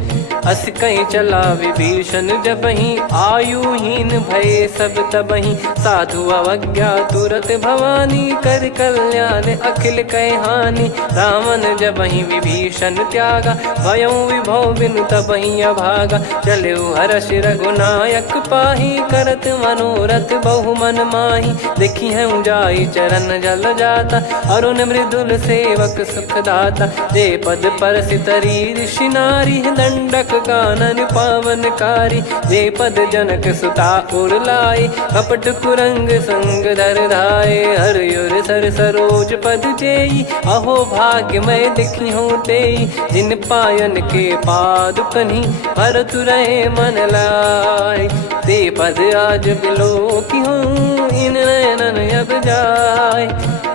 अस कहीं चला विभीषण जब ही आयुहीन भय सब तबही साधु अवज्ञा तुरत भवानी कर कल्याण अखिल कह हानि रावण जब ही विभीषण त्यागा भयं विभव बिनु तबही अभागा चले हर्ष रघुनायक पाही करत मनोरथ बहु मन माही देखी है जाई चरण जल जाता अरुण मृदुल सेवक सुखदाता जे पद पर सितरी ऋषि नारी दंडक कानन पावनकारी जे पद जनक सुता उर लाए कपट कुरंग संग धर धाये हरियुर सर सरोज पद जेई अहो भाग्य मैं दिखी हूँ तेई जिन पायन के पाद कन्ही भरत रहे मन लाए ते पद आज बिलो की हूँ इन नयनन अब जाय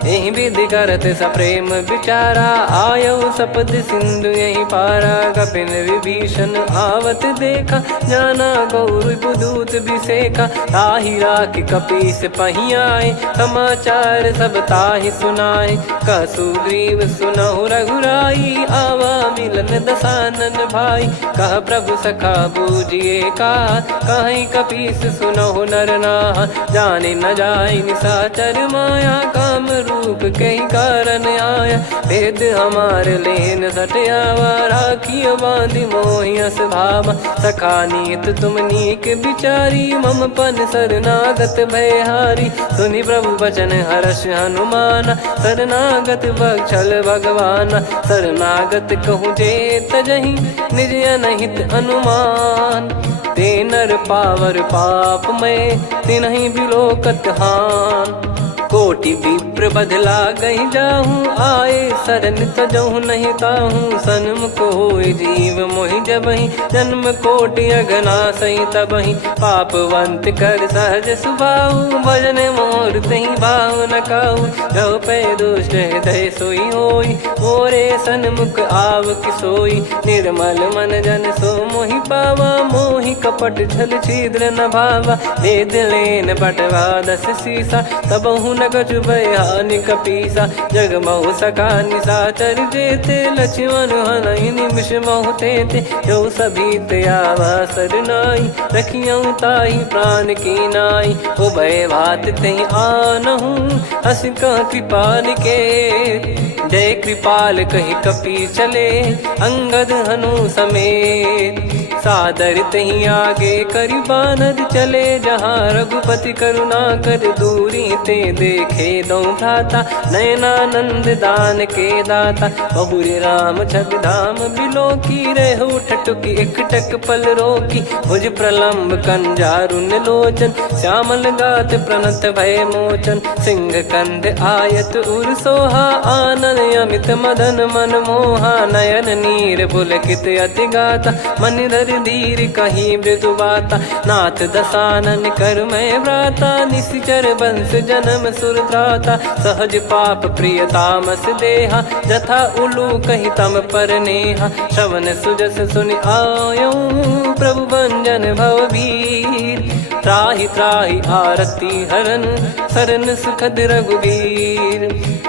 यही विधि करत सप्रेम विचारा आयो सपद सिंधु यही पारा कपिन विभीषण आवत देखा जाना गौर बुदूत बिसेखा ताहि राख कपीस पही आए समाचार सब ताहि सुनाए कह सुग्रीव सुनहु रघुराई आवा मिलन दसानन भाई कह प्रभु सखा बूझिए का कहीं कपीस सुनहु नर नाहा जाने न जाय निशाचर माया काम रूप कई कारण आया भेद हमार लेन सटयावा राखिय बांधि मोहियस भावा सखा नीत तुम नीक बिचारी मम पन शरणागत भयहारी सुनि प्रभु वचन हर्ष हनुमाना शरणागत बक्षल भगवाना शरणागत कहूँ जे तजहि निज अनहित अनुमान ते नर पावर पाप में तिन्हि बिलोकत हान कोटि विप्र बदला गई जाहूँ, आए शरण तजहु नहीं ताहूँ। सन्मुख होए जीव मोहि जबहि, जन्म कोटि अगना सही तबहि। पापवंत कर सहज सुभाऊ, भजन मोर तहि भाव न काऊ। जो पै दुष्ट हृदय सोई होई, मोरे सन्मुख आव किसोई। निर्मल मन जन सो मोहि पावा, मोहि कपट छल छिद्र न भावा। वेद लेन बटवा दस सीसा, तबहु न कछु भय हानि कपीसा। जग महु सका निशाचर जेते, लक्ष्मण हनहि निमिष महु तेते। जो सभी त्यावा सरनाई, रखियऊ ताहि प्राण की नाई। उभय भात तहि आनहु, अस कृपाल के। जय कृपाल कहि कपि चले, अंगद हनु समेत। सादर तहि आगे करि बानर चले, जहाँ रघुपति करुणा कर दूरी ते देखे दो भ्राता। नयनानंद दान के दाता, बहुरी राम छवि धाम बिलो की। रहु ठटुकी एकटक पल रोकी, भुज प्रलम्ब कंजारुन लोचन। श्यामल गात प्रणत भय मोचन, सिंह कंद आयत उर सोहा। आनन अमित मदन मन मोहा, नयन नीर पुलकित अति गाता। मन धर धीर कहीं मृदु बाता, नाथ दसानन कर मैं व्राता। निश्चर बंस जन्म सुर त्राता, सहज पाप प्रिय तामस देहा। जथा उलू कही तम पर नेहा, श्रवण सुजस सुनि आयो। प्रभु भंजन भवभीर, त्राहि त्राहि आरती हरन। शरण सुखद रघुवीर,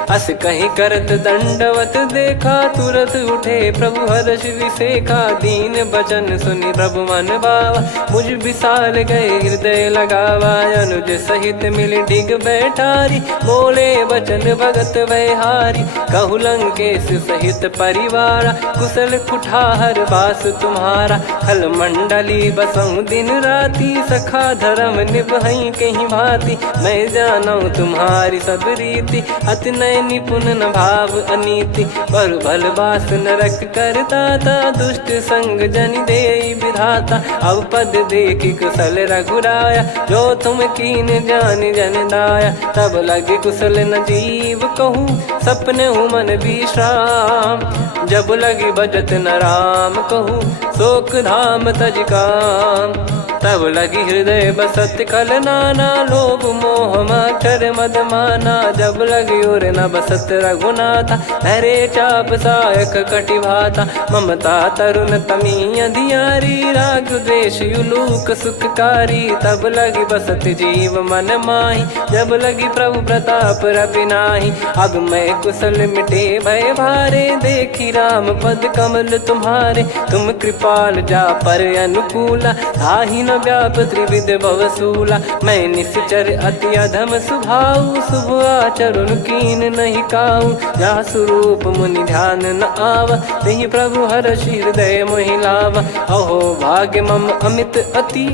अस कहीं करत दंडवत देखा। तुरत उठे प्रभु हर्ष विसेखा, दीन बचन सुनि प्रभु मन भावा। मुझ विसाल गए हृदय लगावा, अनुज सहित मिल डिग बैठारी। बोले बचन भगत वैहारी, कहु लंकेश सहित परिवारा। कुशल कुठार बास तुम्हारा, खल मंडली बसऊं दिन राती। सखा धर्म निभई कहीं भांति, मैं जानू तुम्हारी सब रीति। अति नय निपुण न भाव अनीति, पर भल बास नरक करताता। दुष्ट संग जनि देई विधाता, अब पद देखि कुशल रघुराया। जो तुम कीन जानि जन दाया, तब लगे कुशल न जीव कहूँ। सपने मन विश्राम, जब लगे भजत न राम कहूँ। शोक धाम तज काम, तब लगी हृदय बसत कल नाना। लोभ मोह मकर मद माना, जब लगी उर न बसत रघुनाथा। हरे चाप सायक कटि भाता, ममता तरुण तमी अधियारी। राग द्वेष युलूक सुखकारी, तब लगी बसत जीव मन माही। जब लगी प्रभु प्रताप रवि नाही, अब मैं कुशल मिटे भय भारे। देखी राम पद कमल तुम्हारे, तुम कृपाल जा पर अनुकूला। ताहि न व्याप त्रिविध भवसूला, मैं निश्चर अति अधम सुभाऊ। शुभ आचरण कीन नहीं काऊ, जा स्वरूप मुनि ध्यान न आवा। तहि प्रभु हर्षि हृदय मोहि लावा। अहो भाग्य मम अमित अति,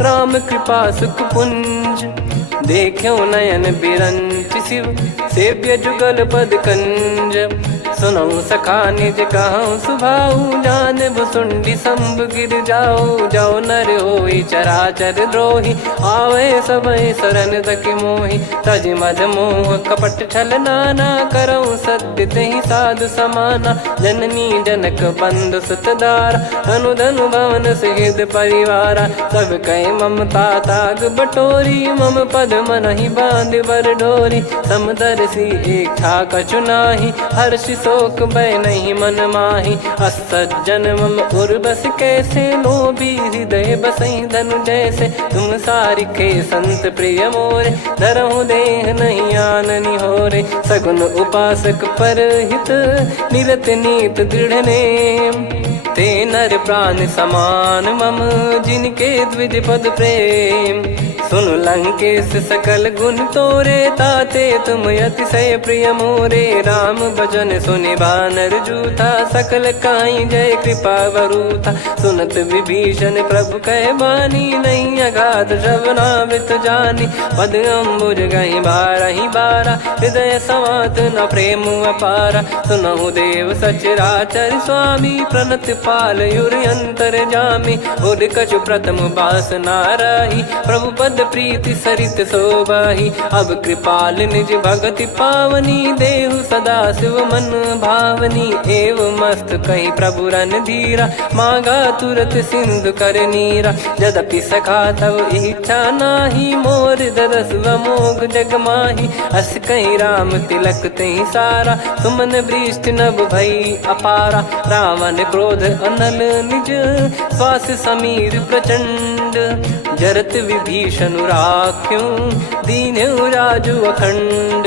राम कृपा सुख पुंज। देख्यो नयन बिरंच शिव, सेव्य जुगल पद कंज। सुनऊ सखा निज कहूँ सुभाऊ, जान भुसुंडी शंभ गिर जाओ। जाओ नर होई चराचर द्रोही, आवे सबय शरण तक मोहि। तज मद मोह कपट छल नाना, करऊँ सत्य तहि साधु समाना। जननी जनक बंधु सुतदारा, धनु धनु भवन सहित परिवारा। सब कहे ममता ताग बटोरी, मम पद मनहि बांध बर डोरी। समदर्शी इच्छा कछु नाही, हर्षि शोक भय नहीं मन माही। असज्जन मम उर बस कैसे, लोभी हृदय बसई धनु जैसे। तुम सारिखे संत प्रिय मोरे, धरहु देह नहीं आननि होरे। सगुन उपासक पर हित, निरत नीत दृढ़ नेम। ते नर प्राण समान मम, जिनके द्विज पद प्रेम। सुन लंकेश सकल गुण तोरे, ताते तुम अतिशय प्रिय मोरे। राम भजन सुनि बानर जूथा, सकल काई जय कृपा वरूथा। सुनत विभीषण प्रभु कह बानी, नहीं अगाध श्रवणामृत जानी। पद अम्बुज गहि बारहि बारा, हृदय समात न प्रेम अपारा। सुनहु देव सचराचर स्वामी, प्रणत पाल युर अंतर जामी। उर कछु प्रथम बास नाराही, प्रभु पद पद प्रीति सरित शोभाही। अब कृपाल निज भगति पावनी, देहु सदा शिव मन भावनी। एव मस्त कहीं प्रभु रन धीरा, मांगा तुरत सिंधु कर नीरा। यद्यपि सखा तब इच्छा नाही, मोर दरस अमोघ जग माही। अस कहीं राम तिलक तहीं सारा, सुमन वृष्टि नभ भई अपारा। रावण क्रोध अनल निज, श्वास समीर प्रचंड। जरत विभीषण राख्यों, दीन्हु राजु अखंड।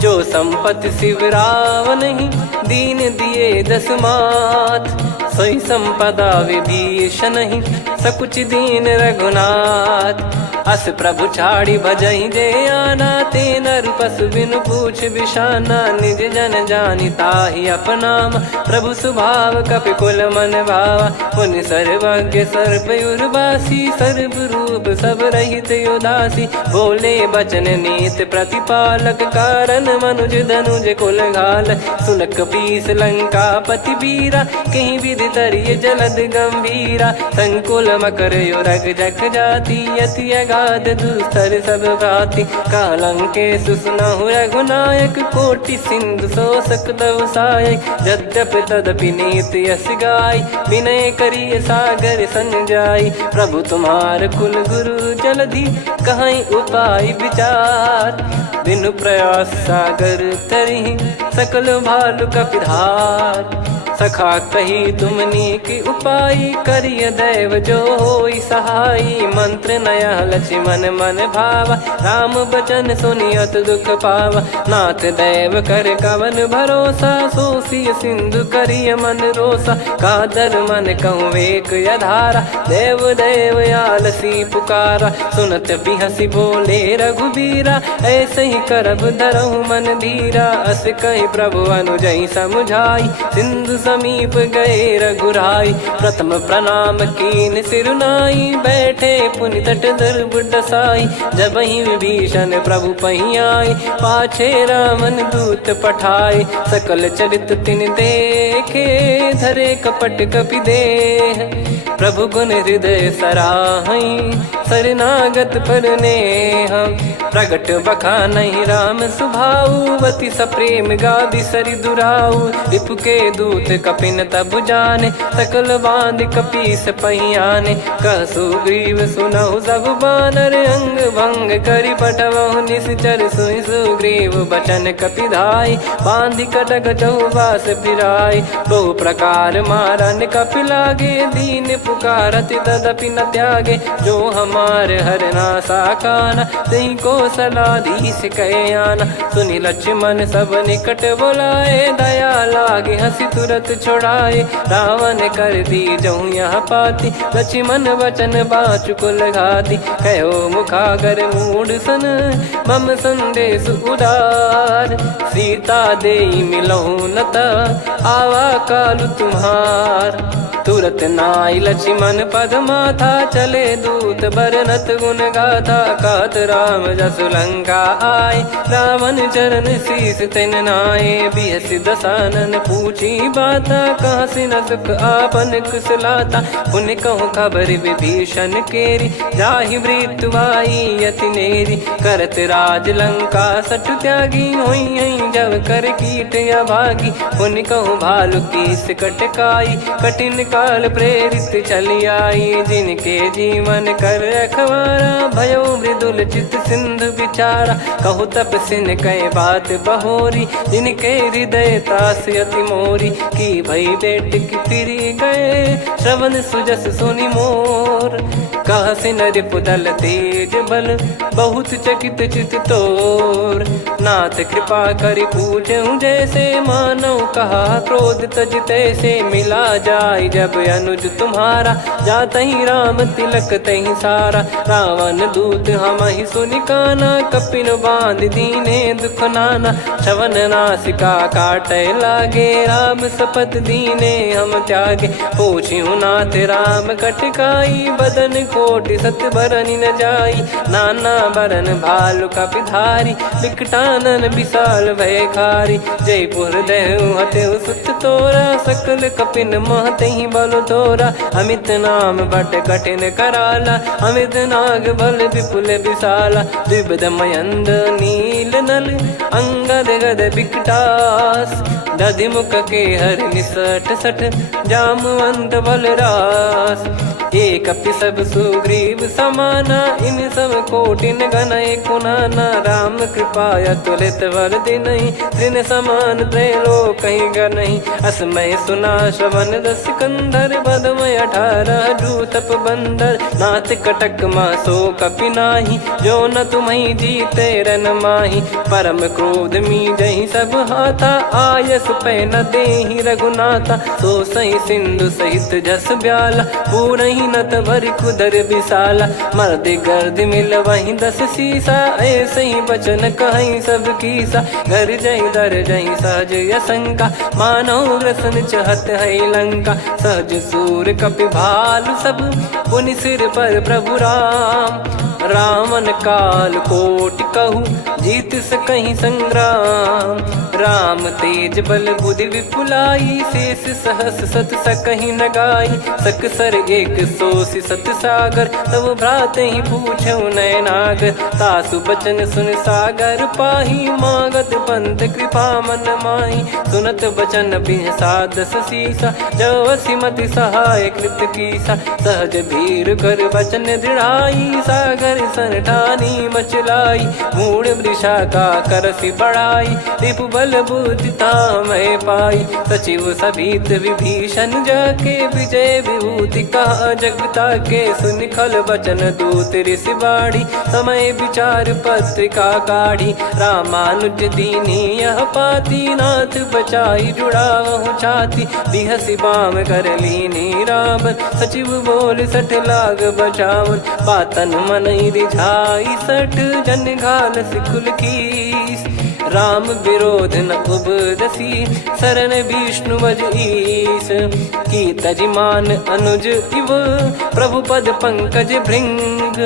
जो संपत्ति शिव रावण ही, दीन दिए दस मात। सोई संपदा विभीषण ही, सकुच दीन रघुनाथ। अस प्रभु छाड़ी भजहि जे आना, ते नर पशु बिनु पूछ बिशाना। निज जन जानि ताहि अपनाम, प्रभु स्वभाव कपि कुल मन भावा। मुनि सर्वज्ञ सर्वयुर्वासी, सर्व रूप सब रहित उदासी। बोले बचन नीत प्रतिपालक, कारण मनुज धनुज कुल घाल। सुनक पीस लंका पति बीरा, कहीं विधि तरिय जलद गंभीरा। संकुल मकर युरग जग जाति, अति अगाध दुस्तर सब भांति। कालंकेशु सुनहु रघुनायक, कोटि सिंधु शोषक तव सहायक। यद्यपि तदपि नीति यस गाय, विनय करिय सागर सन जाई। प्रभु तुम्हार कुल गुरु जलधि, कहीं उपाय विचार। बिनु प्रयास सागर तरिहि, सकल भालु कपिधार। सखा कही तुमनी की उपाय, करिय दैव जो होई सहाई। मंत्र नया लक्ष्मण मन भावा, राम बचन सुनियत दुख पावा। नाथ दैव कर कवन भरोसा, सोसिय सिंधु करिय मन रोसा। कादर मन कहूँ एक यधारा, देव देव आलसी पुकारा। सुनत बिहसी बोले रघुबीरा, ऐसे ही करब धरहु मन धीरा। अस कही प्रभु अनुजई समुझाई, सिंधु समीप गए रघुराई। प्रथम प्रणाम कीन सिरुनाई, बैठे पुनि तट दर्ब डसाई। जब ही विभीषण प्रभु पही आए, पाछे रावण दूत पठाए। सकल चरित तिन देखे, धरे कपट कपि देह। प्रभु गुण हृदय सराहई, शरणागत पर नेह। प्रगट बखानहि राम सुभाऊ, अति सप्रेम गादि सरि दुराऊ। रिपु के दूत कपिन तब जाने, सकल बांध कपीस पहियाने। कह सुग्रीव सुनहु सब बानर, अंग भंग करि पठवहु निश्चर। सुनि सुग्रीव बचन कपिधाई, बांधि कटक चौबास फिराई। बहु प्रकार मारन कपि लागे, दीन पुकारत तदपि न त्यागे। जो हमार हरना साकाना, तई को सलाधीश कहे आना। सुनि लक्ष्मण सब निकट बुलाए, दया लागे हंसी तुरत छुड़ाए। रावण कर दी जऊँ यहाँ पाती, लक्ष्मण वचन बाचु कुल घाती। कहो मुखागर मूढ़ सन, मम संदेश उदार। सीता देई मिलहु नता, आवा कालु तुम्हार। तुरत नाई लक्ष्मण पद माथा, चले दूत बरनत गुण गाथा। कहत राम जसु लंका आए, रावण चरण शीस तिन नाये। बिहस दसानन पूछी बाता, कहाँ से न सुख आपन कुशलाता। पुन कहूँ खबर विभीषण केरी, जाहि मृत्यु आई अति नेरी। करत राज लंका सठ त्यागी, होई जब कर कीट अभागी। पुन कहूँ भालु कीस कटकाई, कठिन काल प्रेरित चली आई। जिनके जीवन कर रखवारा, भयो मृदुल चित सिंधु विचारा। कहु तपसिन कई बात बहोरी, जिनके हृदय तास अति मोरी। की भई बेट की फिरी गए, श्रवण सुजस सुनि मोर। कह सिन रिपुदल तेज बल, बहुत चकित चित तोर। नाथ कृपा करि पूजऊं जैसे, मानव कहा क्रोध तज तैसे। मिला जाय जब अनुज तुम्हारा, जातहि राम तिलक तहि सारा। रावण दूत हमहि सुनि काना, कपिन बांध दीने दुख नाना। श्रवण नासिका काटै लागे, राम शपथ दीने हम त्यागे। पूछिहु नाथ राम कटकाई, बदन कोटि सत बरन न जाई। नाना बरन भालु कपिधारी विकटानन विशाल भयकारी। जयपुर देहु हतेउ सुत तोरा सकल कपिन महतेहि बल तोरा। अमित नाम बट कठिन कराला अमित नाग बल विपुल विशाला। द्विविध मयंद नील नल अंगद गद विकटास। दधिमुख के हर निसठ सठ जामवंत बलरास। एक कपि सब सुग्रीव समाना इन सब कोटिन गणय कुनाना। राम कृपाया तुलित बल दिनहि तृण समान त्रैलोक कहीं गनहि। असमय सुना श्रवण दस कंधर बदमय 18 जूतप बंदर। नाथ कटक मासो कपि नाही जो न तुम्हि जीते रन माही। परम क्रोध मी जहि सब हाथा आयस पै न देहि रघुनाथा। सो सही सिंधु सहित जस ब्याला पूरहि नत भरि कुदर विशाला। मर्द गर्द मिल वहीं 10 सीसा ऐसे ही बचन कहीं सब कीसा। घर जय दर जय सहज यसंका मानव ग्रसन चहत है लंका। सहज सूर कपि भालु सब पुनि सिर पर प्रभु राम। रावण काल कोटि कहु जीत सकहि संग्राम। राम तेज बल बुद्धि विपुलाई शेष सहस सत सकहि न गाई। सकसर एक सोसी सत सागर तब भ्रात ही पूछौ नयनागर। तासु बचन सुन सागर पाही मागत पंथ कृपा मन माही। सुनत बचन बिहसादस सीसा जवसी मति सहाय कृत कीसा। सहज भीर कर बचन दृढ़ाई सागर सन ठानी मचलाई। मूढ़ वृषा का करसी बढ़ाई रिपु बल बुद्धि तामय पाई। सचिव सभीत विभीषण जाके विजय विभूति कहा जगता के। सुनि खल बचन दूत ऋषि बाड़ी समय विचार पत्रिका काढ़ी। रामानुज दीनी यह पाती नाथ बचाई जुड़ावहु छाती। बिहसी बाम कर लीनी रावण सचिव बोल सठ लाग बचावन। बातन मन रिझाई सठ जन घाल सिकुल कीस। राम विरोध न उपदसी शरण विष्णु बज ईस। की तजिमान अनुज इव प्रभु पद पंकज भृंग।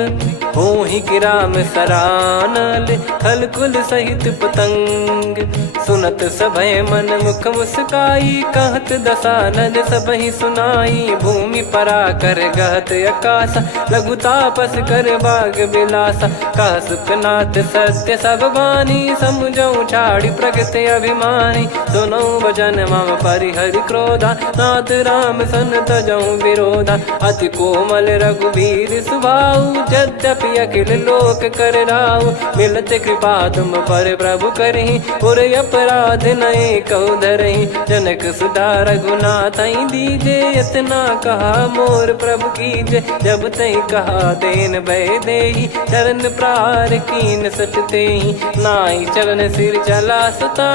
होहि कि राम सरानल खल कुल सहित पतंग। सुनत सभय मन मुख मुस्काई कहत दसानन सबहि सुनाई। भूमि परा कर गहत आकाशा लघु तापस कर बाग बिलासा। कह सुखनाथ सत्य सब बानी समझौ छाड़ी प्रगति अभिमानी। सुनो भजन मम परिहरि क्रोधा नाथ राम सन तजौ विरोधा। अति कोमल रघुवीर सुभाऊ यद्यपि अखिल लोक कर राऊ। मिलत कृपा तुम पर प्रभु करहि पुर अपराध नए कहु धरहि। जनक सुधा रघुनाथ दीजे यतना कहा मोर प्रभु कीजे। जब तई कहा देन भय देहि चरण प्रार कीन सटतेहि। नाई चरण सिर चला सता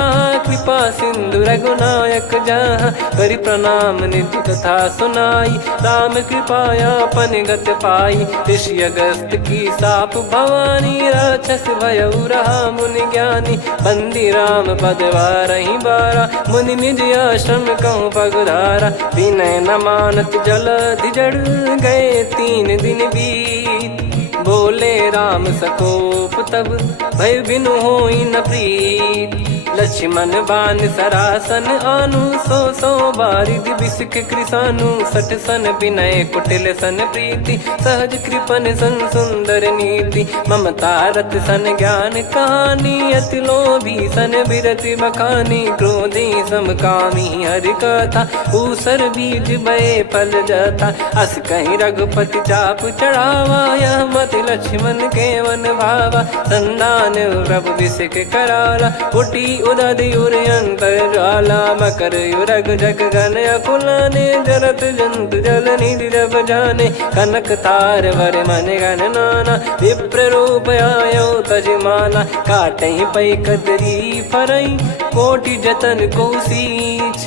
कृपा सिंधु रघुनायक जहाँ। करि प्रणाम निज कथा सुनाई राम कृपाया अपन गत पाई। ऋषि अगस्त की साप भवानी राक्षस भयउ रहा मुनि ज्ञानी। बंदी राम पद वारहि बारा मुनि निज आश्रम कहूँ पगधारा। विनय न मानत जलधि जड़ गए 3 दिन बीत। बोले राम सकोप तब भय बिनु होई न प्रीत। लक्ष्मण बान सरासन आनु 100 बारिद बिसक कृसानु। 60 सन विनय कुटिल सन प्रीति सहज कृपन सन सुंदर नीति। ममता रत सन ज्ञान कहानी अति लोभी सन बिरति बखानी। क्रोधी समकामी हरि कथा ऊसर बीज भय फल जथा। अस कहीं रघुपति चाप चढ़ावा यह मति लक्ष्मण के वन भावा। संदान प्रभु बिसक कराला उठी उदधि उर अंतर ज्वाला। मकर युरग जग गन अकुलाने जरत जंतु जल निधि जब जाने। कनक तार वर मन गण नाना विप्र रूप आयो तजमाना। काटहि पै कदरी फरई कोटि जतन को सींच।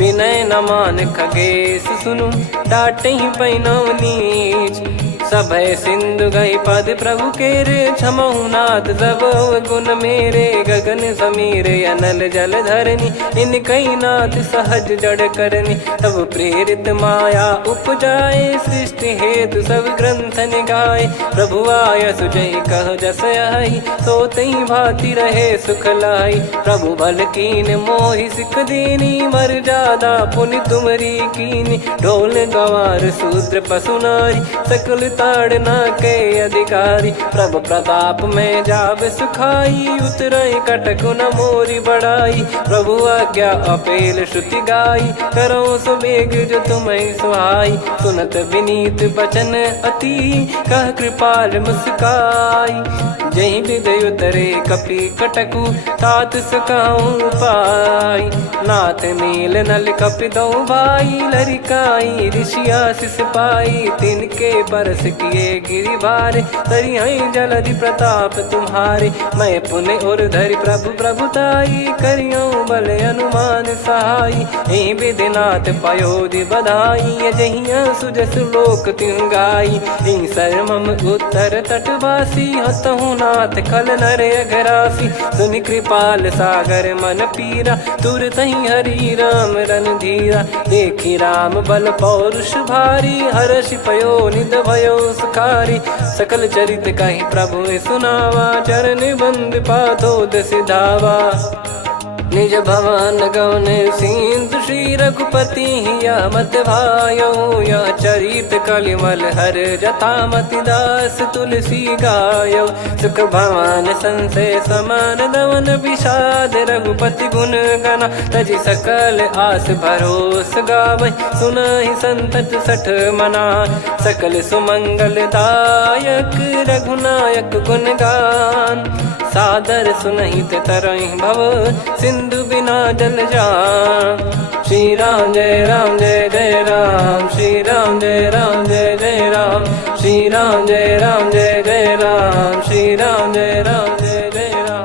विनय न मान खगेश सुनु डांटहि पै नव नीच। सभय सिंधु गई पद प्रभु केरे, क्षमहु नाथ सब गुण मेरे। गगन समीर अनल जल धरनी, इन कई नाथ सहज जड़ करनी। तब प्रेरित माया उपजाए, सृष्टि हेतु सब ग्रंथ निगाए। प्रभु आय सुजय कह जस आई, सो तई भांति रहे सुख लाई। प्रभु बल कीन मोहि सिख दीनी, मर्यादा पुनि तुमरी कीनी। ढोल गवार शूद्र पशु नारी, सकल ताड़ना के अधिकारी। प्रभु प्रताप में जाब सुखाई, उतरई कटक न मोरी बढ़ाई। प्रभु आज्ञा अपेल श्रुति गाई, करो सो बेग जो तुम्हें सुहाई। सुनत विनीत बचन अति, कह कृपाल मुस्काई। जही विदय उतरे कपि कटकु, तात सकाऊं पाई। नाथ नील नल कपि दो भाई, लरिकाई ऋषि आशीष पाई। तिनके परस किए गिरि भारे, तरिहै जलधि प्रताप तुम्हारे। मैं पुण्य और धरि प्रभु प्रभुताई, करियो बल अनुमान सहाई। ए विधिनाथ पयोधि बधाई, जहिया सुजस लोक तिहुँ गाई। ए सरमम उत्तर तटवासी, हतहु नाथ खल नर अघरासी। सुनि कृपाल सागर मन पीरा, तुरत ही हरि राम रन धीरा। देखी राम बल पौरुष भारी, हर्ष पयो निध भयो सुखारी। सकल चरित कहि प्रभु सुनावा, चरण बंद पाथोद सिधावा। निज भवन गौन सिंधु, श्री रघुपति या मत भायो। या चरित कलिमल हर जथा, मति दास तुलसी गायो। सुख भवन संशय समान दवन, विषाद रघुपति गुण गना। तजि सकल आस भरोस गावै, सुनहि संतत सठ मना। सकल सुमंगल दायक, रघुनायक गुण गान। सादर सुनहित तरहि भव, सिंधु बिना जल जान। श्री राम जय राम जय जय राम, श्री राम जय राम जय जय राम। श्री राम जय राम जय जय राम, श्री राम जय राम जय जय राम।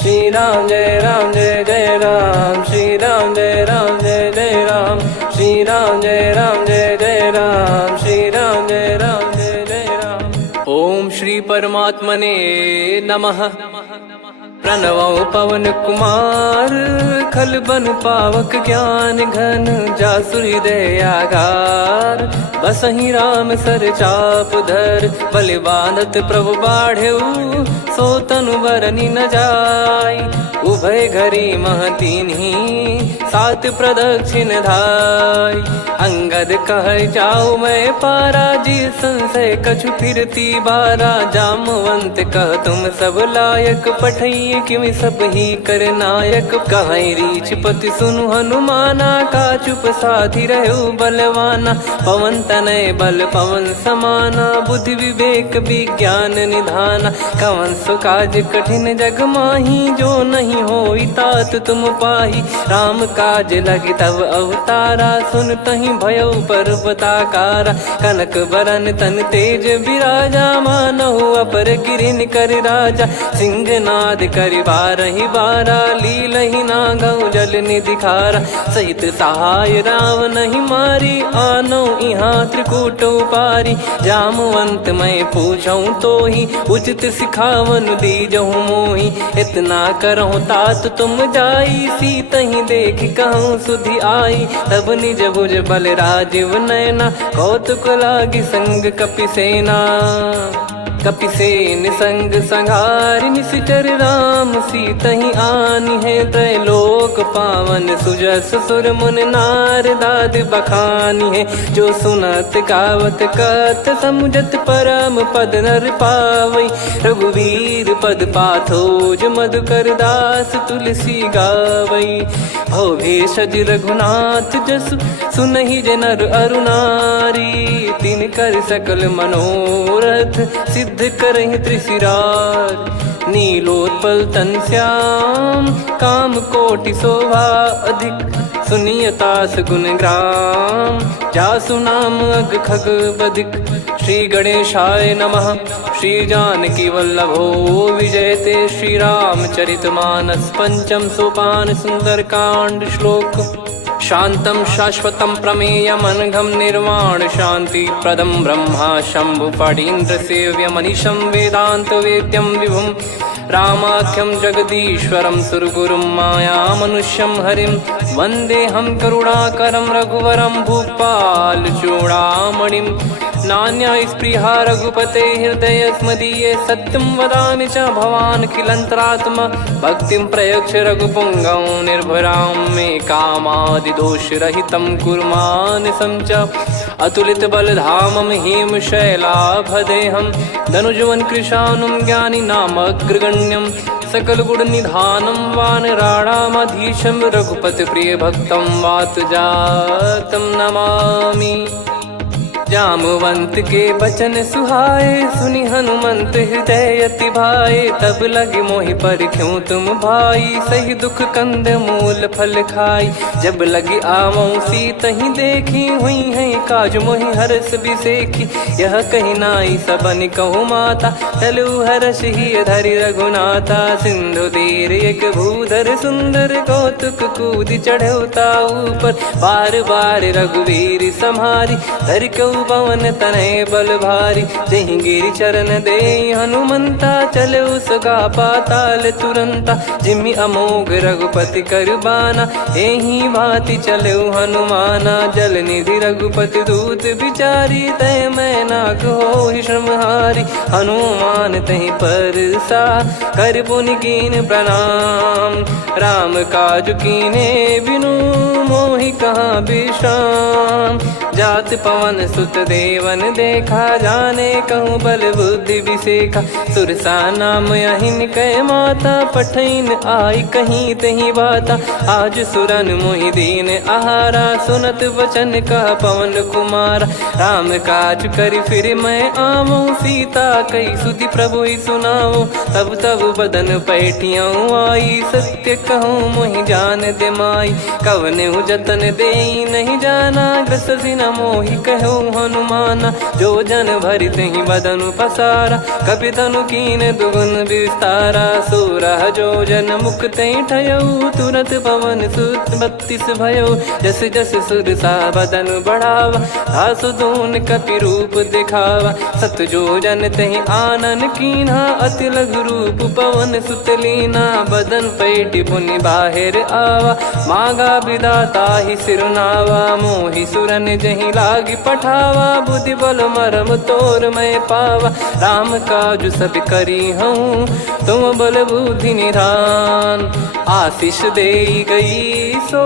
श्री राम जय राम जय जय राम, श्री राम जय राम जय जय राम। श्री राम जय राम जय जय राम, श्री राम जय राम जय जय राम। ओम श्री परमात्मने नमः। प्रणवो पवन कुमार, खल बन पावक ज्ञान घन। जासु हृदय आगार, बसहि राम सर चाप धर। बलि बांधत प्रभु बाढ़ऊ, सो तनु बरनि न जाय। उभय घरी मह तीन्ही, सात प्रदक्षिण धाय। अंगद कह जाऊ मैं पारा, जी संशय कछु फिरती बारा। जामवंत कह तुम सब लायक, पठई किमि सब ही कर नायक। कहीं रीछ पति सुनु हनुमाना, का चुप साधि रहु बलवाना। पवन तनय बल पवन समाना, बुद्धि विवेक विज्ञान निधाना। कवन सो काज कठिन जग माही, जो नहीं होई तात तुम पाही। राम काज लगी तब अवतारा, सुन तहि भयो पर्वताकारा। कनक बरन तन तेज विराजा, मानहु अपर गिरिन कर राजा। सिंहनाद करि बारहि बारा, लीलहि नागौ जल निधि खारा। सहित सहाय राम नहीं मारी, आनो इहाँ त्रिकूट उपारी। जामवंत मैं पूछऊँ तोहि, उचित सिखावन दीजहु मोहि। इतना करहु तात तुम जाई, सीतहि देख कहूँ सुधि आई। तब निज भुज बल राजीव नयना, कौतुक लागी संग कपिसेना। कपिसेन संग संघारि निशिचर राम, सीतहि आनि है त्रैलोक पावन। सुजस सुर मुन नार दाद बखानी है, जो सुनत गावत कथ समुझत परम पद नर पावै। रघुवीर पद पाथोज मधुकर दास, तुलसी गावै। भव भेषज रघुनाथ जसु, सुनहि जे नर अरु नारी। तिन कर सकल मनोरथ, सिद्ध करहि त्रिशिरार। नीलोत्पल तन श्याम, काम कोटि शोभा अधिक। सुनियतास गुण ग्राम, जासु नाम अग खग बधिक। श्री गणेशाय नमः। श्री जानकी वल्लभो विजयते श्रीरामचरितमानस। पंचम सोपान सुंदरकांड श्लोक। शांतं शाश्वतं प्रमेयमनघं निर्वाण शांति प्रदं ब्रह्मा शंभु फणीन्द्र सेव्यमनिशं वेदांत वेद्यं विभुं रामाख्यं जगदीश्वरं सुरगुरुं माया मनुष्यं हरिं वन्देऽहं करुणाकरं रघुवरं भूपाल चूडामणिं। नान्या स्पृहा रघुपते हृदय स्मदीये सत्यं वदामि च भवान् खिलन्तरात्मा भक्तिं प्रयच्छ रघुपुङ्गं निर्भरां मे कामादिदोषरहितं कुर्मानिसं च अतुलितबलधामं हेमशैलाभदेहं धनुजवन् कृशानुं ज्ञानिनामग्रगण्यं सकलगुणनिधानं वानराणामधीशं रघुपतिप्रियभक्तं वातजातं नमामि। जामवंत के बचन सुहाए सुनि हनुमंत हृदय अति भाए। तब लगे मोहि पर क्यों तुम भाई सही दुख कंद मूल फल खाई। जब लगी आवऊं सीतहि देखी हुई है काज मोहि हरस बिसेखी। यह कही नाई सबन कहु माता चलु हरष ही धरि रघुनाथा। सिंधु तीर एक भूधर सुंदर कौतुक कूद चढ़ौता ऊपर। बार बार रघुवीर सम्हारी धरि कऊ पवन तनय बल भारी। जहि गिरि चरण दे हनुमंता चले उसका पाताल तुरंता। जिमि अमोघ रघुपति कर बाना एहि भांति चले हनुमाना। जल निधि रघुपति दूत बिचारी तय मैं नाग होहि श्रमहारी। हनुमान तहि परसा कर पुनि कीन प्रणाम। राम काज कीने बिनु मोहि कहाँ विश्राम। जात पवन सुत देवन देखा जाने कहूँ बल बुद्धि विसेखा। सुरसा नाम अहिन कै माता पठैन आई कहीं तही बाता। आज सुरन मोहि दीन आहारा सुनत वचन कह पवन कुमारा। राम काज करि फिर मैं आवऊं सीता कई सुधि प्रभु सुनाओ। तब तब बदन पैठियाँ आई सत्य कहूँ मोहि जान दे माई। कवने जतन दे नहीं जाना ग्रसि न मोहि कहूँ हनुमाना। जो जन भरि तहि बदनु पसारा कपि तनु कीन दुगुन विस्तारा। सोरह जो जन मुख तहि ठयऊ तुरत पवन सुत 32 भयऊ। जस जस सुरसा बदन बढ़ावा आसु दून कपि रूप दिखावा। सत जो जन तहि आनन कीन्हा अति लघु रूप पवन सुत लीना। बदन पैटि पुनि बाहिर आवा मागा विदाता ही सिरुनावा। मोहि सुरन जहि लागी पठावा बुद्धि बल मरम तोर मैं पावा। राम काज सब करी हूँ तुम बल बुद्धि निधान। आशीष दे गई सो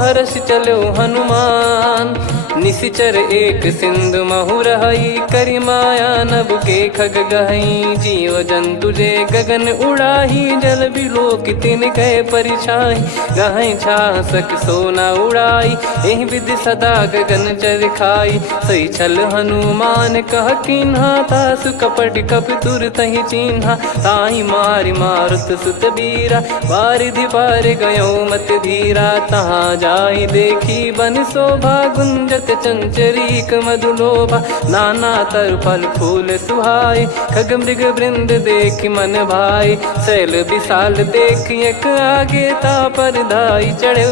हर्ष चलो हनुमान। निशिचर एक सिंधु महु रहई करि माया नभ के खग गहई। जीव जंतु जे गगन उड़ाही जल बिलो तिन कह परिछाई। गहई छासक सोना उड़ाई एहि विधि सदा गगन चर खाई। सही छल हनुमान कह किन्हा तासु कपट कप तुर तहि चिन्हा। ताहि मारि मारुत सुत बीरा वारिधि पार गयो मत धीरा। तहाँ जाई देखी बन शोभा गुंजत चंचरीक मधुलोभा। नाना तर फल फूल सुहाई खग मृग वृंद देख मन भाई। शैल विशाल देख एक आगे ता पर धाई चढ़े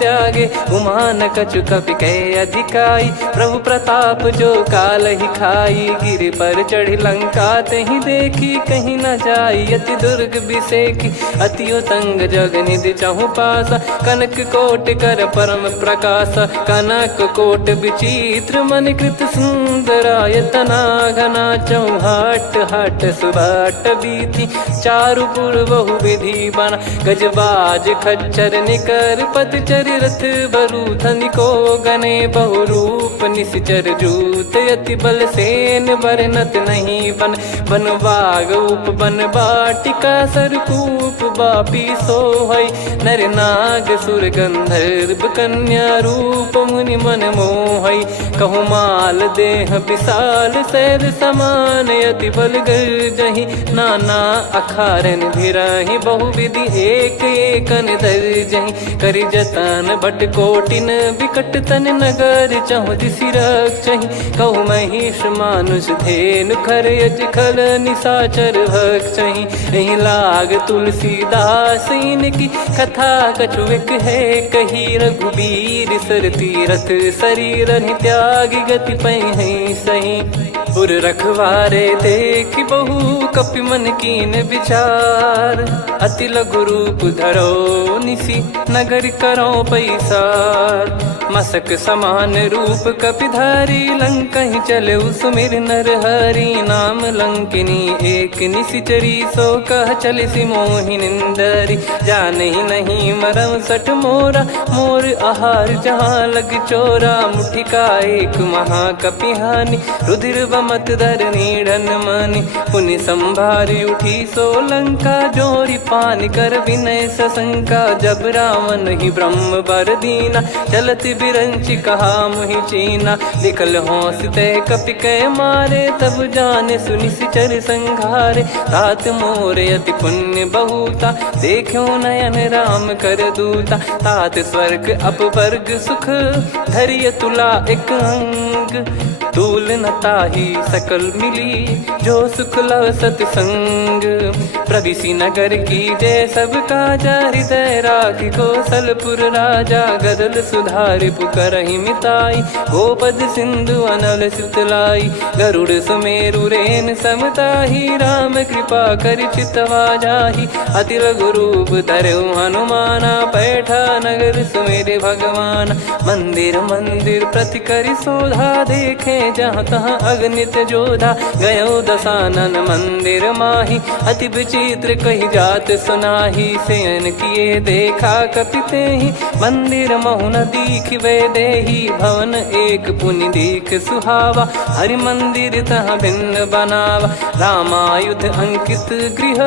त्यागे। उमान कछु कपि कहे अधिकाई प्रभु प्रताप जो काल ही खाई। गिर पर चढ़ी लंका तहि देखी कहीं न जाई। अति दुर्ग बिसेखी अति उतंग जग निधि चहु पासा। कनक कोट कर परम प्रकाश कनक कोट विचित्र मन कृत सुंदरायतना। घना चौहाट हाट सुबाट बीथी चारु पुर बहु विधि बना। गजबाज खच्चर निकर पतचर रथ बरु धनिको गने बहु रूप। निशिचर जूत अति बल सेन बरनत नहीं बन। बन बाग उप बन बाटिका सरकूप बापी सोहई। नर नाग सुर गंधर्व कन्या रूप मुनि मन मोहई। भई। कहूँ माल देह विशाल सैद समान अति बल गर्जहि। नाना अखारन भिरहि बहुविधि एक एकन दर्जहि। करि जतन भट कोटिन विकट तन नगर चहु दिसि रक्षहि। कहु महिष मानुष धेनु खर यज खल निशाचर भक्षहि। एहि लाग तुलसीदास इनकी कथा कछु एक है कही। रघुबीर सर तीरथ शरीर त्यागी गति पै सही। पुर रखवारे देखि बहु कपि मन कीन विचार। अति लघु रूप धरो निसि नगर करो पैसार। मसक समान रूप कपिधारी लंकहि चले सुमिर नर हरि। नाम लंकिनी एक निशिचरी सो कह चलिसि मोहि निंदरी। जानहि नहीं मरम सठ मोरा मोर आहार जहाँ लग चोरा। मुठिका एक महाकपिहानि रुधिर बमत धरनी ढन मानि। पुनि संभारी उठी सो लंका जोरी पान कर विनय सशंका। जब रावण ही ब्रह्म बर दीना चलत बिरंचि कहा मुहि चीना। निकल होंस तय कपि कै मारे तब जाने सुनि सिचर संघारे। तात मोर अति पुण्य बहुता देखो नयन राम कर दूता। तात स्वर्ग अपवर्ग सुख धैर्य तुला एक अंग। तूल न ताहि सकल मिली जो सुख लव सतसंग। प्रविशि नगर की जय सब काजा हृदय राखि कौशलपुर राजा। गदल सुधारि पुकरहि मिताई गोपद सिंधु अनल सितलाई। गरुड़ सुमेरु रेन समताहि राम कृपा कर चितवा जाहि। अति लघु रूप धरऊ हनुमाना पैठा नगर सुमेरे भगवान। मंदिर मंदिर प्रति करि शोधा देखे जहाँ तहाँ अगणित जोधा। गयो दशानन मंदिर माही अति विचित्र कही जात सुनाही। शयन किए देखा कपिते ही मंदिर महु न दीख वे देही। भवन एक पुनि दीख सुहावा हरि मंदिर तहाँ भिन्न बनावा। रामायुध अंकित गृह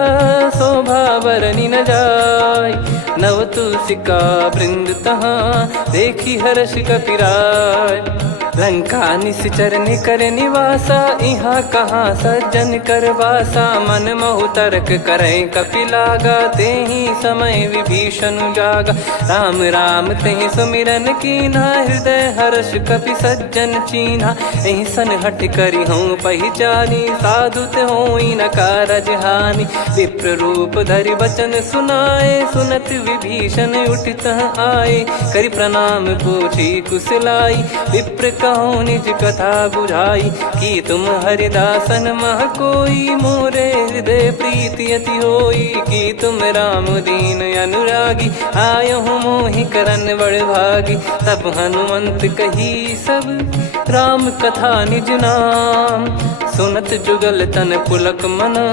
शोभा बरनि न जाय। नव तुलसिका वृंद तहाँ देखी हर्ष कपिराय। लंका निश्चर निकर निवासा यहाँ कहाँ सज्जन कर वासा। मन महु तर्क करें कपिलागा तेहि समय विभीषण जागा। राम राम तेहि सुमिरन कीन्हा हृदय हर्ष कपि सज्जन चीन्हा। एहि सन हट करि हूँ पहिचानी साधु ते होई न कारज हानि। विप्र रूप धरि बचन सुनाए सुनत विभीषण उठित आए। करि प्रणाम पूछी कुशलाई विप्र कहूँ निज कथा बुझाई। कि तुम हरिदासन मह कोई मोरे हृदय प्रीति अति होई। कि तुम राम दीन अनुरागी आयहु मोहि करन बड़ भागी। तब हनुमंत कही सब राम कथा निज नाम। सुनत जुगल तन पुलक मना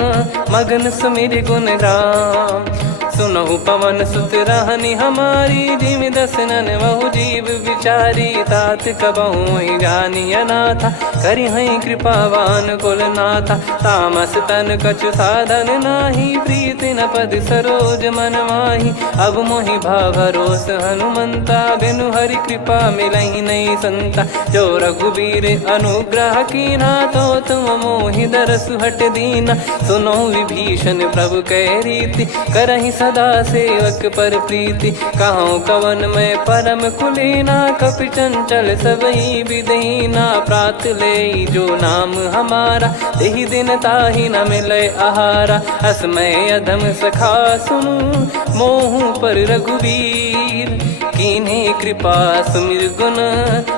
मगन सुमिर गुण राम। सुनहु पवन सुत रहनी हमारी जिमि दसनन बहु जीव विचारी। तात कबहु जानी अनाथा करि हई कृपावान कुल नाथा। तामस तन कछु साधन नाही प्रीति न पद सरोज मन माही। अब मोहि भावरोस हनुमंता बिनु हरि कृपा मिलहि नहीं संता। जो रघुबीर अनुग्रह कीना तो तुम मोहि दरसु हट दीना। सुनो विभीषण प्रभु कै रीति करहि सदा सेवक पर प्रीति। कहूँ कवन में परम कुलीना कपि चंचल सबई विदहीना। प्रात ले जो नाम हमारा तेहि दिन ताहि न मिले आहारा। असमय अधम सखा सुनु मोहु पर रघुवीर। कीन्हे कृपा सुमिर गुण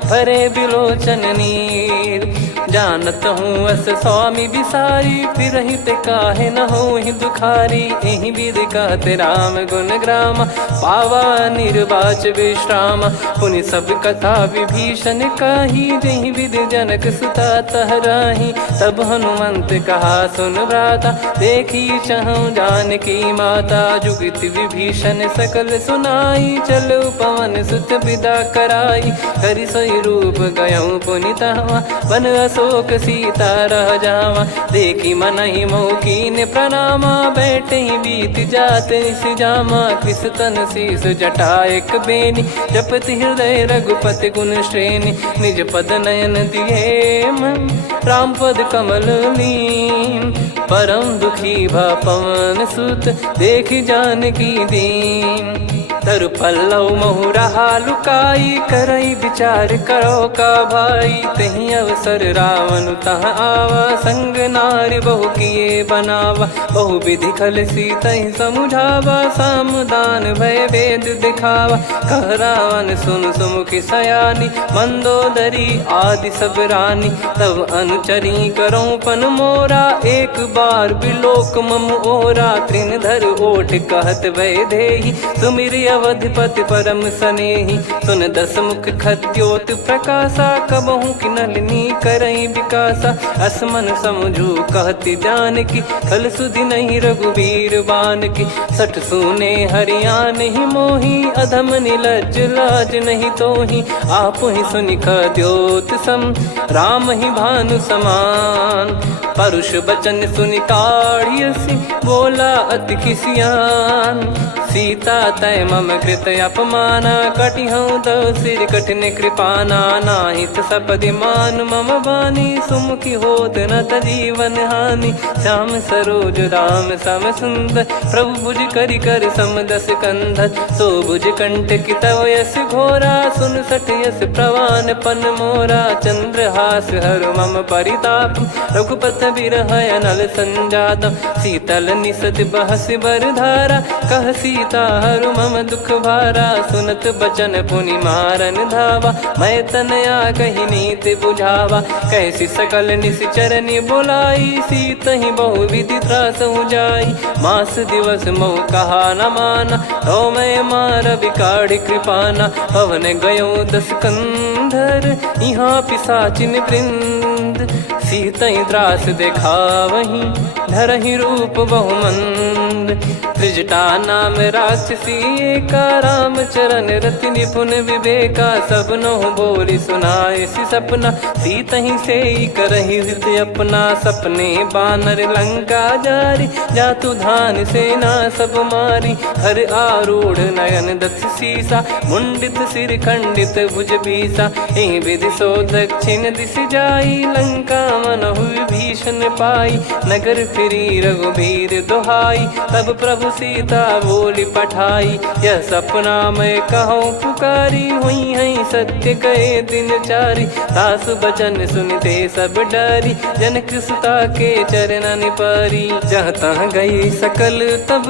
भरे बिलोचन नीर। जानत हूँ अस स्वामी बिसारी फिरहित काहे न होहि दुखारी। एहि विधि कहते राम गुण ग्राम पावा निर्वाच विश्राम। पुनि सब कथा विभीषण काही जहि विधि जनक सुता तहराही। तब हनुमंत कहा सुन भ्राता देखी चहु जानकी माता। जुगित विभीषण सकल सुनाई चलो पवन सुत विदा कराई। करि सोई रूप गयऊँ पुनि तहवा वन शोक सीता रह जावा। देखी मन ही मौकीन प्रणामा, बैठे ही बीत जात निस जामा। किस तन शीस जटा एक बेनी, जपति हृदय रघुपति गुण श्रेणी। निज पद नयन दिए मन, राम पद कमल लीन। परम दुखी भा पवन सुत, देखी जानकी दीन। तरु पल्लव महु रहा लुकाई, करई विचार करो का भाई। तही अवसर रावण तहाँ आवा, संग नारी बहु किए बनावा। बहु विधि खल सीतहि समुझावा, सामदान भय वेद दिखावा। कह रावण सुन सुमुखी सयानी, मंदोदरी आदि सब रानी। तब अनुचरी करो पन मोरा, एक बार बिलोक मम ओरा। तृण धर ओठ कहत भय देहि, सुमिरि अवधिपति परम सनेहि। सुन दस मुख खद्योत प्रकाशा, कबहु की नलिनी करई विकासा। असमन समझू कहती जानकी, खल सुधि नहीं रघुबीर बान की। सठ सुने हरियान ही मोही, अधम निलज्ज लाज नहीं तोही। आप ही सुनि खद्योत सम, राम ही भानु समान। परुष बचन सुनि काढ़ियसि, बोला अति किसियान। सीता तय मम कृत अपमाना, कटिहऊँ तव सिर कठिन कृपाना। नाहित सपदि मान मम बानी, सुमुखी होत न जीवन हानि। श्याम सरोज राम सम सुंदर, प्रभु भुज करि कर सम दस कंधर। सो भुज कंठ की तव यस घोरा, सुन सठ यस प्रवान पन मोरा। चंद्रहास हर मम परिताप, रघुपत बिरह अनल संजात। शीतल निसत बहस बर धारा, कह सीता हरु मम दुख भारा। सुनत बचन पुनि मारन धावा, मैं तनया कही नीति बुझावा। कैसी सकल निश्चर बुलाई, सीत ही बहु विधि त्रास जाई। मास दिवस मऊ कहा न माना, तो मैं मार बिकाढ़ कृपाना। पवन गयो दस कंधर, यहाँ पिशाचिन वृंद। सीत ही त्रास देखावहीं, धरहि रूप बहुमंद। त्रिजटा नाम राक्षसी एका, राम चरण रति निपुण विवेका। सबनो बोली सुनाए सि सपना, सीत ही से करहि हृदय अपना। सपने बानर लंका जारी, जातु धान सेना सब मारी। हर आरूढ़ नयन दस सीसा, मुंडित सिर खंडित भुज बीसा। एहि विधि सो दक्षिण दिश जाई, लंका मनहु भीषण पाई। नगर फिरी रघुबीर दुहाई, तब प्रभु सीता बोली पठाई। यह सपना मैं कहूँ पुकारी, हुई है सत्य कहे दिन चारी। दास बचन सुनते सब डरी, जनक सुता के चरण पारी। जहाँ तहाँ गई सकल तब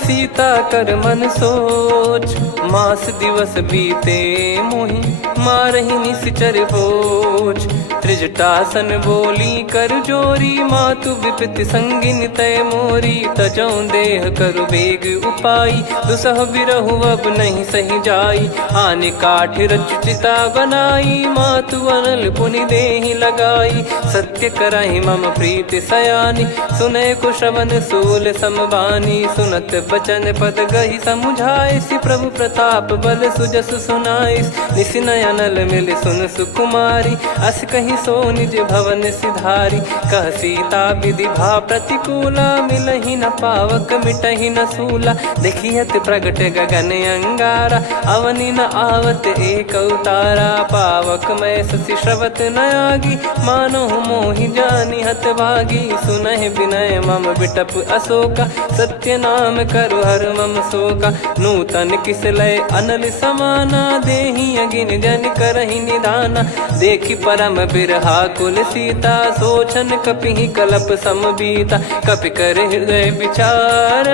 सीता कर मन सोच। मास दिवस बीते मोहि, मारहि निश्चर बोझ। त्रिजटासन बोली कर जोरी, मातु विपति संगिन तय मोरी। तजौ देह करु बेग उपाई, दुसह बिरहु अब नहीं सही जाई। आने काठ रचिता बनाई, मातु अनल पुनि देहि लगाई। सत्य करहि मम प्रीति सयानी, सुनय को श्रवण सूल समबानी। सुनत बचन पद गहि समुझाए, सि प्रभु प्रताप बल सुजस सुनाइस। निसि नयनल मिल सुन सुकुमारी, अस कहीं सो निज भवन सिधारी। कह सीता विधि भा प्रतिकूला, मिलहि न पावक मिटहि न सूला। देखियत प्रगट गगन अंगारा, अवनि न आवत एक अवतारा। पावक मैं शशि श्रवत न आगी, मानो मोहि जानि हत भागी। सुनहि विनय मम बिटप अशोका, सत्य नाम करु हर मम शोका। नूतन किस लय अनल समाना, देहि अगिन जन करहि निदाना। देखि परम बिरहा कुल सीता, सोचन कपिहि कलप समबीता। कपि कर हृदय विचार,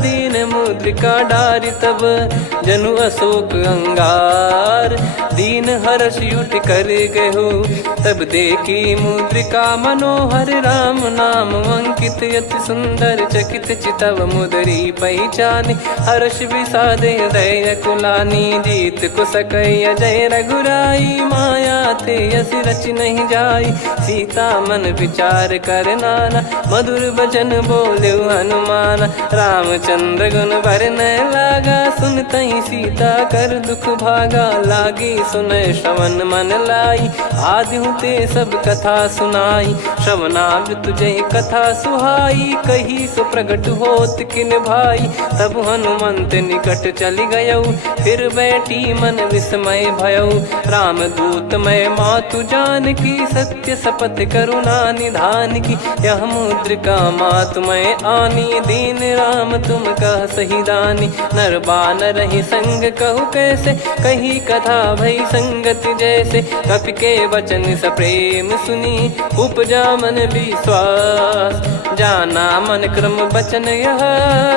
दीन मुद्रिका डारि तब जनु अशोक अंगार। दीन हर्ष उठ कर गयो, तब देखी मुद्रिका मनोहर। राम नाम अंकित अति सुंदर, चकित चितव मुदरी पहचान। हर्ष विषाद हृदय कुलानी, जीत को सकय जय रघुराई। माया थे यस रचि नहीं जाई। सीता मन विचार कर नाना, मधुर वचन बोले हनुमान। रामचंद्र गुण भरने लागा, सुनते ही सीता कर दुख भागा। लागी सुने श्रवण मन लाई, आदि ते सब कथा सुनाई। श्रवणाग तुझे कथा सुहाई, कही सो प्रगट होत किन भाई। तब हनुमंत निकट चली गयऊ, फिर बैठी मन विस्मय भयऊ। राम दूत मैं मातु जान की, सत्य शपथ करुणा निधान की। यह मुद्रिका मातु मैं आनी, दीन राम तुम कह सही दानी। नर बानर ही संग कहु कैसे, कही कथा भई संगति जैसे। कपि के वचन सप्रेम सुनी, उपजा मन विश्वास। जाना मन क्रम बचन यह,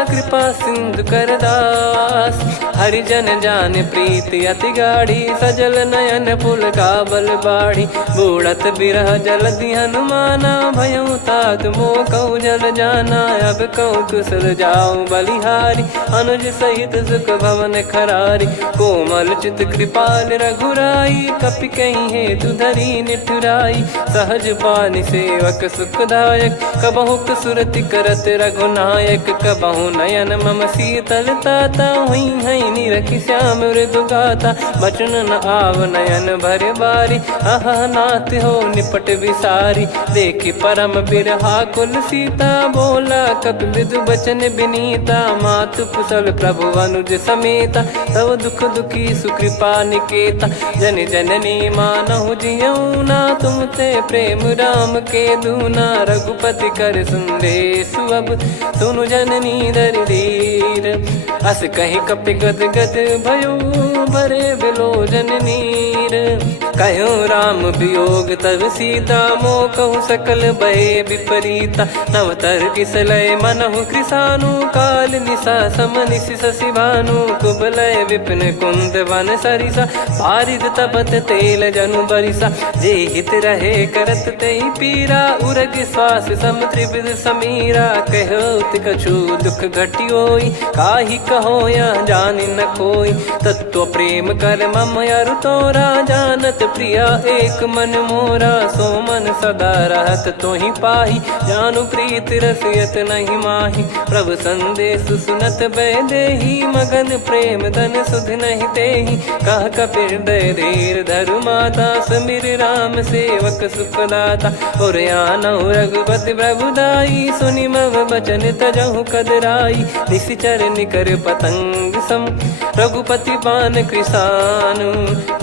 कृपा सिंधु कर दास। हरिजन जान प्रीति अति गाढ़ी, सजल नयन पुलकाबल बाढ़ी। बूढ़त बिरह जलधि हनुमाना, भयउ तात मोह कहु जल जाना। अब कहु कुशल जाऊं बलिहारी, अनुज सहित सुख भवन खरारी। कोमल चित कृपाल रघुराई, कपि कहीं हेतु धरी निठुराई। सहज पानि सेवक सुखदायक, कबहु सुरति करत रघुनायक। कबहु नयन मम शीतल ताता, हुई है निरखि श्याम मृदु गाता। बचन न आव नयन भर बारी, अह नाथ हो निपट विसारी। देखि परम बिरहा कुल सीता, बोला कपि विदु बचन बिनीता। मातु कुशल प्रभु अनुज समेता, तव दुख दुखी सुकृपा निकेता। जन जननी मानहु जियऊ ना, तुम ते प्रेम राम के दूना। रघुपति कर संदेशु अब, सुनु जननी दर धीर। अस कहीं कपि गद गद भयो, भरे विलोचन नीर। कहो राम वियोग तब सीता, मोह कहु सकल भय विपरीता। नवतर किसलय मनहु कृसानु, काल निशा समनिश शशि भानु। कुबलय विपिन कुंद वन सरिसा, पारिद तपत तेल जनु बरिसा। जे हित रहे करत तेहि पीरा, उरग श्वास सम त्रिविध समीरा। कहो कछु दुख घटियोई, काहि कहो या जानि न कोई। तत्व प्रेम कर मम अरु तोरा, जानत प्रिया एक मन मोरा। सो मन सदा रहत तोहि पाही, जानु प्रीत रसियत नहीं माही। प्रभु संदेश सुनत बैदेही, मगन प्रेम धन सुध नहीं तेहि। कह कपि हृदय धीर धरु माता, समिर राम सेवक सुखदाता। और आनहु रघुपति प्रभुदाई, सुनि मम बचन तजहु कदराई। निशिचर निकर पतंग सम, रघुपति पान कृसानु।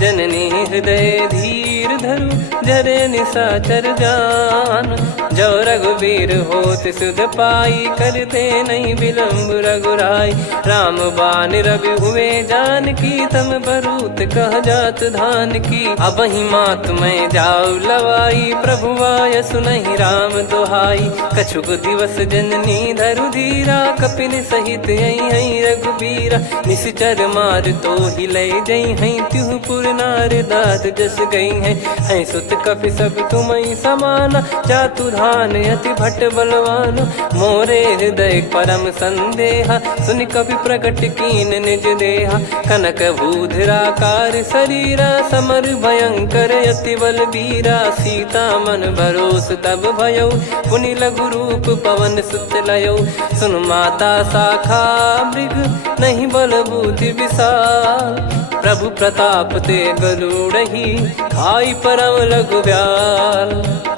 जननी हृदय धीर धरु, जरे निशाचर जान। जो रघुबीर होत सुध पाई, करते नहीं विलम्ब रघुराई। राम बान रवि हुए जान की, तम बरूत कह जात धान की। अब ही मात मैं जाऊ लवाई, प्रभु आय सुनहि राम दोहाई। कछुक दिवस जननी धरु धीरा, कपिन सहित यही रघुबीरा। निश्चर मार तो ही ले जई हैं, त्युह पुर नार दाद जस गई हैं। सुत कपि सब तुमहि समाना, जातु धान अति भट बलवान। मोरे हृदय परम संदेहा, सुनि कपि प्रकट कीन निज देहा। कनक भूधराकार शरीरा, समर भयंकर अति बल बीरा। सीता मन भरोस तब भयऊ, पुनि लघु रूप पवन सुत लयऊ। सुन माता शाखा मृग, नहीं बल बुद्धि विशाल। प्रभु प्रताप ते गरुड़हि, खाई परम लघु ब्याल।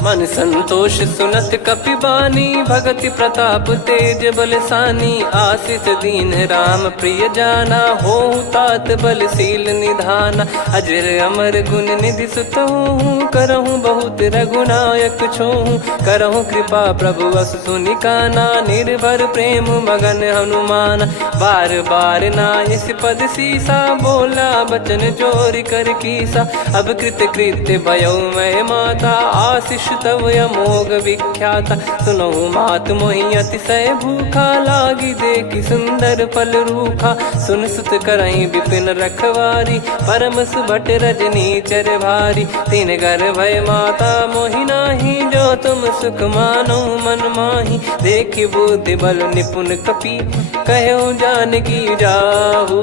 मन संतोष सुनत कपि बानी, भगति प्रताप तेज बलसानी। आशीष दीन राम प्रिय जाना, होहु तात बलशील निधाना। अजर अमर गुण निधि सुतहु, करहु बहुत रघुनायक छोहु। करहु कृपा प्रभु अस सुनि काना, निर्भर प्रेम मगन हनुमान। बार बार नायस पद सीसा, बोला बचन जोर कर कीसा। अब कृत कृत्य भयउ मैं माता, आशीष तव अमोघ विख्याता। सुनो मात मोहि अतिशय भूखा, लागी देखी सुंदर फल रूखा। सुन सुत करई विपिन रखवारी, परम सुभट रजनी चर भारी। तीन घर भय माता मोहि नाही, जो तुम सुख मानो मन माही। देखी बुद्धि बल निपुण कपि, कहो जानकी जाहू।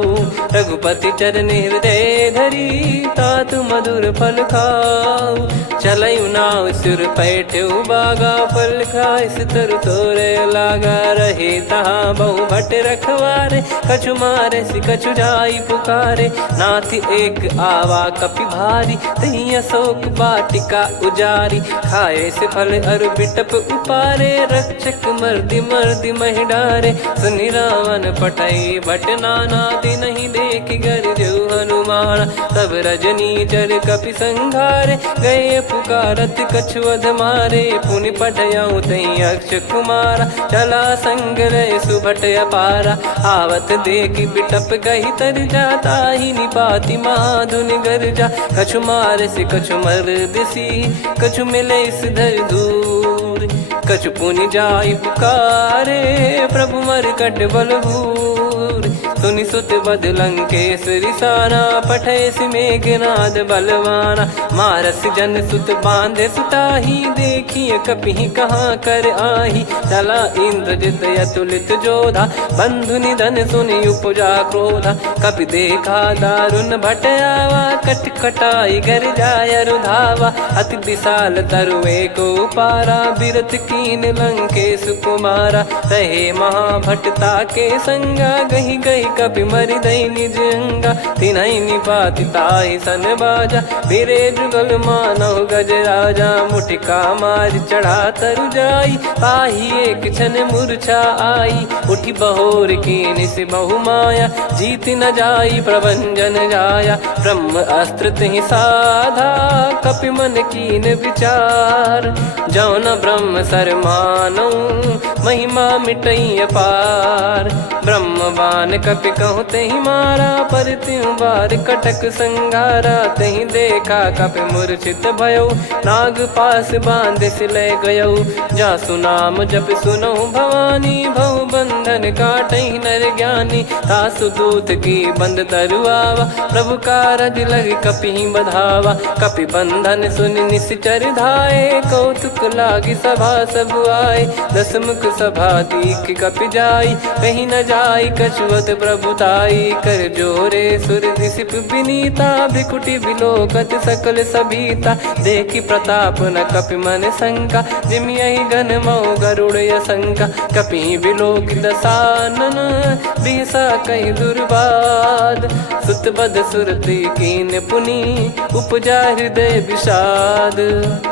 रघुपति चरण हृदय धरी, तात मधुर फल खाऊ। चलऊ नाव सिर पैठ्यु बागा, फल खाय सितर तोरे लागा। रहे तहाँ बहु भट रखवारे, कछु मारे सि कछु जाई पुकारे। नाथ एक आवा कपि भारी, तही अशोक वाटिका उजारी। खाए से फल अरु बिटप उपारे, रक्षक मर्दि मर्दि महि डारे। सुनि रावण पठई भट नाना, तिनहि देख गर जो हनुमाना। तब रजनी चर कपि संघारे, गए पुकारत कछु अध मारे। पुनि पठयऊ तई अक्ष कुमारा, चला संग रहे सुभट अपारा। आवत देखी बिटप गही तर जाता, ही निपाति महाधुनि गर्जा। कछु मार से कछु मर्दिसी, कछु मिले सिधर दूर। कछु पुनि जाई पुकारे, प्रभु मरकट बलभूर। सुनि सुत बद लंकेश्वरी साना, पठय मेघनाद बलवाना। मारस जन सुत बांधे सुताही, देखिए कपि कहाँ कर आही। चला इंद्रजित अतुलित जोधा, बंधु निधन सुनि उपजा क्रोधा। कपि देखा दारुण भट आवा, कट कटाई घर जाय रुधावा। अति विशाल तरुए को पारा, बिरत कीन लंकेश कुमारा। रहे महाभटता के संगा, गही गही कपि मरि दई निज अंगा। तिन्हि निपाति ताहि सन बाजा, बिरे जुगल मानव गज राजा। मुटिका मार चढ़ा तरु जाई, पाही एक क्षण मूर्छा आई। उठी बहोर कीन से बहु माया, जीत न जाई प्रभंजन जाया। ब्रह्म अस्त्र तिहि साधा, कपि मन कीन विचार। जौ न ब्रह्म सर मानौ, महिमा मिटई अपार। ब्रह्म बान कपि कहूँ तहि मारा, पर त्यों बार कटक संगारा। तहि देखा कपि मूर्छित भयउ, नाग पास बांध सिले गयउ। जासु नाम जप सुनौ भवानी, भव बंधन काटहि नर ज्ञानी। तासु दूत की बंद तरुआवा, प्रभु कारज लग कपि बधावा। कपि बंधन सुनि निश्चर धाये, कौतुक लागी सभा सब आए। दस मुख सभा दीख कपि जाई, कहीं न जाई कछुअत प्रभुताई। कर जोरे सुर दिसिप विनीता, भिकुटी बिलोकत सकल सबीता। देखी प्रताप न कपि मन शंका, जिमियहि गन मऊ गरुड़ असंका। कपि बिलोक दसानन, बिहसा कहि दुर्बाद। सुत बद सुरति कीन पुनि, उपजा हृदय विषाद।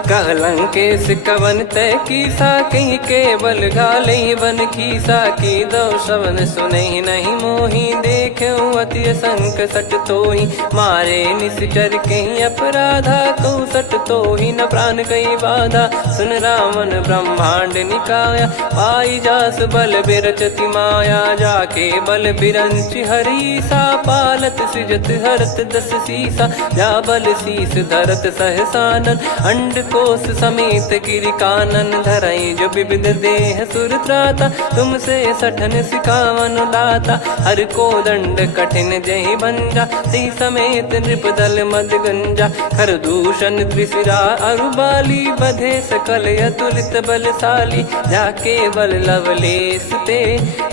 कह लंकेश कवन तय कीसा, कहीं केवल घाले बन खीसा। की दो श्रवण सुनहि नहीं मोहि, देखऊँ अति संक सट तोहि। मारे निश्चर कहीं अपराधा, कहूँ सट तोहि न प्राण कहीं बाधा। सुन रावण ब्रह्मांड निकाया, पाई जास बल बिरचति माया। जाके बल बिरंच हरीसा, पालत सृजत हरत दस सीसा। जा बल शीस धरत सहसानन, अंड कोश समेत गिरि कानन। धरई जो विविध देह सुर त्राता, तुमसे सठन सिखावन दाता। हर को दंड कठिन जहि भंजा, ती समेत नृप दल मद गंजा। खर दूषण त्रिशिरा अरु बाली, बधे सकल अतुलित बलशाली। जाके बल लवलेस ते,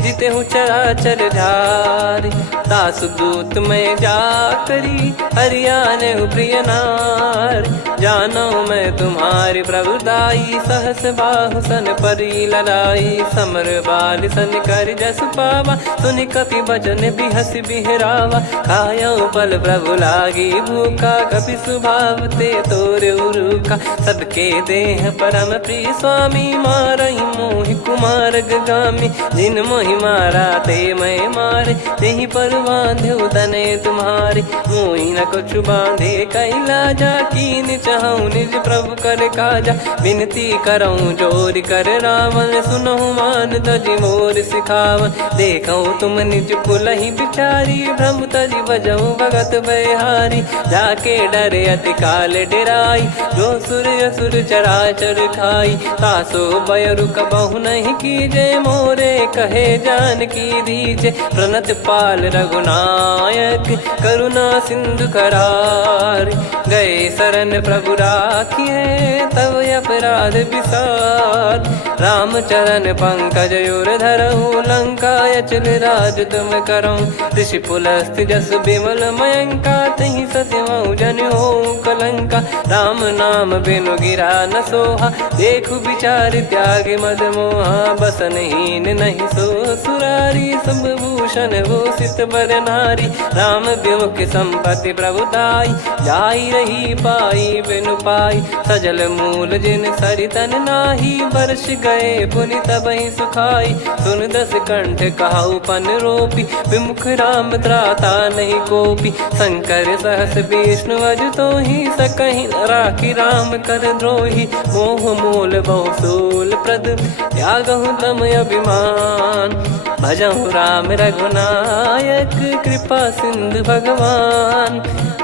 जिते हूँ चराचर झारी। दासु दूत मैं जा करी, हरियाने प्रिय नार। जानो मैं तुम्हारी प्रभुदाई, सहस बाहु सन परी ललाई। समर बाल सन कर जस पावा, सुनि कपि भजन बिहस बिहरावा। खायो फल प्रभु लागी भूखा, कपि स्वभाव ते तोरे उरुखा। सबके देह परम प्रिय स्वामी, मारहि मोहि कुमार गामी। जिन मोहि मारा ते मैं मारे, तेहि पर बांधे तने तुम्हारे। मोहि न कुछ बांधे कैला, जा कीन चहूँ निज प्रभु कर काजा। विनती करऊँ जोर कर रावण, सुनहु मान तजी मोर सिखावन। देखऊँ तुम निज कुलहि बिचारी, भ्रम तजी बजऊँ भगत बहारी। जाके डरे अति काल डेराई, जो सुर असुर चराचर खाई। तासो बयरु कबहु नहीं कीजे, मोरे कहे जान की दीजे। प्रणत पाल रघुनायक, करुणा सिंधु करार। गए शरण प्रभु राखिए, तब अपराध विसार। रामचरण पंकज उर धरऊँ, लंका अचल राज तुम करऊँ। ऋषि पुलस्त जस बिमल मयंका, तहि सत्यमऊ जन हो कलंका। राम नाम बिनु गिरा न सोहा, देखु विचार त्याग मद मोहा। बसनहीन नहीं सो सुरारी, सब भूषण भूषित बर नारी। राम विमुख संपत्ति प्रभुताई, जाई रही पाई बिनु पाई। सजल मूल जिन सरितन नाही, वर्ष गए पुनि तबहि सुखाई। सुन दस कंठ कहाऊ पन रोपी, विमुख राम त्राता नहीं कोपी। शंकर सहस विष्णु अजतो ही, सकहि न राखी राम कर द्रोही। मोह मूल बहु सूल प्रद, त्यागहु तम अभिमान। भजहु राम रघुनायक, कृपा सिंधु भगवान।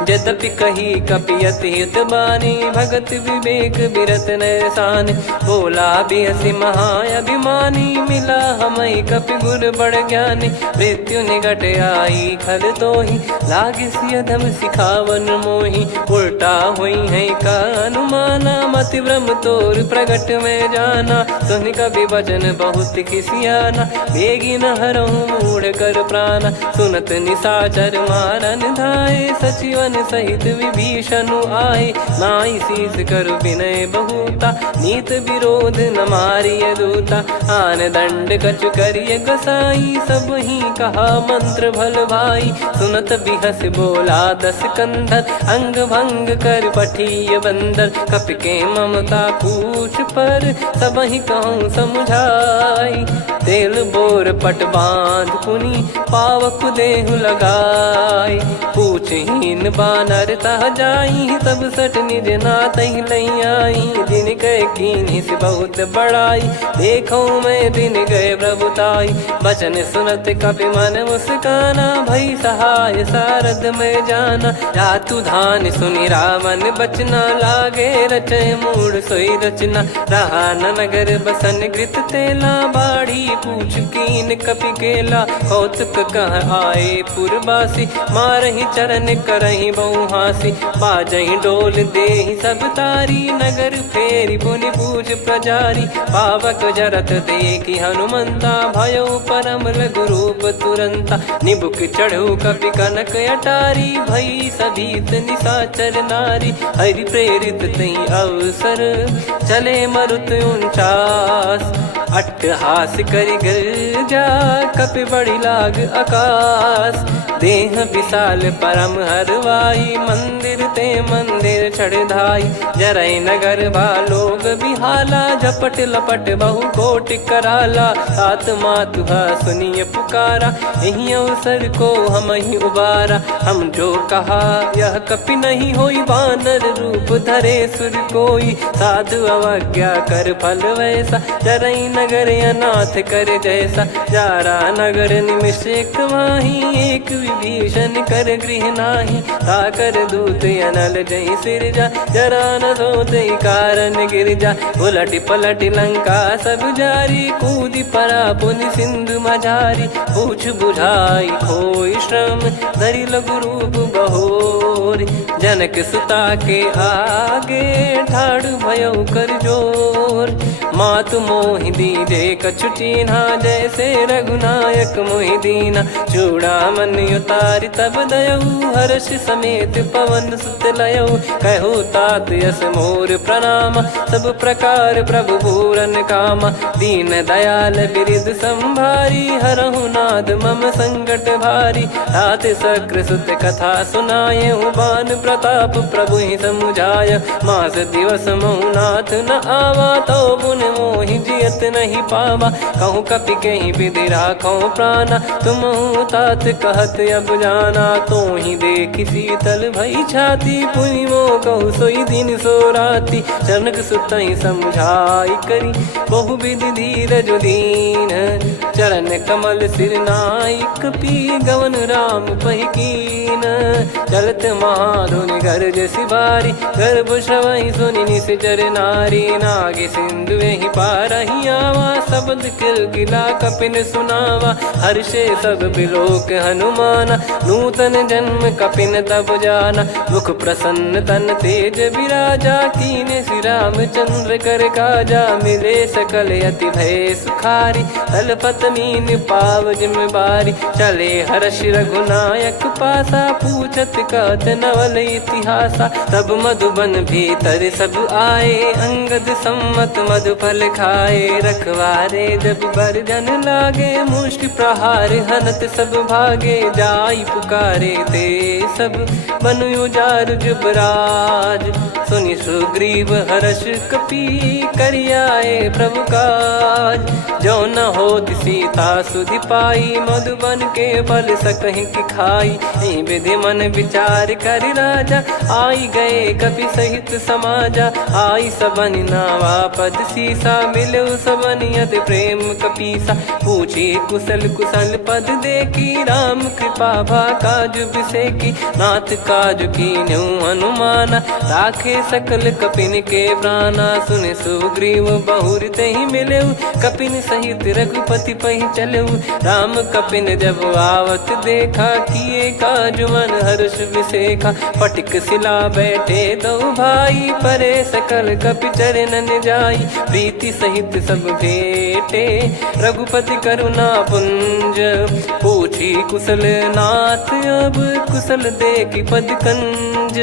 यद्यपि कही कपियत हित बानी, भगत विवेक बिरत नैसान। बोला बिहसी महाअभिमानी, मिला हमई कपि गुर बड़ ज्ञानी। मृत्यु निकट आई खल तोहि, लागे सियधम सिखावन मोहि। उल्टा हुई है का अनुमाना, मति भ्रम तोर प्रगट में जाना। सुन कवि वचन बहुत किसियाना, बेगी न हरहु मूढ़ कर प्राण। सुनत निशाचर मारन धाये, सचिवन सहित विभीषणु आए। नाई शीस करु विनय बहुता, नीत विरोध न मारिय दूता। आन दंड कछु करिय गसाई, सब ही कहा मंत्र भल भाई। सुनत बिहस बोला दस कंधर, अंग भंग कर पठिय बंदर। कपि के ममता पूछ पर, सब ही कहूँ समझाई। तेल बोर पट बांध पुनि, पावक देहु लगाई। पूछहीन बानर तह जाई, तब सट निज नातहि लई आई। दिन गए कीन्ही से बहुत बड़ाई, देखूं मैं दिन गए प्रभुताई। बचन सुनत कपि मन मुस्काना, भई सहाय सारद में जाना। जातु धान सुनि रावण बचना, लागे रचय मूढ़ सोई रचना। रहा न नगर बसन कृत तेला, बाढ़ी पूछ कीन कपि केला। कौतुक कह आए पुरबासी, मारहि चरण करहि बहु हासी। बाजहि डोल देहि सब तारी, नगर फेरी पुनि पूज प्रजारी। पावक जरत देखि हनुमंता, भयो परम रघुरूप तुरंता। निबुक चढ़ऊ कपि कनक अटारी, भई सभीत निशाचर नारी। हरि प्रेरित तई अवसर, चले मरुत 49। अट्टहास करि गर्जा, कपि बड़ी लाग आकाश। देह विशाल परम हरवाई, मंदिर ते मंदिर चढ़धाई। जरई नगर भालोग बिहाला, झपट लपट बहु कोटि कराला। सात मातुहा सुनिय पुकारा, यही अवसर को हम ही उबारा। हम जो कहा यह कपि नहीं होई, वानर रूप धरे सुर कोई। साधु अवज्ञा कर फल वैसा, जरई नगर अनाथ कर जैसा। जारा नगर निमिष एक माही, एक विभीषण कर गृह नाही। ताकर दूत अनल जय सिरजा, जरा न सोते कारण गिरजा। उलट पलट लंका सब जारी, कूदी परा पुनि सिंधु मझारी। पूछ बुझाई खोई श्रम, धरि लघु रूप बहोरी। जनक सुता के आगे, ठाड़ भयो कर जोर। मातु मोहि दीजे कछु चीन्हा, जैसे रघुनायक मोहि दीना। चूड़ामन उतारि तब दयऊ, हर्ष समेत पवन सुत लयऊ। कहु तात यस मोर प्रणाम, सब प्रकार प्रभु पूरन कामा। दीन दयाल बिरिद संभारी, हरहु नाद मम संकट भारी। तात सक्र सुत कथा सुनायहु, बान प्रताप प्रभु ही समुझाय। मास दिवस महु नाथ न आवा, तो पुन मोहि जियत नहीं पावा। कहूँ कपि कहीं विधि राखो प्राणा, तुम तात कहत अब जाना। तो ही देखी शीतल भई छाती, पुनि मो कहु सोई दिन सो राती। जनक सुतहि समझाई करी, बहु विधि धीरज दीन। चरण कमल सिर नायक, पी गवन राम पहि कीन। चलत महाधुनि गरज सिबारी, गर्भ श्रवहि सुनि निश्चर नारी। नागे सिंधु ही पारहि आवा, शब्द किलकिला कपिन सुनावा। हर्षे सब बिलोक हनुमाना, नूतन जन्म कपिन तब जाना। मुख प्रसन्न तन तेज विराजा, कीने श्री रामचंद्र कर काजा। मिले सकल अति भय सुखारी, तलपत मीन पाव जिम्मेवारी। चले हर्ष रघुनायक पासा, पूछत कहत नवल इतिहासा। तब मधुबन भीतर सब आए, अंगद सम्मत मधुफल खाए। रखवारे जब बरजन लागे, मुष्टि प्रहार हनत सब भागे। जाई पुकारे ते सब, बन उजार जुबराज। सुनि सुग्रीव हर्ष कपि, करियाए प्रभु काज। जो न होत सीता सुधि पाई, मधुबन के फल सकहि की खाई। विधि मन विचार कर राजा, आई गए कपि सहित समाजा। आई सबन नावा पद सीसा, मिलो सबन यत प्रेम कपीसा। पूछी कुशल कुशल पद देखी, राम कृपा भा काज बिसेकी। नाथ काज कीन्हु हनुमाना, राखे सकल कपिन के प्राणा। सुन सुग्रीव बहुर तहि मिलेउ, कपिन सहित रघुपति पहि चलेउ। राम कपिन जब आवत देखा, किए काज मन हर्ष विसेखा। फटिक सिला बैठे दो भाई, परे सकल कपि चरणन जाई। प्रीति सहित सब भेटे, रघुपति करुणा पुंज। पूछी कुशल नाथ अब, कुशल देखि पद कंज।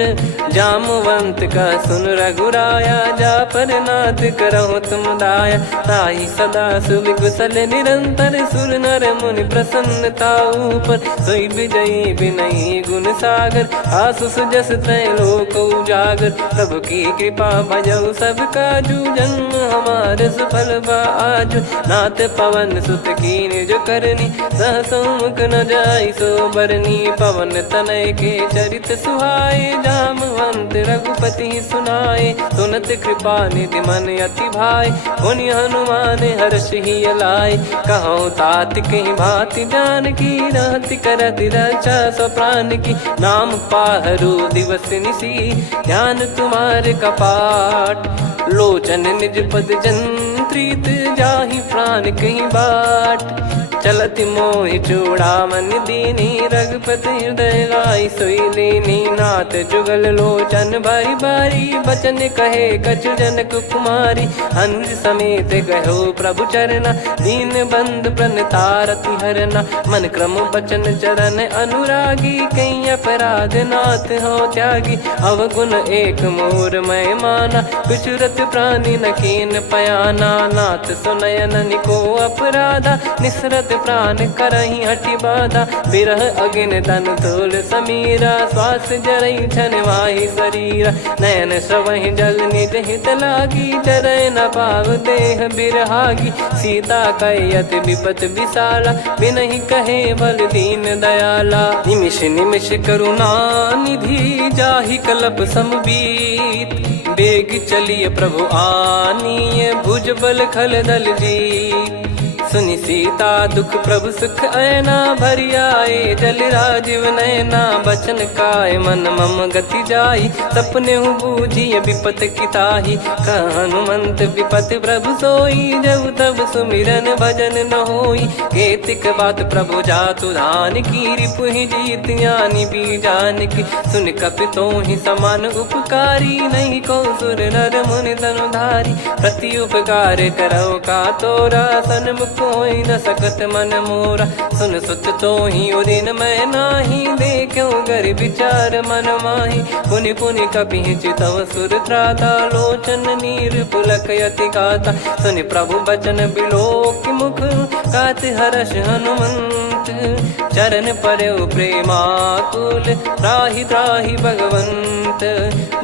जामवंत का सुन रघुराया, जा पर नाथ करहु तुम दाया। ताहि सदा सुविकुशल निरंतर, सुर नर मुनि प्रसन्नता ऊपर। सोई विजयी विनयी गुण सागर, आसु सुजस त्रैलोक उजागर। प्रभु की कृपा भजऊ सब काजू, जन्म हमार सफल बा आजु। नाथ पवन सुत कीन्ह जो करनी, सहसो मुख न जाई सो बरनी। पवन तनय के चरित सुहाए, जामवंत रघुपति सुनाए। सुनत कृपा निधि मन अति भाई, पुनि हनुमान हर्ष ही लाए। कहो तात कहीं भांति जानकी, रहति करति रक्षा सो प्राण की। नाम पाहरु दिवस निसी, ध्यान तुम्हारे कपाट। लोचन निज पद जंत्रित, जाहि प्राण कहीं बाट। चलति मोहि चूड़ामणि दीनी, रघुपति हृदय लाई सोई लीनी। नाथ जुगल लोचन बारी बारी, बचन कहे कछु जनक कुमारी। अनुज समेत गयो प्रभु चरना, दीन बंधु प्रणतारति हरना। मन क्रम बचन चरण अनुरागी, कहीं अपराध नाथ हो त्यागी। अवगुण एक मोर मैं माना, विचुरत प्राणी न कीन पयाना। नाथ सुनयन निको अपराधा, निसरत प्राण करहि हटि बाधा। बिरह अगिन तन तोल समीरा, श्वास जरई छन वाहि शरीरा। नयन श्रवहि जल निज हित लागी, चरय न पाव देह बिरहागी। सीता कयत विपत विशाला, बिनहि कहे बल दीन दयाला। निमिष निमिष करुणा निधि, जाहि कलप समबीत। बेग चलिय प्रभु आनीय, भुज बल खल दल जीत। सुनि सीता दुख प्रभु सुख ऐना, भरि आए जल राजीव नैना। बचन काय मन मम गति जाई, सपने हूँ बूझिय विपत किताही। हनुमंत विपत प्रभु सोई, जब तब सुमिरन भजन न होई। केतिक बात प्रभु जातु धान की, रिपुहि जीत ज्ञानी बीजान की। सुन कपि तोहि समान उपकारी, नहीं को सुर नर मुनि तनुधारी। प्रति उपकार करौ का तोरा, सन्मुख कोई न सकत मन मोरा। सुन सुत तो ही उदिन मैं नाही, देखो गर विचार मन माही। पुनि पुनि कपि चितव सुर त्राता, लोचन नीर पुलक यति गाता। सुनि प्रभु बचन बिलोक मुख, गात हर्ष हनुमंत चरण परयो प्रेमाकुल त्राहि त्राहि भगवंत।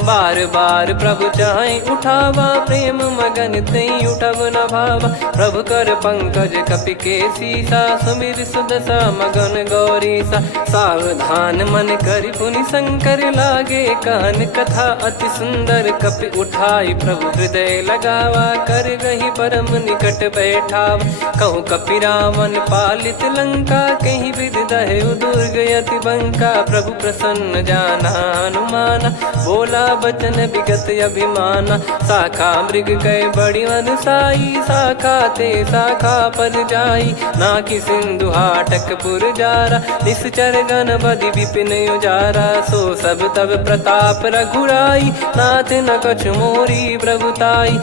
बार बार प्रभु चाहे उठावा प्रेम मगन तई उठब न भावा। प्रभु कर पंकज कपि के सीसा सुमिर सुदशा मगन गौरीसा। सावधान मन करि पुनि शंकर लागे कहन कथा अति सुंदर। कपि उठाई प्रभु हृदय लगावा कर गही परम निकट बैठाव। कहूँ कपि रावण पालित लंका कहीं विधि दहेउ दुर्ग यति बंका। प्रभु प्रसन्न जाना हनुमाना बोला बचन विगत अभिमाना। शाखा मृग कह बड़ी अनुसाई शाखा ते शाखा पर जाई। ना कि सिंधु हाटक पुर जारा निश्चर गण बधि विपिन उजारा। सो सब तब प्रताप रघुराई नाथ न कछु मोरी प्रभुताई।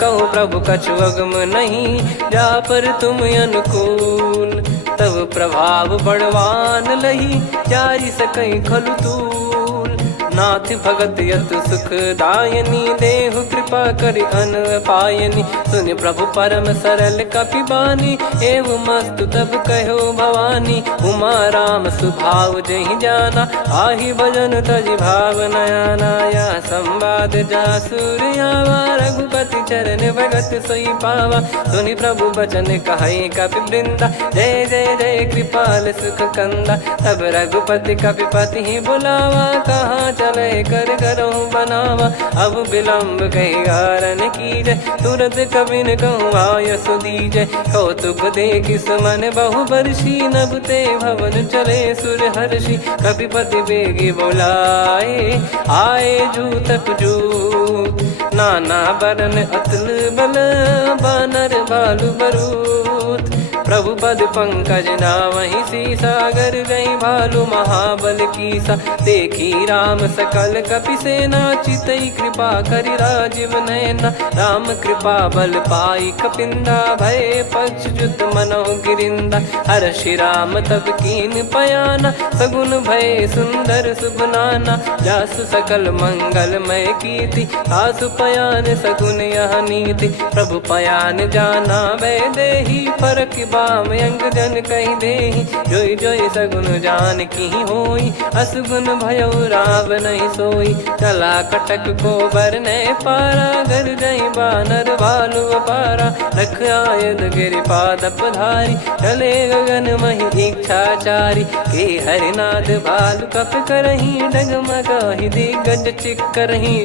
कहूँ प्रभु कछु अगम नहीं जा पर तुम अनुकूल। तब प्रभाव बड़वान लही जारी सकई खलु तूल। नाथ भगत यत सुख दायनी देहु कृपा करि अन पायनी। सुन प्रभु परम सरल कपि बानी एवं मस्तु तब कहो भवानी। उमा राम सुभाव जहि जाना आहि भजन तजि भाव नयाना। या संवाद जासुर आवा रघुपति चरण भगत सोई पावा। सुनि प्रभु बचन कहे कपि वृंदा जय जय जय कृपाल सुख कंदा। तब रघुपति कपिपति ही बुलावा कहाँ चले कर करहूँ बनावा। अब विलम्ब कही कारण कीजय तुरंत कबिन कहूँ आयस दीजय। कौतुक देखि सुमन बहु बरसी नभ ते भवन चले सुर हर्षि। कपिपति बेगी बोलाए आए जूतक जूत। नाना बरन अतुल बल बानर भालु बरूत। प्रभु पद पंकज नावहि सीसागर गई भालू महाबल कीसा। देखी राम सकल कपि सेना चितई कृपा करि राजीव नयना। राम कृपा बल पाई कपिंदा भय पक्ष जुत मनो गिरिंदा। हर्षि राम तब कीन पयाना सगुन भय सुंदर सुगुनाना। जासु सकल मंगलमय कीर्ति आसु पयान सगुन यह नीति। प्रभु पयान जाना वै देही फरक बाम अंग जन कही देही। जोई जोई सगुन जान की होई असगुन भयो राव नहीं सोई। चला कटक को बरने पारा घर जई बानर भालु अपारा। रख आयद गिरि पाद पधारी चले गगन मही इच्छाचारी। के हरिनाथ भालु कप करही डगमगाहि दिग्गज चिक्करही।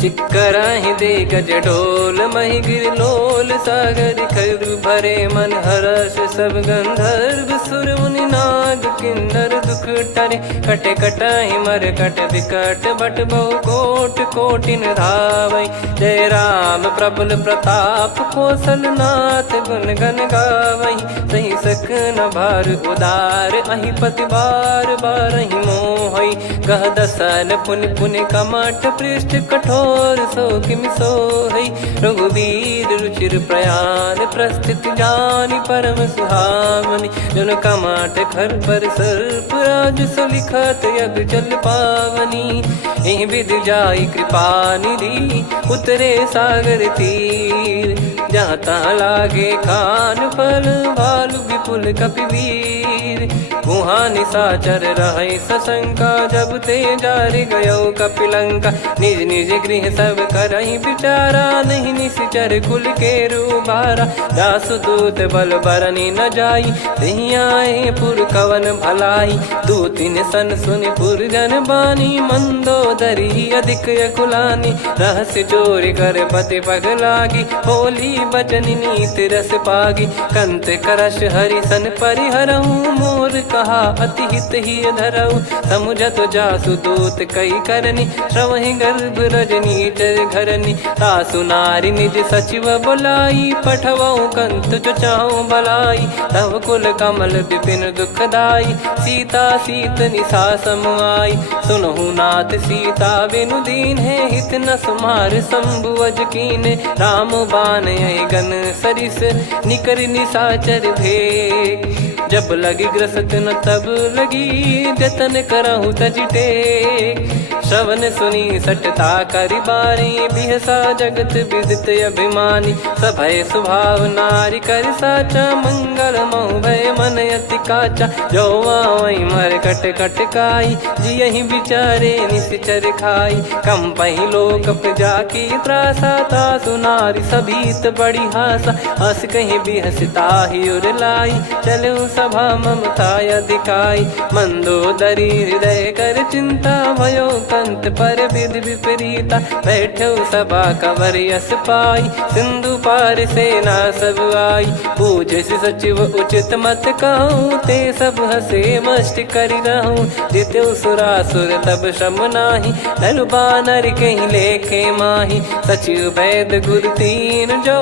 चिक्कराहि दिग्गज डोल मही गिर लोल सागर खर भरे मन हर्ष सब गंधर्व सुर मुनि नाग किन्नर दुख टरे। कटे कटाहि मर कट विकट बट बहु कोट कोटिन धावै। जय राम प्रबल प्रताप कौशल नाथ गुण गन गावै। सही सक न भार उदार अहि पति बार बारहि मोहै। गह दसन पुनि पुनि कमठ पृष्ठ कठोर सो किम सोहै। रघुवीर रुचिर प्रयाण प्रस्थित जानि परम सुहावनी। जन कमाट खर पर सर्प राज सलिखत यग जल पावनी। एहि विध जाई कृपा निधि उतरे सागर तीर। जहाँ तहाँ लागे खान फल भालु विपुल कपि वीर। वहाँ निशाचर रहै सशंका जब ते जारि गयो कपिलंका। निज निज गृह सब करहि विचारा नहीं निश्चर कुल के रूबारा। दासु दूत बल बरनी न जाई तेहि आए पुर कवन भलाई। दूतिन सन सुनि पुर जन बानी मंदोदरी अधिक अकुलानी। रहस्य चोरी कर पति पग लागी होली बचन नीत रस पागी। कंत करश हरि सन परिहरहूँ मोर कहा अति हित ही धरऊ। समुझत जासु दूत कई करनी श्रवहि गर्भ रजनी चर घरनी। तासु नारी निज सचिव बुलाई पठवऊ कंत जो चाहूं भलाई। तव कुल कमल विपिन दुखदाई सीता सीत निशा समुआई। सुनहु नाथ सीता बिनु दीन है हित न सुमार शंभु अज कीने। राम बान यही गन सरिस निकर निशाचर भेग। जब लगी ग्रसत न तब लगी जतन करहु तज टेक। श्रवण सुनी सटता करि बारी बिहसा जगत विदित अभिमानी। सभय स्वभाव नारी कर साचा मंगल महु भय मन अति काचा। जो आवई मर कट कट काई जियहि बिचारे निश्चर खाई। कम पही लोक प्रजा की त्रासा तासु नारी सभीत बड़ी हासा। हस कहीं बिहसता ही उर लाई चलऊ सभा ममता अधिकाई। मंदोदरी हृदय कर चिंता भयो कंत पर विधि विपरीता। बैठो सभा कवर यस पाई सिंधु पार सेना सब आई। पूज्य सचिव उचित मत कहूँ ते सब हसे मस्त करि रहूं। जित्यु सुरासुर तब श्रम नाही धनु बानर कहीं लेखे माही। सचिव वैद गुरु तीन जो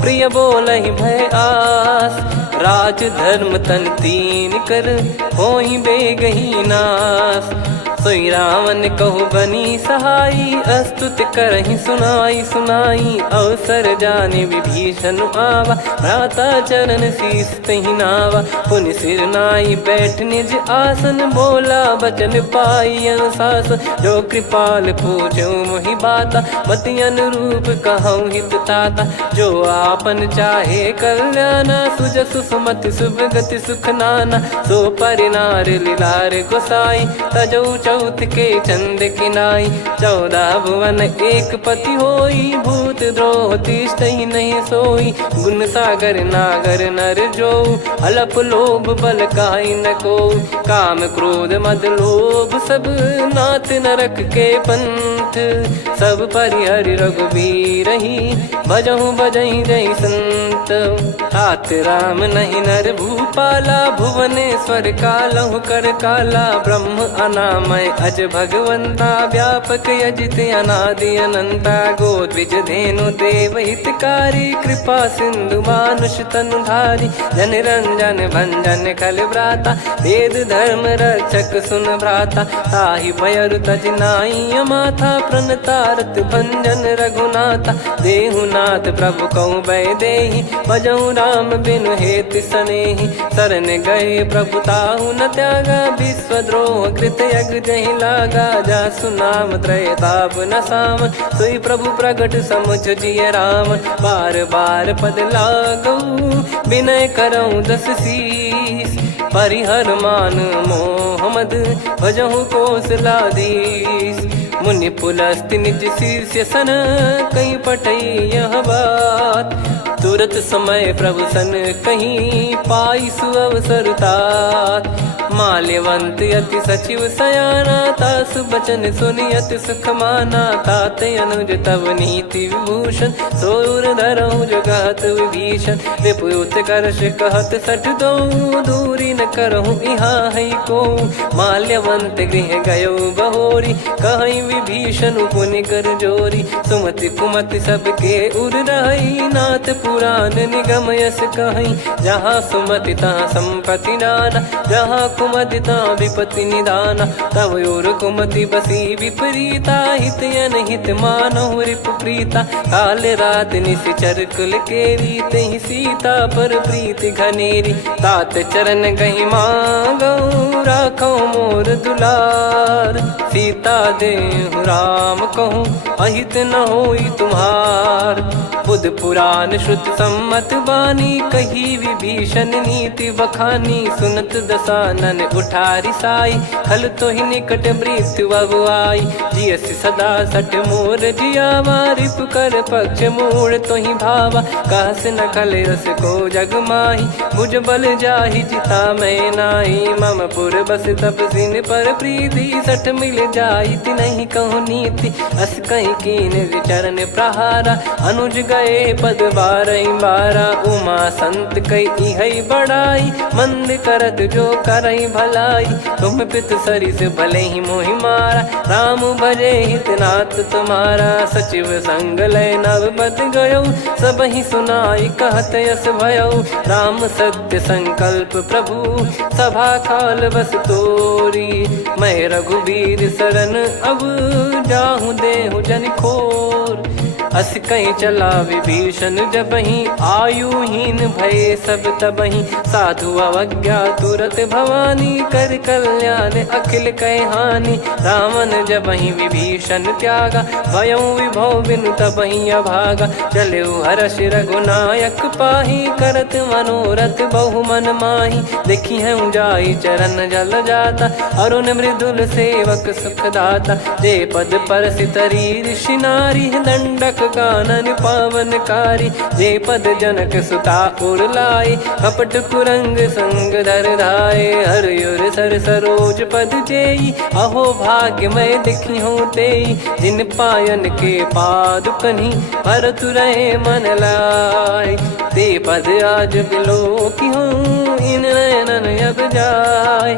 प्रिय बोलहि भय आस। राज धर्म तन तीन कर होई बेगही नास। सोई रावण कहु बनी सहाई अस्तुत करहि सुनाई सुनाई। अवसर जाने विभीषण आवा भ्राता चरण शीस तहि नावा। पुनि सिर नाई बैठ निज आसन बोला बचन पाई अनुशासन। जो कृपाल पूछो मोहि बाता मति अनुरूप कहूँ हित ताता। जो आपन चाहे कल्याणा सुजसु सुमति शुभ गति सुख नाना। सो परिनार लीलार गोसाई तजौ चौथ के चंद किनाई। 14 भुवन एक पति होई भूत द्रोह तिष्ठहि नहीं सोई। गुण सागर नागर नर जो अलप लोभ बल काई न को। काम क्रोध मद लोभ सब नाथ नरक के पंथ। सब परिहरि रघुबीर ही भजहु भजहि जय संत। तात राम नहीं नर भूपाला भुवनेश्वर कालहु कर काला। ब्रह्म अनामय अज भगवंता व्यापक यजित अनादि अनंता। गोद्विज धेनु देव हितकारी कृपा सिंधु मानुष तनुधारी। जन रंजन भंजन खल व्राता वेद धर्म रक्षक सुन भ्राता। ताहि भयरु तज नाई माथा प्रणतारत भंजन रघुनाथा। देहुनाथ प्रभु कहु भय देहि भजहु राम बिनु हेति सनेहि। शरण गए प्रभु ताहु न त्यागा विश्वद्रोह कृत यज्ञ जहि लागा। जासु नाम त्रयताप न सावन सोई प्रभु प्रगट समुझ जिय रावण। बार बार पद लागऊ विनय करऊँ 10 शीस। परिहर मान मोह मद भजहु कौशलाधीश। मुनि पुलस्त्य निज शीर्ष सन कहीं पटई यह बात। तुरत समय प्रभु सन कहीं पाई सुअवसर तात। माल्यवंत अति सचिव सयाना तासु बचन सुनि अति सुख माना। तात अनुज तव नीति विभूषण सोर धरहु जगत विभीषण। विपुत करश कहत सठ दो दूरी न करहु यहाँ है को। माल्यवंत गृह गयो बहोरी कहीं विभीषण पुनि कर जोरी। सुमति कुमति सबके उर रही नाथ पुराण निगम यस कहीं। जहाँ सुमति तहाँ संपत्ति नाना जहाँ कुमति तहाँ विपत्ति निदाना। तव और कुमति बसी विपरीता हित अनहित मानहु रिपु प्रीता। काल रात निशिचर कुल केरी तहि सीता पर प्रीति घनेरी। तात चरण गहि मांगऊ राखो मोर दुलार। सीता देहु राम कहूँ अहित न होई तुम्हार। बुध पुराण श्रुत सम्मत बानी कही विभीषण नीति बखानी। सुनत दसानन उठारी साई खल तो ही निकट मृत्यु अब आई। जियसि सदा सठ मोर जियावा रिपु कर पक्ष मूड़ तो ही भावा। कहस न खल रस को जग माही भुज बल जाहि जिता मैं नाई। मम पुर बस तप सिन पर प्रीति सठ मिल जाई नहीं कहूँ नीति। अस कहीं कीन विचरण प्रहारा अनुज गए पद 12 उमा संत कई है बड़ाई। मंद करत जो करई भलाई तुम पित सरिस भले ही मोहि मारा। राम भजे हितनाथ तुम्हारा सचिव संग लय नव बद गयो। सब ही सुनाई कहत यस भयो। राम सत्य संकल्प प्रभु सभा काल बस तोरी। मैं रघुबीर शरण अब जाहु देहु जन खोर। अस कहीं चला विभीषण जबहि, आयुहीन भये सब तबहि। साधु अवज्ञा तुरत भवानी, कर कल्याण अखिल कह हानि। रावण जबहि विभीषण त्यागा, भयउ विभव बिनु तबहि अभागा। चलऊ हर्ष रघुनायक पाहि, करत मनोरथ बहु मन माहि। देखी हूँ जाई चरण जल जाता, अरुण मृदुल सेवक सुखदाता। जे पद परसितरी ऋषि नारी, दंडक कानन पावनकारी। जे पद जनक सुता उर लाए, कपट कुरंग संग धर धाये। हरियुर सर सरोज पद जेई, अहो भाग्य मैं दिखी हूँ तेई। जिन पायन के पादुकन्हि, भरत रहे मन लाय। ते पद आज बिलो की हूँ, इन नयनन अब जाय।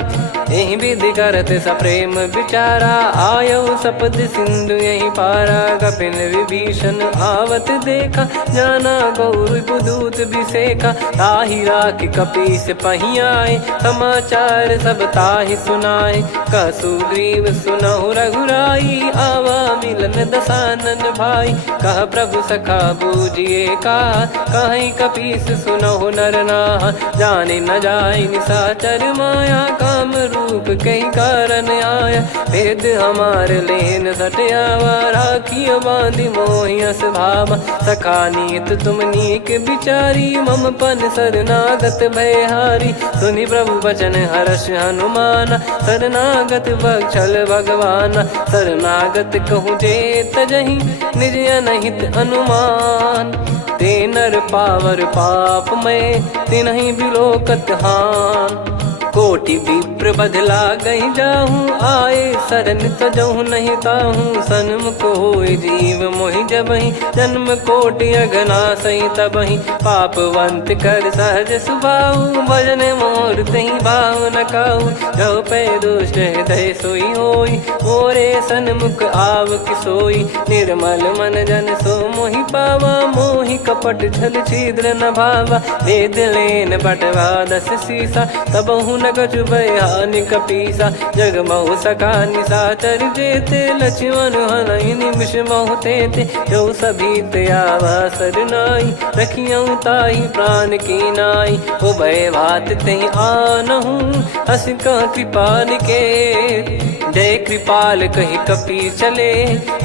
यही विधि करत सप्रेम विचारा, आयऊ सपद सिंधु यही पारा। कपिन विभीषण आवत देखा, जाना गौर बुदूत बिसेखा। ताहि राखि कपीस पहि आए, समाचार सब ताहि सुनाए। कह सुग्रीव सुनहु रघुराई, आवा मिलन दसानन भाई। कह प्रभु सखा बूझिए का, कहीं कपीस सुनहु नर नाहा। जाने न जाय निशाचर माया, काम रूप कई कारण आया। भेद हमार लेन सटयावा, राखियो बांधि मोहियस भावा। सखा नीत तुम नीक बिचारी, मम पन शरणागत भयहारी। सुनि प्रभु वचन हर्ष हनुमाना, शरणागत बक्षल भगवाना। शरणागत कहूँ जे तजहि, निज अनहित अनुमान। ते नर पावर पाप में, तिन्हि बिलोकत हान। कोटि विप्र बदला गई जाहूँ, आए शरण तजहु नहीं ताहूँ। सन्मुख होय जीव मोहि जबहि, जन्म कोटि अगना सही तबहि। पापवंत कर सहज सुभाऊ, भजन मोर तहि भाव न काऊ। जो पै दुष्ट हृदय सोई होई, मोरे सन्मुख आव किसोई। निर्मल मन जन सो मोहि पावा, मोहि कपट छल छिद्र न भावा। वेद लेन बटवा दस सीसा, तबहु न कछु भयानि कपीसा। जग महु सका निशाचर जेते, लक्ष्मण हनहि निमिष महु तेते। जो सभी ते आवा सरनाई, रखियऊँ ताहि प्राण की नाई। उभय भात तेहि आनहु, हस कह कृपाल के। जय कृपाल कहि कपी चले,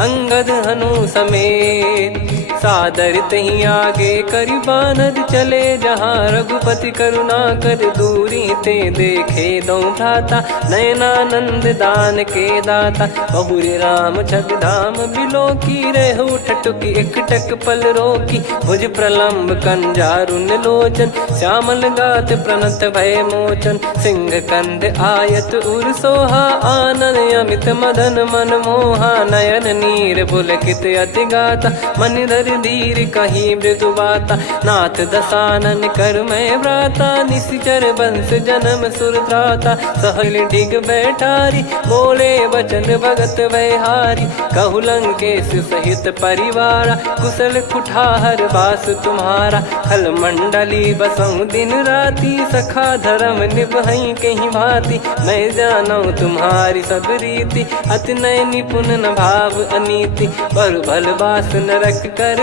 अंगद हनु समेत। सादर तही आगे करि बानर चले, जहाँ रघुपति करुणा कर दूरी ते देखे दो भ्राता। नयनानंद दान के दाता, बहुरी राम छग धाम बिलो की। रहु ठटुकी एकटक पल रोकी, भुज प्रलम्ब कंजारुन लोचन। श्यामल गात प्रणत भय मोचन, सिंह कंद आयत उर सोहा। आनन अमित मदन मन मोहा, नयन नीर पुलकित अति गाता। मन धर धीर कहीं मृदु बाता, नाथ दसानन कर मैं व्राता। निश्चर बंस जन्म सुरत्राता, सहल डिग बैठारी। बोले बचन भगत वैहारी, कहु लंकेश सहित परिवारा। कुशल कुठार बास तुम्हारा, खल मंडली बसऊं दिन राती। सखा धर्म निभई कहीं भांति, मैं जानू तुम्हारी सब रीति। अति नय निपुण न भाव अनीति, पर भल बास नरक करताता।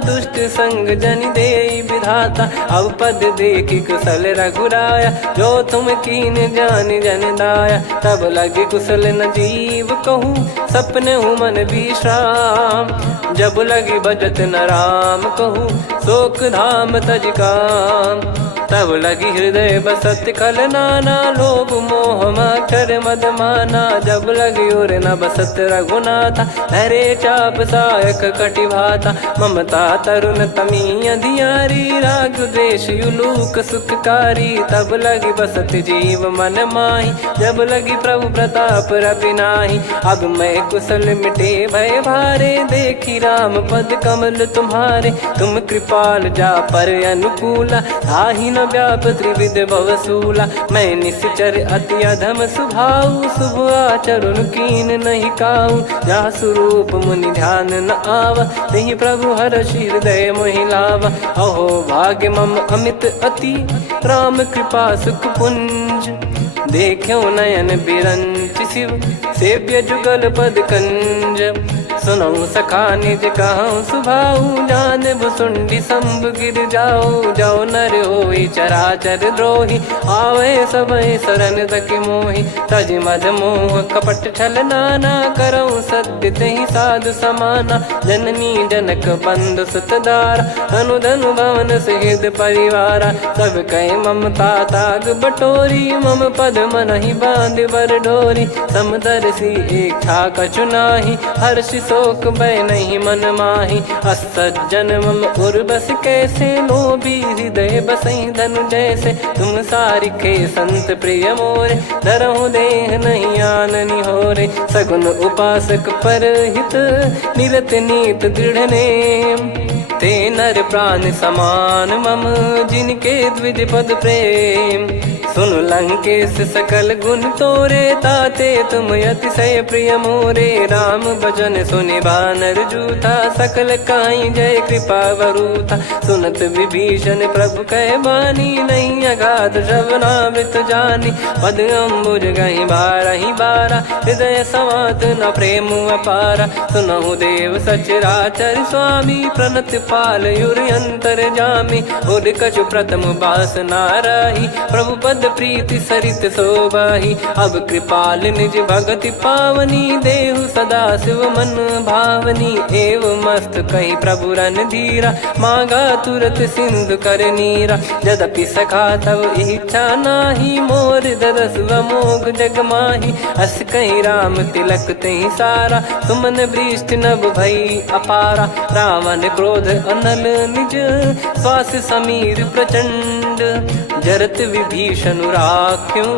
दुष्ट संग जन देई विधाता, अब पद देखि कुशल रघुराया। जो तुम कीन जान जन दाया, तब लगे कुशल न जीव कहूँ। सपने मन विश्राम, जब लगे भजत न राम कहूँ। शोक धाम तज काम, तब लगी हृदय बसत खल नाना। लोभ मोह मकर मद माना, जब लगी उर न बसत रघुनाथा। धरे चाप सायक कटि भाता, ममता तरुण तमी अधियारी। राग द्वेष युलूक सुखकारी, तब लगी बसत जीव मन माही। जब लगी प्रभु प्रताप रवि नाही, अब मैं कुशल मिटे भय भारे। देखी राम पद कमल तुम्हारे, तुम कृपाल जा पर अनुकूला। आही न व्याप त्रिविध भवसूला, मैं निश्चर अति अधम सुभाऊ। शुभ आचरण कीन नहीं काऊ, जहाँ स्वरूप मुनि ध्यान न आवा। तहि प्रभु हर्ष हृदय मोहि लावा। अहो भाग्य मम अमित अति, राम कृपा सुख पुंज। देखो नयन बिरंच शिव, सेव्य जुगल पद कंज। सुनऊ सखा निज कहूँ सुभाऊ जान भुसुंडी संभ गिर जाओ जाओ नर होई चराचर द्रोही आवे सबई शरण तक मोहि तज मद मोह कपट छल नाना करऊँ सत्य तहि साधु समाना जननी जनक बंधु सुतदार धनु धनु भवन सहित परिवारा सब कहे ममता ताग बटोरी मम पद मन ही बांध बर डोरी समदर्शी इच्छा कछु नाही हर्ष शोक भय नहीं मन माही असज्जन मम उर्वश कैसे लोभी हृदय बसई धनु जैसे तुम सारिखे संत प्रिय मोरे धरहु देह नहीं आननि होरे सगुन उपासक पर हित निरत नीत दृढ़ नेम ते नर प्राण समान मम जिनके द्विज पद प्रेम सुन लंकेश सकल गुण तोरे ताते तुम अतिशय प्रिय मोरे राम भजन सुनि बानर जूथा सकल काई जय कृपा वरूथा सुनत विभीषण प्रभु कह बानी नहीं अगाध श्रवणामृत जानी पद अम्बुज गही बारही बारा हृदय समात न प्रेम अपारा सुनहु देव सचराचर स्वामी प्रणत पाल युर अंतर जामी उर कछु प्रथम बास नाराही प्रभु पद प्रीति सरित शोभाही अब कृपाल निज भगति पावनी देहु सदा शिव मन भावनी एव मस्त कही प्रभु रन धीरा मांगा तुरत सिंधु कर नीरा यद्यपि सखा तब इच्छा नाही मोर दरस मोग जग माही अस कहीं राम तिलक तही सारा सुमन वृष्टि नभ भई अपारा रावण क्रोध अनल निज श्वास समीर प्रचंड जरत विभीषण राख्यों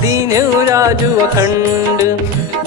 दीन राजु अखंड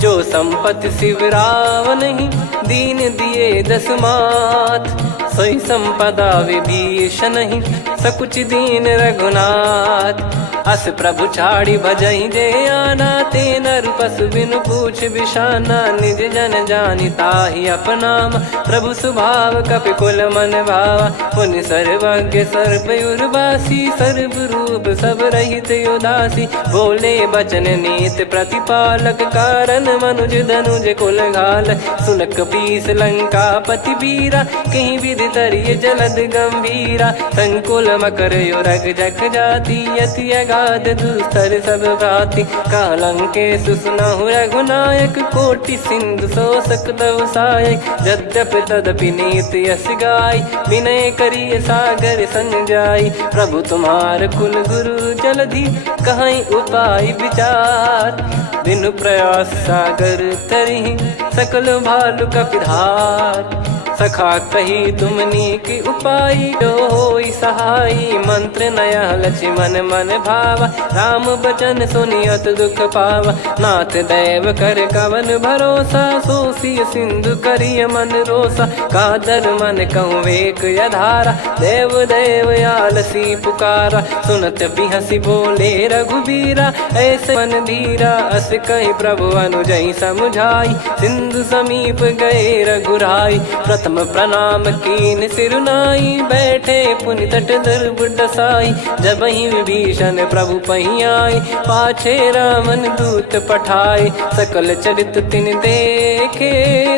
जो संपत्ति शिव रावण ही दीन दिए दस मात सोई संपदा विभीषण ही सकुच दीन रघुनाथ अस प्रभु छाड़ी भजई जे आना ते नर पशु बिनु पूछ बिशाना निज जन जानि ताहि अपनाम प्रभु स्वभाव कपि कुल मन भावा पुनि सर्वज्ञ सर्वयुर्वासी सर्व रूप सब रहित उदासी बोले बचन नीत प्रतिपालक कारण मनुज धनुज कुल घाल सुनक पीस लंका पति बीरा कहीं विधि तरिय जलद गंभीरा संकुल मकर युरग जग जाति यति अगाध दुस्तर सब भाति कालंकेश सुनहु रघुनायक कोटि सिंधु शोषक तव सहायक यद्यपि तदपि नीति यस गाय विनय करिय सागर सन जाई प्रभु तुम्हार कुल गुरु जलधि कहीं उपाय विचार बिनु प्रयास सागर तरिहि सकल भालु कपिधार सखा कही तुमनी की उपाय जो होई सहाई मंत्र नया लक्ष्मण मन भावा राम बचन सुनियत दुख पावा नाथ दैव कर कवन भरोसा सोसिय सिंधु करिय मन रोसा कादर मन कहूँ वेक यधारा देव देव आलसी पुकारा सुनत बिहसी बोले रघुबीरा ऐसे मन धीरा अस कहीं प्रभु अनुजई समुझाई सिंधु समीप गए रघुराई प्रथम प्रणाम कीन सिरुनाई बैठे पुनि तट दर्भ डसाई जब ही विभीषण प्रभु पही आए पाछे रामन दूत पठाए सकल चरित तिन देखे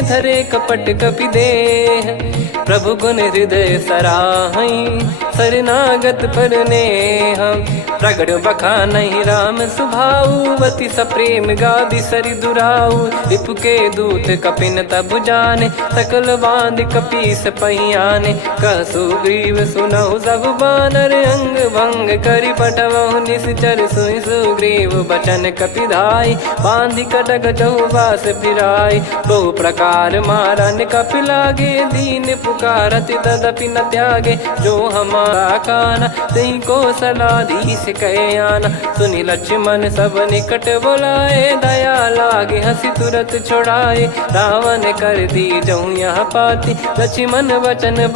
धरे कपट कपि देह प्रभु गुण हृदय सराहई शरणागत पर नेह प्रगट बखानहि राम सुभाऊ बति सप्रेम गादि सरि दुराऊ रिपु के दूत कपिन तब जाने सकल बांध कपीस पहियाने कह सुग्रीव सुनहु सब बानर अंग भंग करि पटवहु निश्चर सुनि सुग्रीव बचन कपिधाई बांधि कटक चौबास फिराई बहु प्रकार मारन कपि लागे दीन पुकारत तदपि न त्यागे जो हमारा काना तही को सलाधीश कहे आना सुनि लक्ष्मण सब निकट बुलाए दया लागे हंसी तुरत छुड़ाए रावण कर दी जऊँ यहाँ पाती लक्ष्मण वचन